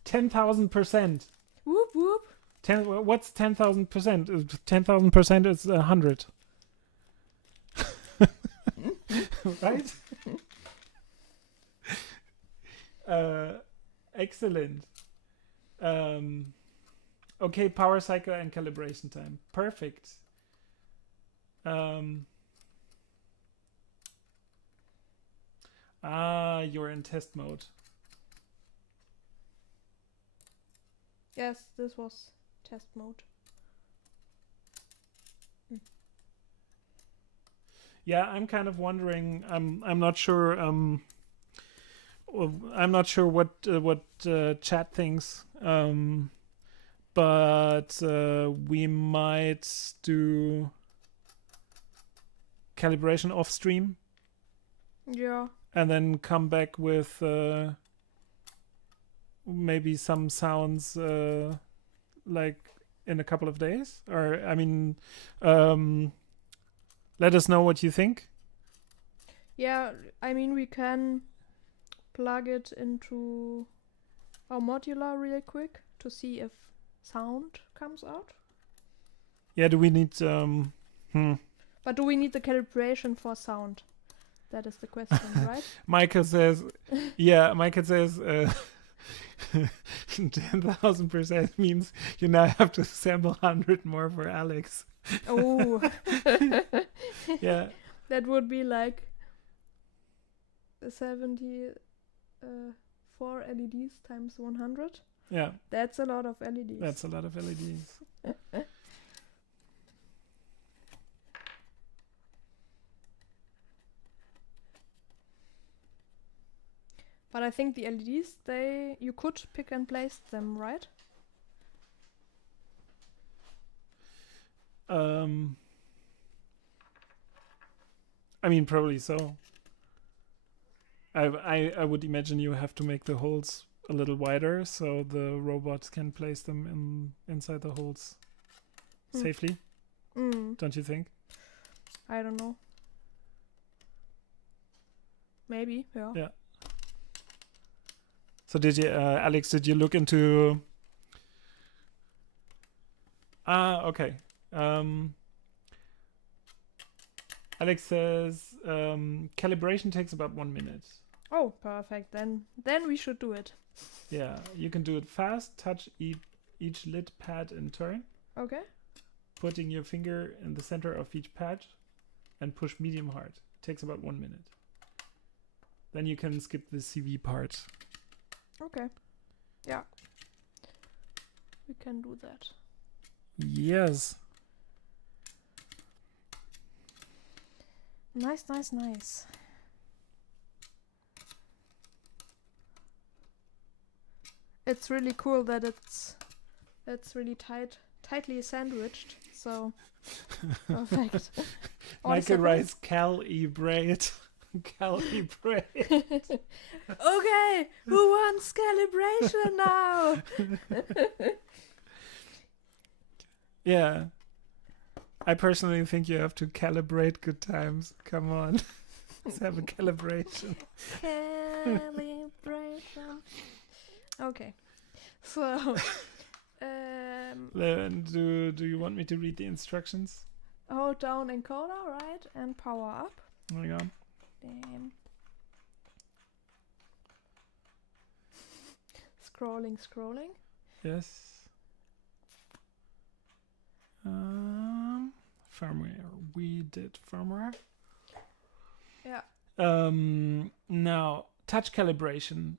10,000%. Whoop whoop. What's 10,000%? 10,000% is 100. Right? Excellent. Okay, power cycle and calibration time. Perfect. You're in test mode. Yes, this was test mode. Yeah, I'm kind of wondering. I'm not sure. I'm not sure what chat thinks. But we might do calibration off stream. Yeah. And then come back with maybe some sounds like in a couple of days. Or I mean, let us know what you think. Yeah, I mean we can plug it into our modular real quick to see if sound comes out. Yeah, do we need But do we need the calibration for sound? That is the question, right? Michael says 10,000% means you now have to sample 100 more for Alex. Oh. Yeah. That would be like 74 LEDs times 100. Yeah. That's a lot of LEDs. That's a lot of LEDs. But I think the LEDs, you could pick and place them, right? I mean, probably so. I would imagine you have to make the holes a little wider so the robots can place them inside the holes safely. Don't you think? I don't know. Maybe, yeah. Yeah. So did you, Alex? Did you look into? Okay. Alex says calibration takes about 1 minute. Oh, perfect. Then we should do it. Yeah, you can do it fast. Touch each lid pad in turn. Okay. Putting your finger in the center of each pad and push medium hard. Takes about 1 minute. Then you can skip the CV part. Okay. Yeah. We can do that. Yes. Nice, nice, nice. It's really cool that it's really tightly sandwiched. So perfect. Michael writes calibrate. Calibrate. Okay, who wants calibration now? Yeah. I personally think you have to calibrate good times. Come on. Let's have a calibration. Calibration. Okay. So do you want me to read the instructions? hold down encoder, right? And power up. Hang on. Damn. Scrolling. Yes. Firmware. We did firmware. Yeah. Now, touch calibration.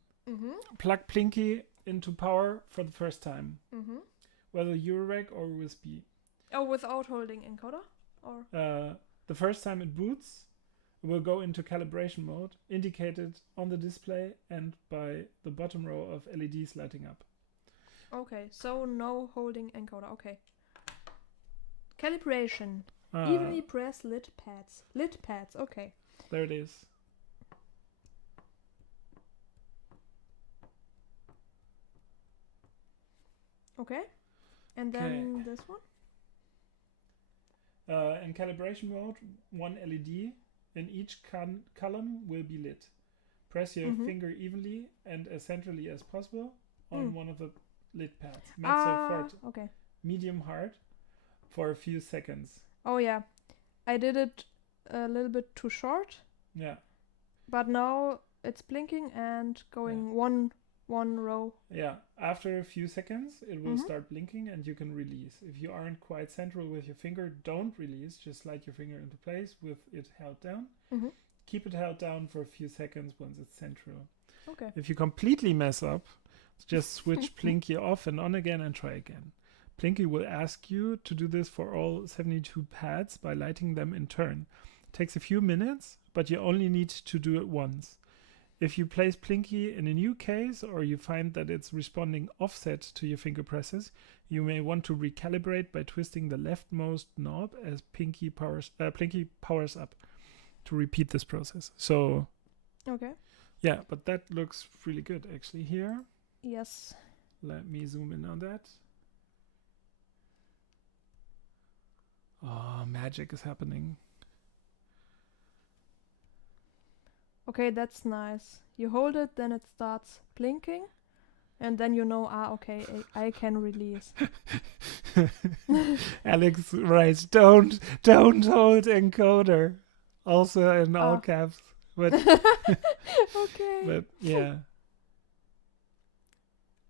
Plug Plinky into power for the first time. Whether Eurorack or USB. Oh, without holding encoder? Or The first time it boots, it will go into calibration mode, indicated on the display and by the bottom row of LEDs lighting up. okay, so no holding encoder. Okay. Calibration. Evenly press lid pads. Lid pads, okay. There it is. Okay. And then this one? In calibration mode, one LED in each column will be lit. Press your finger evenly and as centrally as possible on one of the lid pads. Mezzo forte, okay. medium hard for a few seconds. Oh yeah, I did it a little bit too short. Yeah. But now it's blinking and going one row. Yeah. After a few seconds, it will start blinking and you can release. If you aren't quite central with your finger, don't release. Just slide your finger into place with it held down. Keep it held down for a few seconds once it's central. Okay. If you completely mess up, just switch Plinky off and on again and try again. Plinky will ask you to do this for all 72 pads by lighting them in turn. It takes a few minutes, but you only need to do it once. If you place Plinky in a new case or you find that it's responding offset to your finger presses, you may want to recalibrate by twisting the leftmost knob as Plinky powers up to repeat this process. So, okay. yeah, but that looks really good actually here. Yes. Let me zoom in on that. Oh, magic is happening. Okay, that's nice. You hold it, then it starts blinking, and then you know, okay, I can release. Alex writes, don't hold encoder. Also in all caps. But okay. But yeah.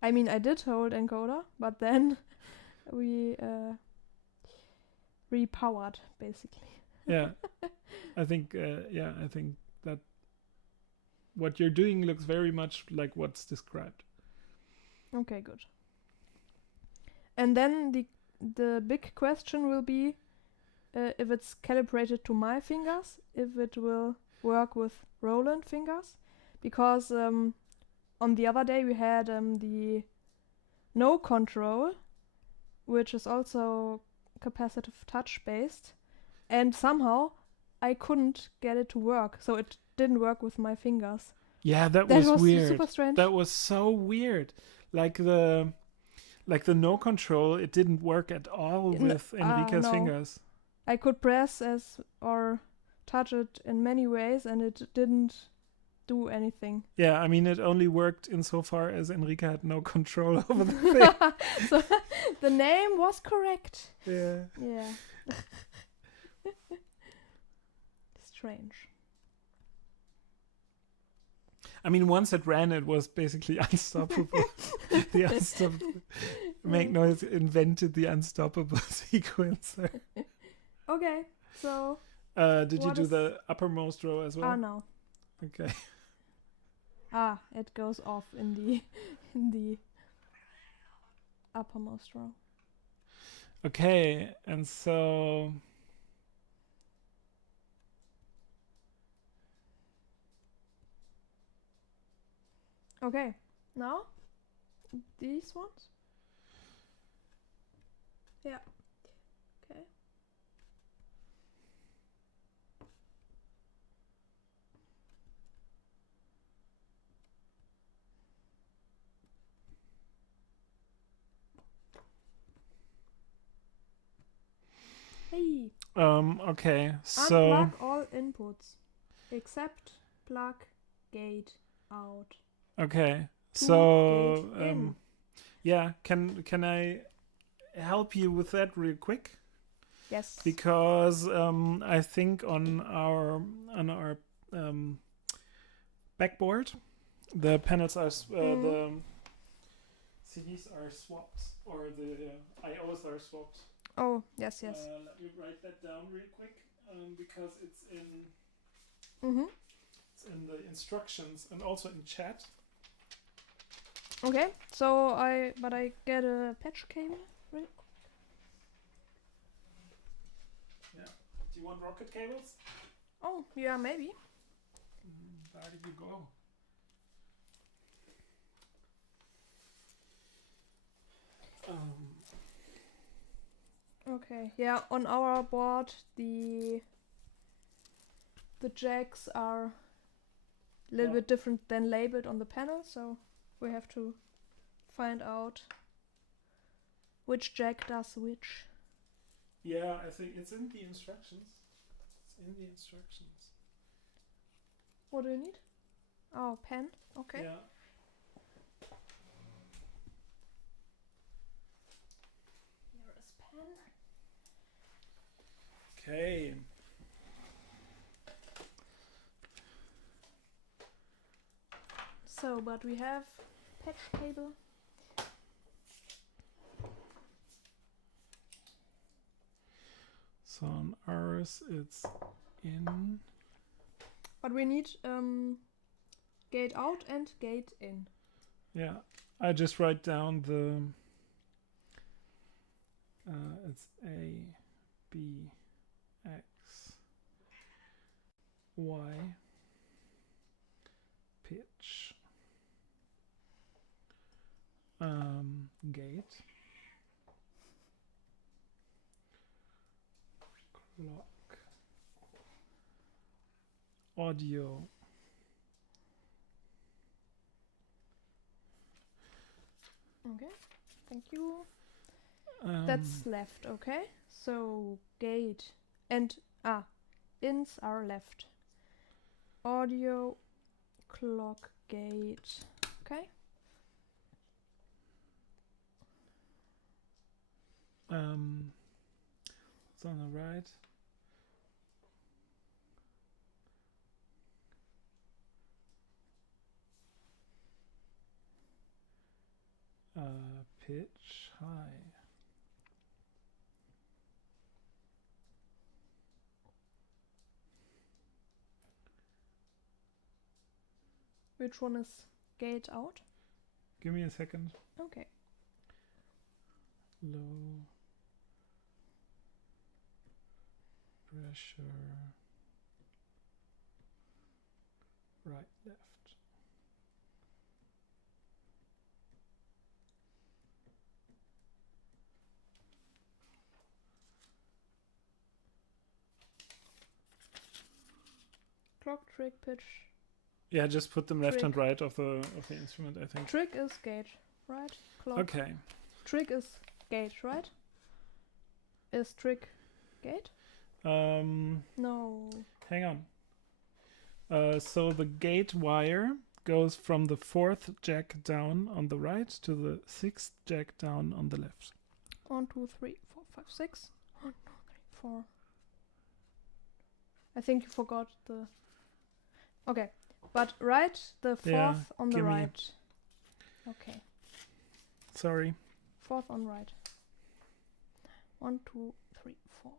I mean, I did hold encoder, but then we repowered basically. Yeah. I think that what you're doing looks very much like what's described. Okay, good. And then the big question will be if it's calibrated to my fingers, if it will work with Roland fingers, because on the other day we had the no control, which is also capacitive touch based, and somehow I couldn't get it to work, so it didn't work with my fingers. Yeah, that was weird. Super strange. That was so weird. Like the no control, it didn't work at all with Enrica's fingers. I could press or touch it in many ways, and it didn't do anything. Yeah, I mean, it only worked insofar as Enrica had no control over the thing. So the name was correct. Yeah. Yeah. Strange. I mean, once it ran, it was basically unstoppable. Make Noise invented the unstoppable sequencer. Okay, so Did you What do is- the uppermost row as well? No. Okay. It goes off in the in the uppermost row. Okay, and so Okay, now these ones. Yeah. Okay. Hey. Okay, so Unplug all inputs except plug gate out. okay, To so gate in. yeah, can I help you with that real quick? Yes. Because I think on our backboard, the panels are the CDs are swapped, or the IOs are swapped. Oh, yes. Let me write that down real quick, because it's in the instructions and also in chat. Okay, so I get a patch cable, right? Yeah. Do you want rocket cables? Oh, yeah, maybe. Where did you go? Okay, yeah, on our board the jacks are a little bit different than labeled on the panel, so we have to find out which jack does which. Yeah, I think it's in the instructions. It's in the instructions. What do you need? Oh, pen. Okay. Yeah. Here is pen. Okay. So, but we have patch cable. So on ours it's in. But we need gate out and gate in. Yeah, I just write down the. It's A, B, X, Y, pitch, gate, clock, audio. Okay, thank you. That's left, okay? So gate and ins are left. Audio, clock, gate. Okay. It's on the right. Pitch high. Which one is gate out? Give me a second. Okay. Low pressure. Right, left. Clock, trick, pitch. Yeah, just put them left Trick. and right of the instrument, I think. Trick is gate, right? Clock. Okay. Trick is gate, right? Is trick gate? No. Hang on. So the gate wire goes from the 4th jack down on the right to the 6th jack down on the left. 1, 2, 3, 4, 5, 6. 1, 2, 3, 4. I think you forgot the. Okay, but right the 4th on the gimme. right. Okay, Sorry. 4th on right. 1, 2, 3, 4.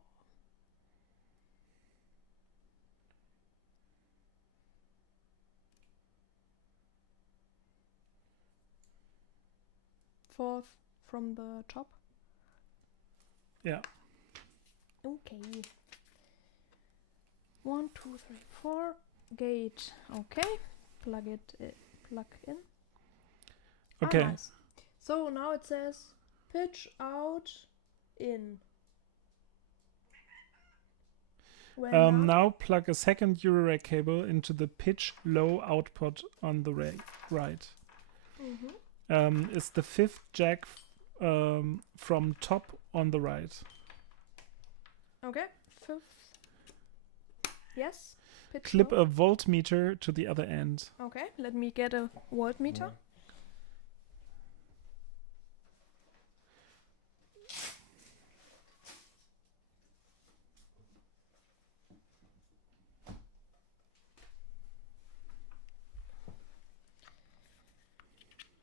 4th from the top. Yeah. Okay. 1, 2, 3, 4. Gate. Okay. Plug it. Plug in. Okay. Ah, nice. So now it says pitch out in. When Now plug a second Eurorack cable into the pitch low output on the right. It's the 5th jack from top on the right. Okay. 5th. Yes. Pitch Clip low. a voltmeter to the other end. Okay. Let me get a voltmeter.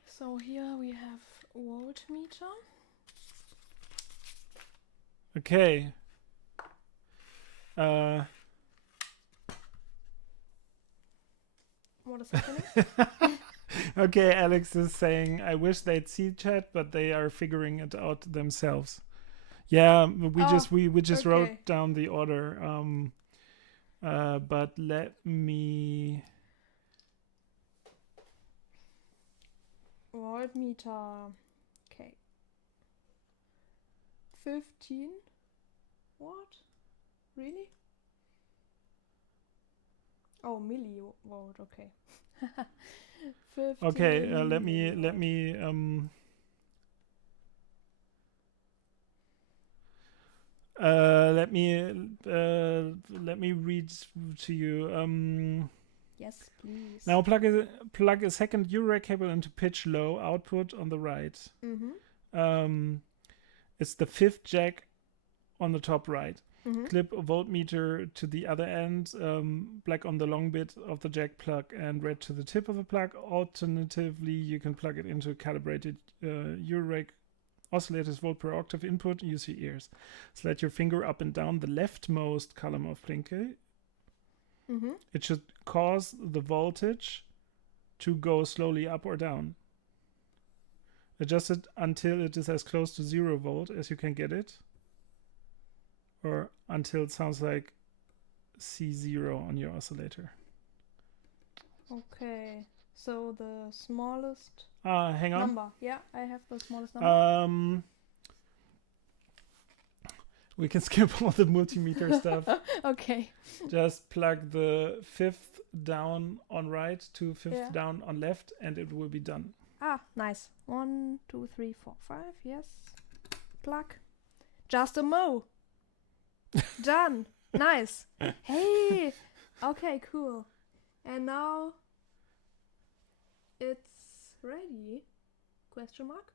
So here we have voltmeter. Okay. What is happening? Okay, Alex is saying, I wish they'd see chat, but they are figuring it out themselves. Yeah, we just okay. wrote down the order. But let me... Voltmeter. Okay. 15. What? Really? Oh, millivolt. Okay. 15 Okay, let me read to you. Yes, please. Now plug a second Eurorack cable into pitch low output on the right. It's the 5th jack on the top right. Clip a voltmeter to the other end, black on the long bit of the jack plug and red to the tip of the plug. Alternatively, you can plug it into a calibrated Eurorack oscillators volt per octave input. Use your ears. Slide your finger up and down the leftmost column of Plinky. It should cause the voltage to go slowly up or down. Adjust it until it is as close to 0 volt as you can get it, or until it sounds like C0 on your oscillator. Okay, so the smallest hang on. number. Yeah, I have the smallest number. We can skip all the multimeter stuff. Okay. Just plug the 5th down on right to 5th down on left, and it will be done. Ah, nice. 1, 2, 3, 4, 5. Yes. Plug. Just a mo. Done. Nice. Hey. Okay, cool. And now it's ready? Question mark?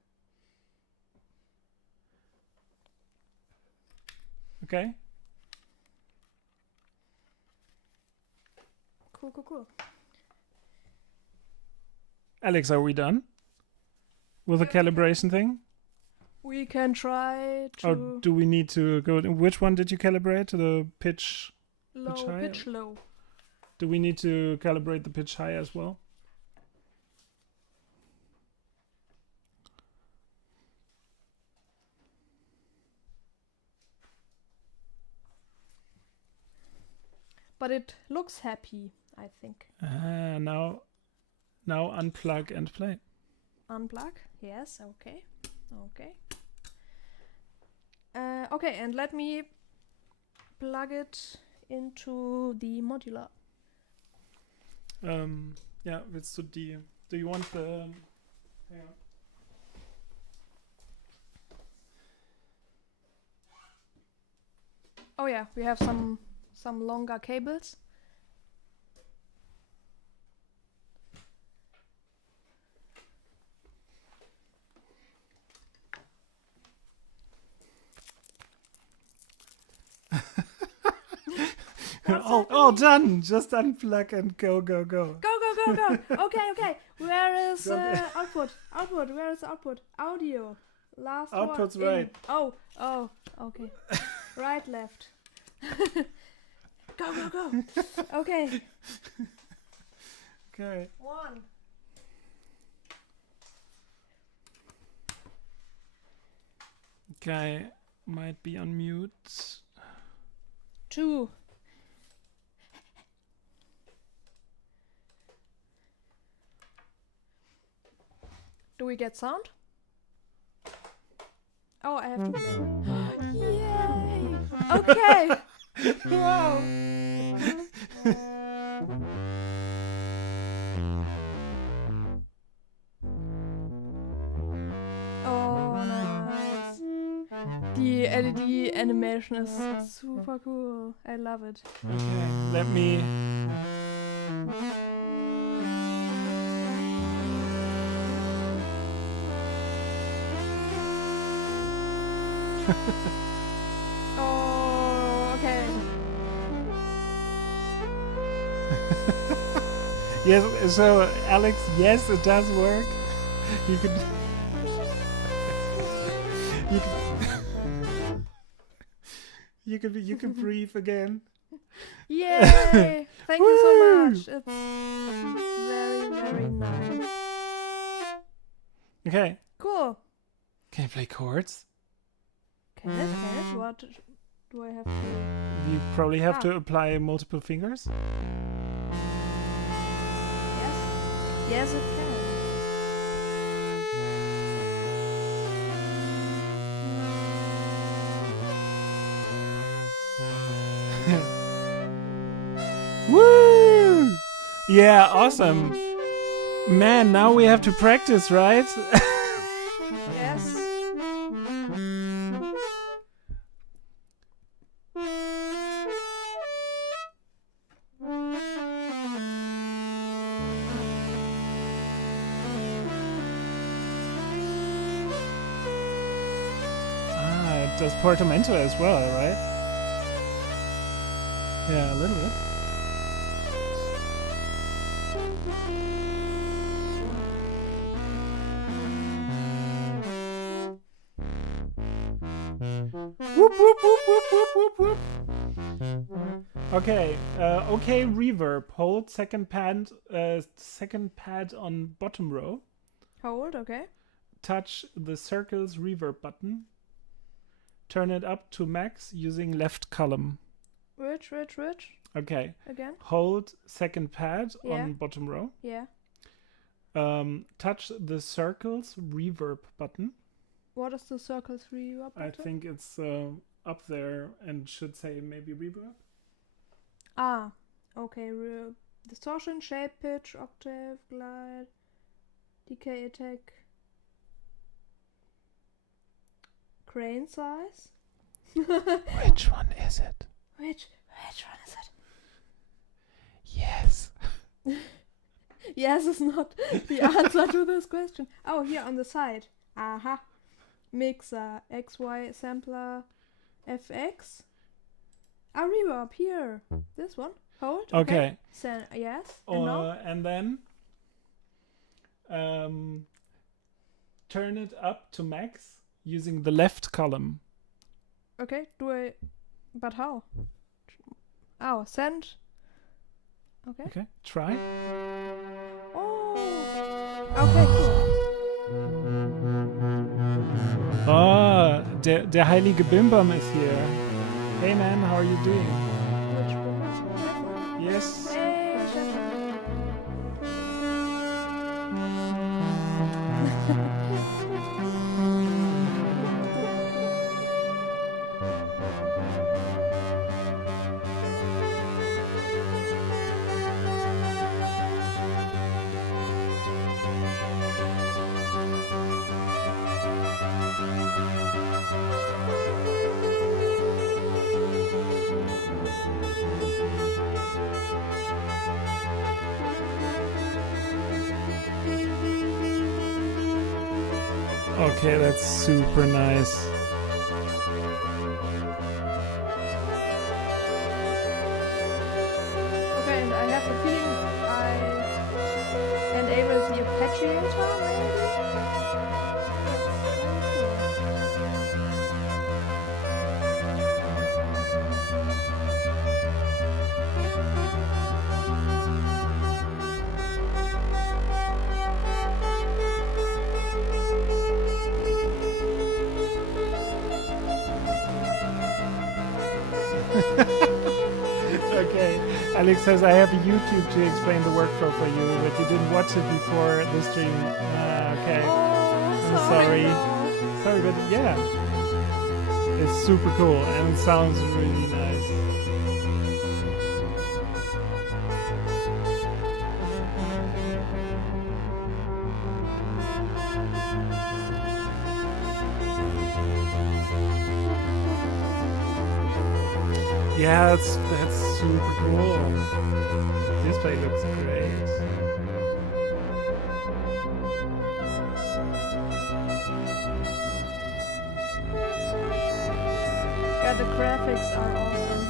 Okay. Cool. Alex, are we done with the calibration thing? We can try to... Or do we need to go... Which one did you calibrate? The pitch high? Pitch low. Do we need to calibrate the pitch high as well? But it looks happy, I think. Now unplug and play. Unplug? Yes, okay. Okay, and let me plug it into the modular. Yeah, willst du die... Do you want the... Hang on. Oh yeah, we have some longer cables. Oh, done! Just unplug and go. Go. Okay. Where is output? Where is output? Audio. Last Output's one. right. Oh, okay. Right, left. Go. Okay. Okay. 1. Guy might be on mute. 2. Do we get sound? Oh, I have to play. Yay! Okay. Wow. Oh, nice. The LED animation is super cool. I love it. Okay, let me. Oh, okay. Yes, so Alex, yes, it does work. You can. You can. You can breathe again. Yay! Thank you so much. It's very, very nice. Okay. Cool. Can you play chords? Can it? What do I have to? You probably have to apply multiple fingers. Yes. Yes, it can. Woo! Yeah, awesome. Man, now we have to practice, right? Yes. It does portamento as well, right? Yeah, a little bit. Whoop, whoop, whoop, whoop, whoop, whoop, whoop. Okay, okay, reverb. Hold second pad on bottom row. Hold, okay. Touch the circle's reverb button. Turn it up to max using left column. Which? Okay. Again? Hold second pad on bottom row. Yeah. Touch the circle's reverb button. What is the circle 3 up? I think it's up there and should say maybe reverb. Ah, okay. Distortion, shape, pitch, octave, glide, decay, attack, crane size. Which one is it? Which one is it? Yes. Yes is not the answer to this question. Oh, here on the side. Aha. Mixer, XY, sampler, FX. Ah, reverb here. This one. Hold. Okay. Yes. And now? And then turn it up to max using the left column. Okay. But how? Oh, send. Okay. Okay. Try. Oh. Okay, cool. Oh, der heilige Bimbam is here. Hey man, how are you doing? Which one? Yes. Hey, Okay, that's super nice. Okay, and I have a feeling I enable the arpeggiator, maybe? Okay. Alex says, I have a YouTube to explain the workflow for you, but you didn't watch it before the stream. Okay. Oh, I'm sorry. no. Sorry, but yeah. It's super cool and it sounds really nice. Yeah, that's super cool. This play looks great. Yeah, the graphics are awesome.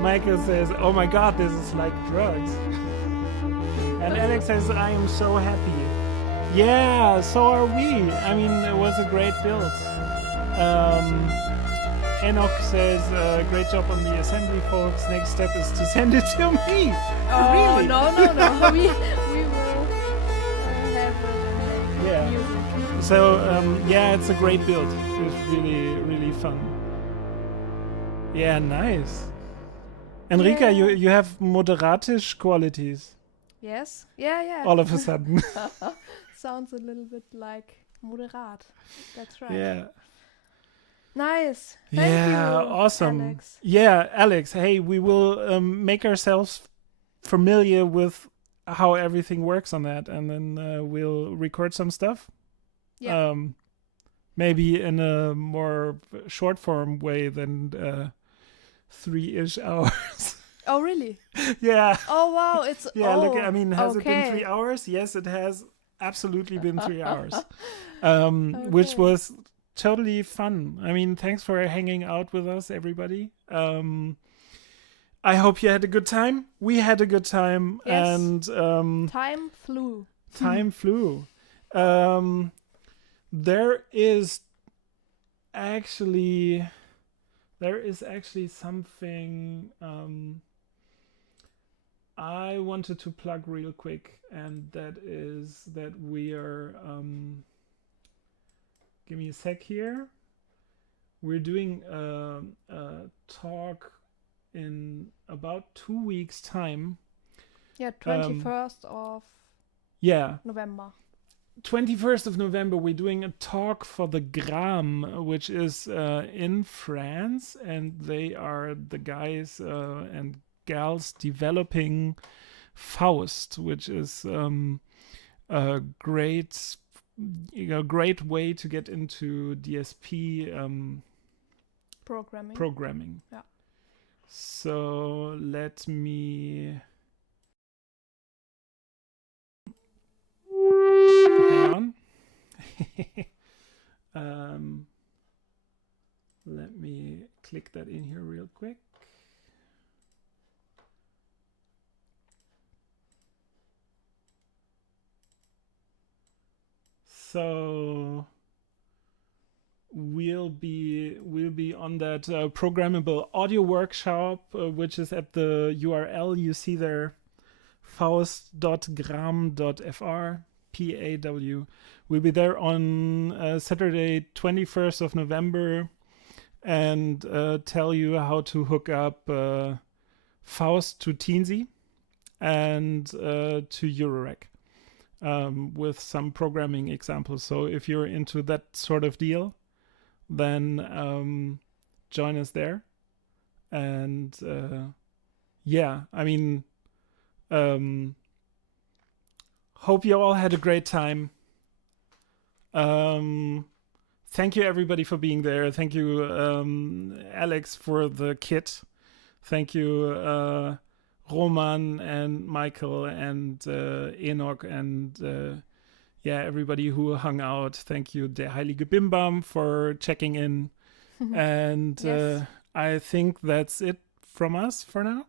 Michael says, oh my god, this is like drugs. And Alex says, I am so happy. Yeah, so are we. I mean, it was a great build. Enoch says, great job on the assembly, folks. Next step is to send it to me. Oh, Really? no. we will have it. Yeah. Music. So, yeah, it's a great build. It's really, really fun. Yeah, nice. Enrica, Yeah. you have moderatisch qualities Yes? Yeah. all of a sudden. Sounds a little bit like moderat. That's right. Yeah. Nice. Thank Yeah, you, awesome. Alex. Yeah, Alex, hey, we will make ourselves familiar with how everything works on that, and then we'll record some stuff. Yeah. Maybe in a more short form way than 3-ish hours. Oh, really? Yeah. Oh, wow. It's Yeah, look, oh, I mean, has it been okay. 3 hours? Yes, it has absolutely been 3 hours. Which Okay. was totally fun. I mean, thanks for hanging out with us, everybody. I hope you had a good time. We had a good time. Yes. And Time flew. time flew. There is actually something I wanted to plug real quick, and that is that we are give me a sec here. We're doing a talk in about 2 weeks time. Yeah, 21st of Yeah, November. 21st of November, we're doing a talk for the Gram, which is in France, and they are the guys and gals developing Faust, which is a great way to get into DSP programming. Yeah. So let me hang on. Let me click that in here real quick. So we'll be on that programmable audio workshop, which is at the URL you see there, faust.gram.fr. PAW. We'll be there on Saturday, 21st of November, and tell you how to hook up Faust to Teensy and to Eurorack with some programming examples. So if you're into that sort of deal, then join us there. And yeah, I mean, hope you all had a great time. Thank you everybody for being there. Thank you, Alex, for the kit. Thank you, Roman and Michael and Enoch and yeah, everybody who hung out. Thank you, Der Heilige Bimbam, for checking in. And Yes. I think that's it from us for now.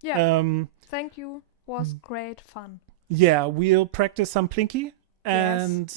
Yeah. Thank you. Was great fun. Yeah, we'll practice some Plinky, And yes.